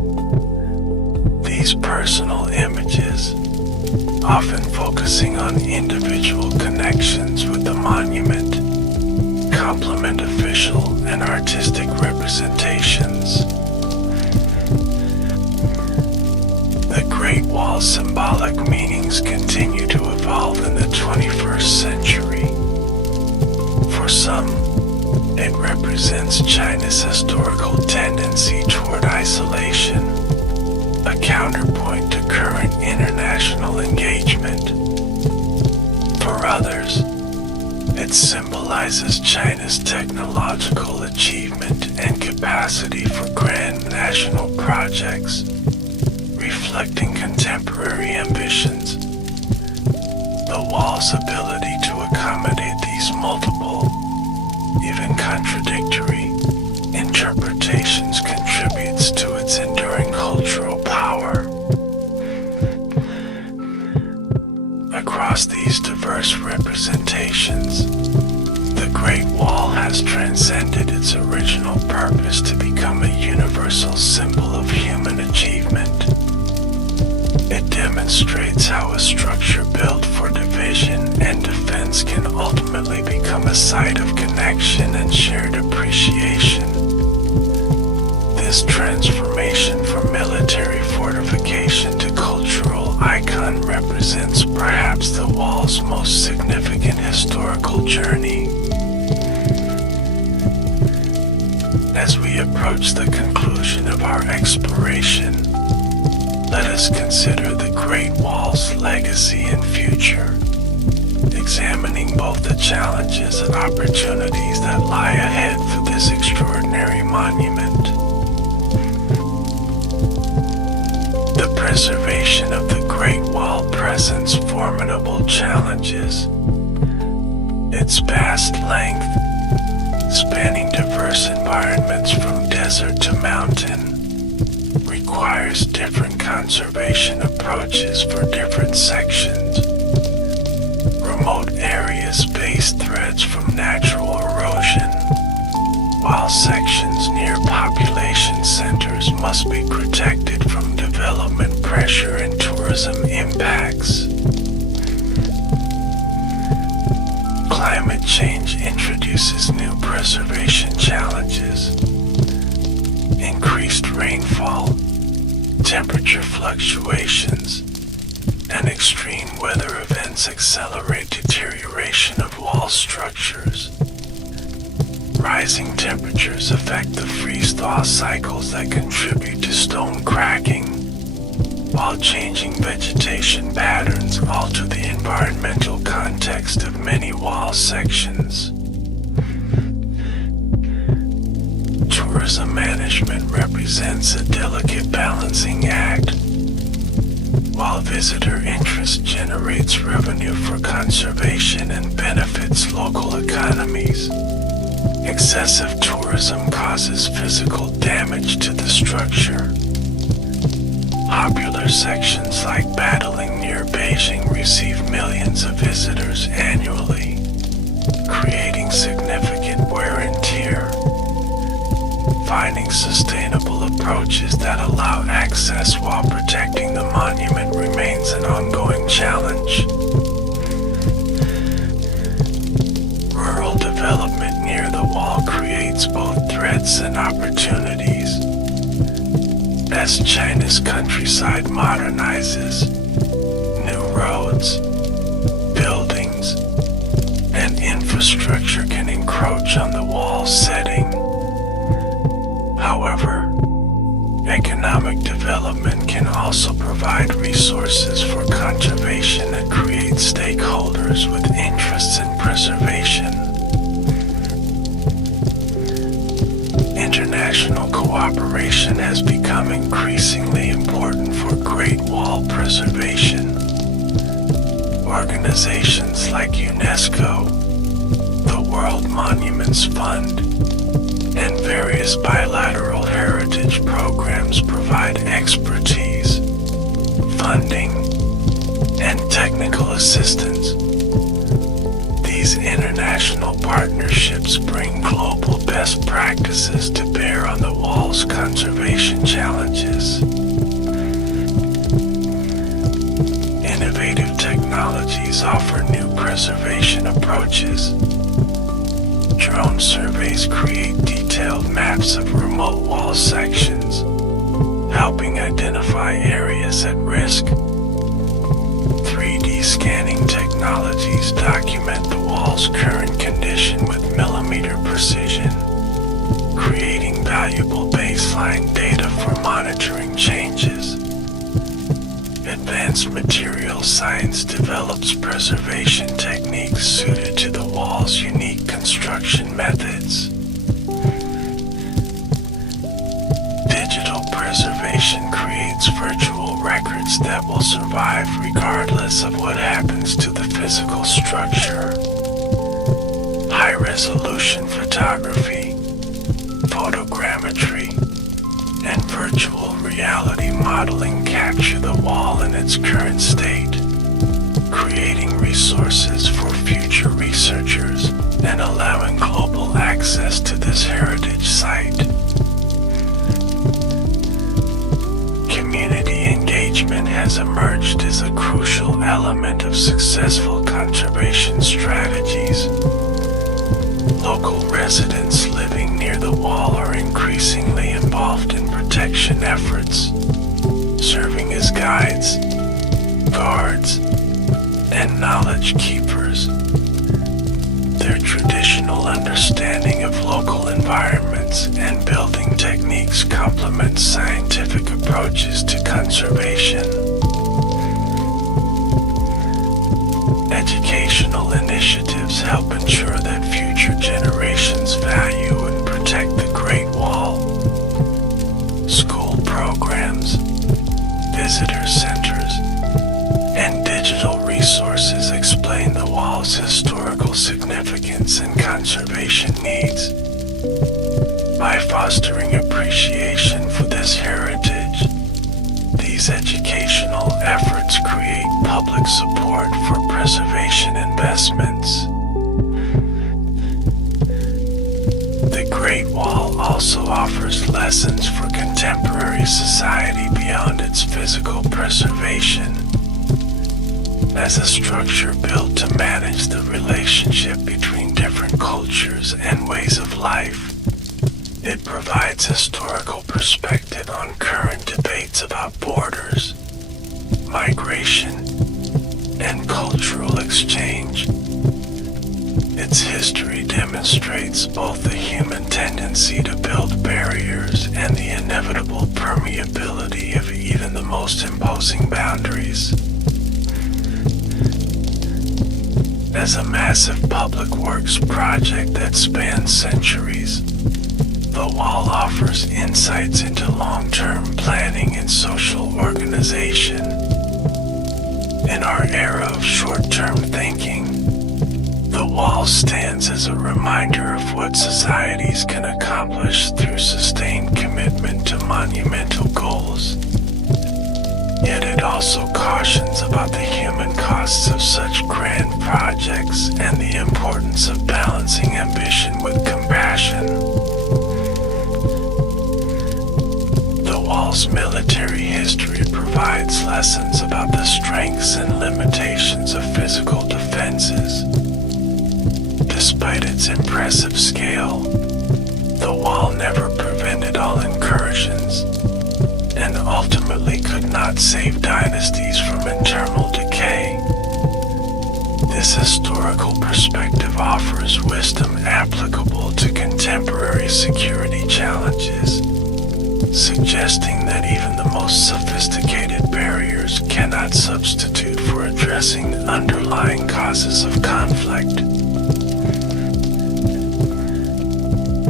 These personal images, often focusing on individual connections with the monument, complement official and artistic representations. The Great Wall's symbolic meanings continue to evolve in the 21st century. For some, it represents China's historical tendency toward isolation, a counterpoint to current international engagement. For others, it symbolizes China's technological achievement and capacity for grand national projects, reflecting contemporary ambitions. The wall's ability to accommodate these multiple, even contradictory, interpretations contributes to its enduring cultural power. Across these diverse representations, the Great Wall has transcended its original purpose to become a universal symbol of human achievement. It demonstrates how a structure built for division and defense can ultimately become a site of connection and shared appreciation. This transformation from military fortification to cultural icon represents perhaps the wall's most significant historical journey. As we approach the conclusion of our exploration, let us consider the Great Wall's legacy and future, examining both the challenges and opportunities that lie ahead for this extraordinary monument. The preservation of the Great Wall presents formidable challenges. Its vast length, spanning diverse environments from desert to mountain, requires different conservation approaches for different sections. face threats from natural erosion, while sections near population centers must be protected from development pressure and tourism impacts. Climate change introduces new preservation challenges. Increased rainfall, temperature fluctuations, and extreme weather events accelerate deterioration of wall structures. Rising temperatures affect the freeze-thaw cycles that contribute to stone cracking, while changing vegetation patterns alter the environmental context of many wall sections. Tourism management represents a delicate balancing act. While visitor interest generates revenue for conservation and benefits local economies, excessive tourism causes physical damage to the structure. Popular sections like Battling near Beijing receive millions of visitors annually, creating significant wear and tear. Finding sustainable approaches that allow access while protecting the monument remains an ongoing challenge. Rural development near the wall creates both threats and opportunities. As China's countryside modernizes, new roads, buildings, and infrastructure can encroach on the wall setting. However, economic development can also provide resources for conservation and create stakeholders with interests in preservation. International cooperation has become increasingly important for Great Wall preservation. Organizations like UNESCO, the World Monuments Fund, and various bilateral heritage programs provide expertise, funding, and technical assistance. These international partnerships bring global best practices to bear on the wall's conservation challenges. Innovative technologies offer new preservation approaches. Drone surveys create detailed maps of remote wall sections, helping identify areas at risk. 3D scanning technologies document the wall's current condition with millimeter precision, creating valuable baseline data for monitoring changes. Advanced material science develops preservation techniques suited to the wall's unique construction methods. Digital preservation creates virtual records that will survive regardless of what happens to the physical structure. High-resolution photography, photogrammetry, and virtual reality modeling capture the wall in its current state, creating resources for future researchers and allowing global access to this heritage site. Community engagement has emerged as a crucial element of successful conservation strategies. Local residents living near the wall are increasingly involved in protection efforts, serving as guides, guards, and knowledge keepers. Their traditional understanding of local environments and building techniques complement scientific approaches to conservation. Educational initiatives help ensure that future generations value and protect the Great Wall. School programs, visitor centers, and digital resources explain the wall's historical significance and conservation needs. By fostering appreciation for this heritage, these educational efforts create public support for preservation investments. also offers lessons for contemporary society beyond its physical preservation. As a structure built to manage the relationship between different cultures and ways of life, it provides historical perspective on current debates about borders, migration, and cultural exchange. Its history demonstrates both the human tendency to build barriers and the inevitable permeability of even the most imposing boundaries. As a massive public works project that spans centuries, the wall offers insights into long-term planning and social organization. In our era of short-term thinking, the wall stands as a reminder of what societies can accomplish through sustained commitment to monumental goals. Yet it also cautions about the human costs of such grand projects and the importance of balancing ambition with compassion. The wall's military history provides lessons about the strengths and limitations of physical defenses. Despite its impressive scale, the wall never prevented all incursions, and ultimately could not save dynasties from internal decay. This historical perspective offers wisdom applicable to contemporary security challenges, suggesting that even the most sophisticated barriers cannot substitute for addressing the underlying causes of conflict.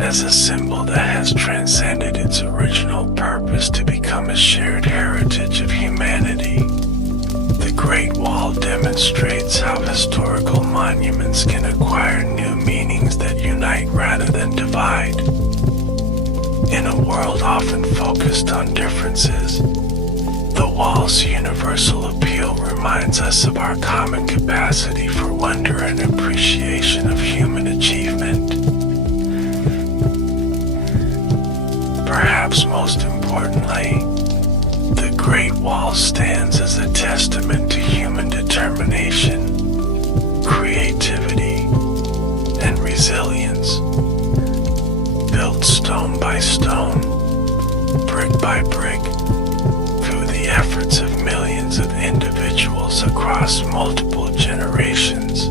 As a symbol that has transcended its original purpose to become a shared heritage of humanity, the Great Wall demonstrates how historical monuments can acquire new meanings that unite rather than divide. In a world often focused on differences, the wall's universal appeal reminds us of our common capacity for wonder and appreciation of human achievement. Perhaps most importantly, the Great Wall stands as a testament to human determination, creativity, and resilience. Built stone by stone, brick by brick, through the efforts of millions of individuals across multiple generations,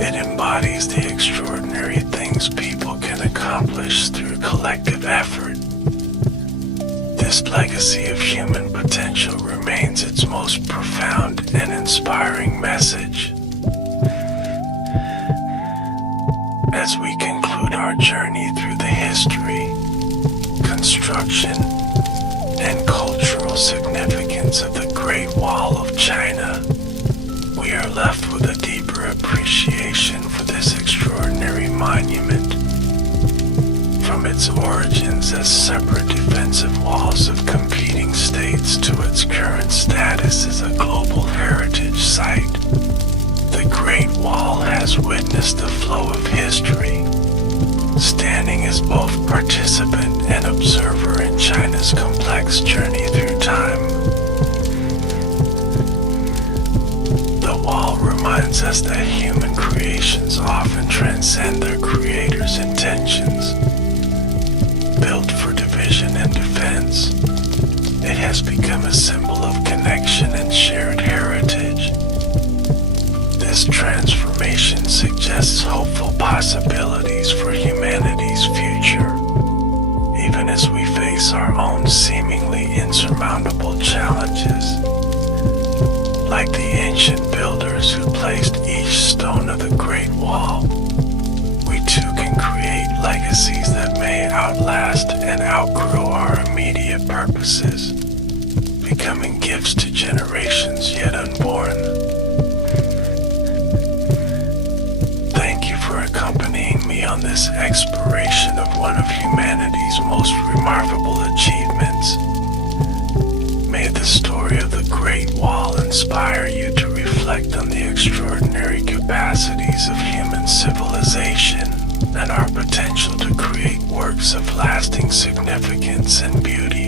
it embodies the extraordinary things people can accomplish through collective effort. This legacy of human potential remains its most profound and inspiring message. As we conclude our journey through the history, construction, and cultural significance of the Great Wall of China, we are left with a deeper appreciation for this extraordinary monument. From its origins as separate defensive walls of competing states to its current status as a global heritage site, the Great Wall has witnessed the flow of history, standing as both participant and observer in China's complex journey through time. The wall reminds us that human creations often transcend their creator's intentions. Built for division and defense, it has become a symbol of connection and shared heritage. This transformation suggests hopeful possibilities for humanity's future, even as we face our own seemingly insurmountable challenges. Like the ancient builders who placed each stone of the Great Wall, we too can create legacies that may outlast and outgrow our immediate purposes, becoming gifts to generations yet unborn. Thank you for accompanying me on this exploration of one of humanity's most remarkable achievements. May the story of the Great Wall inspire you to reflect on the extraordinary capacities of human civilization and our potential to create work works of lasting significance and beauty.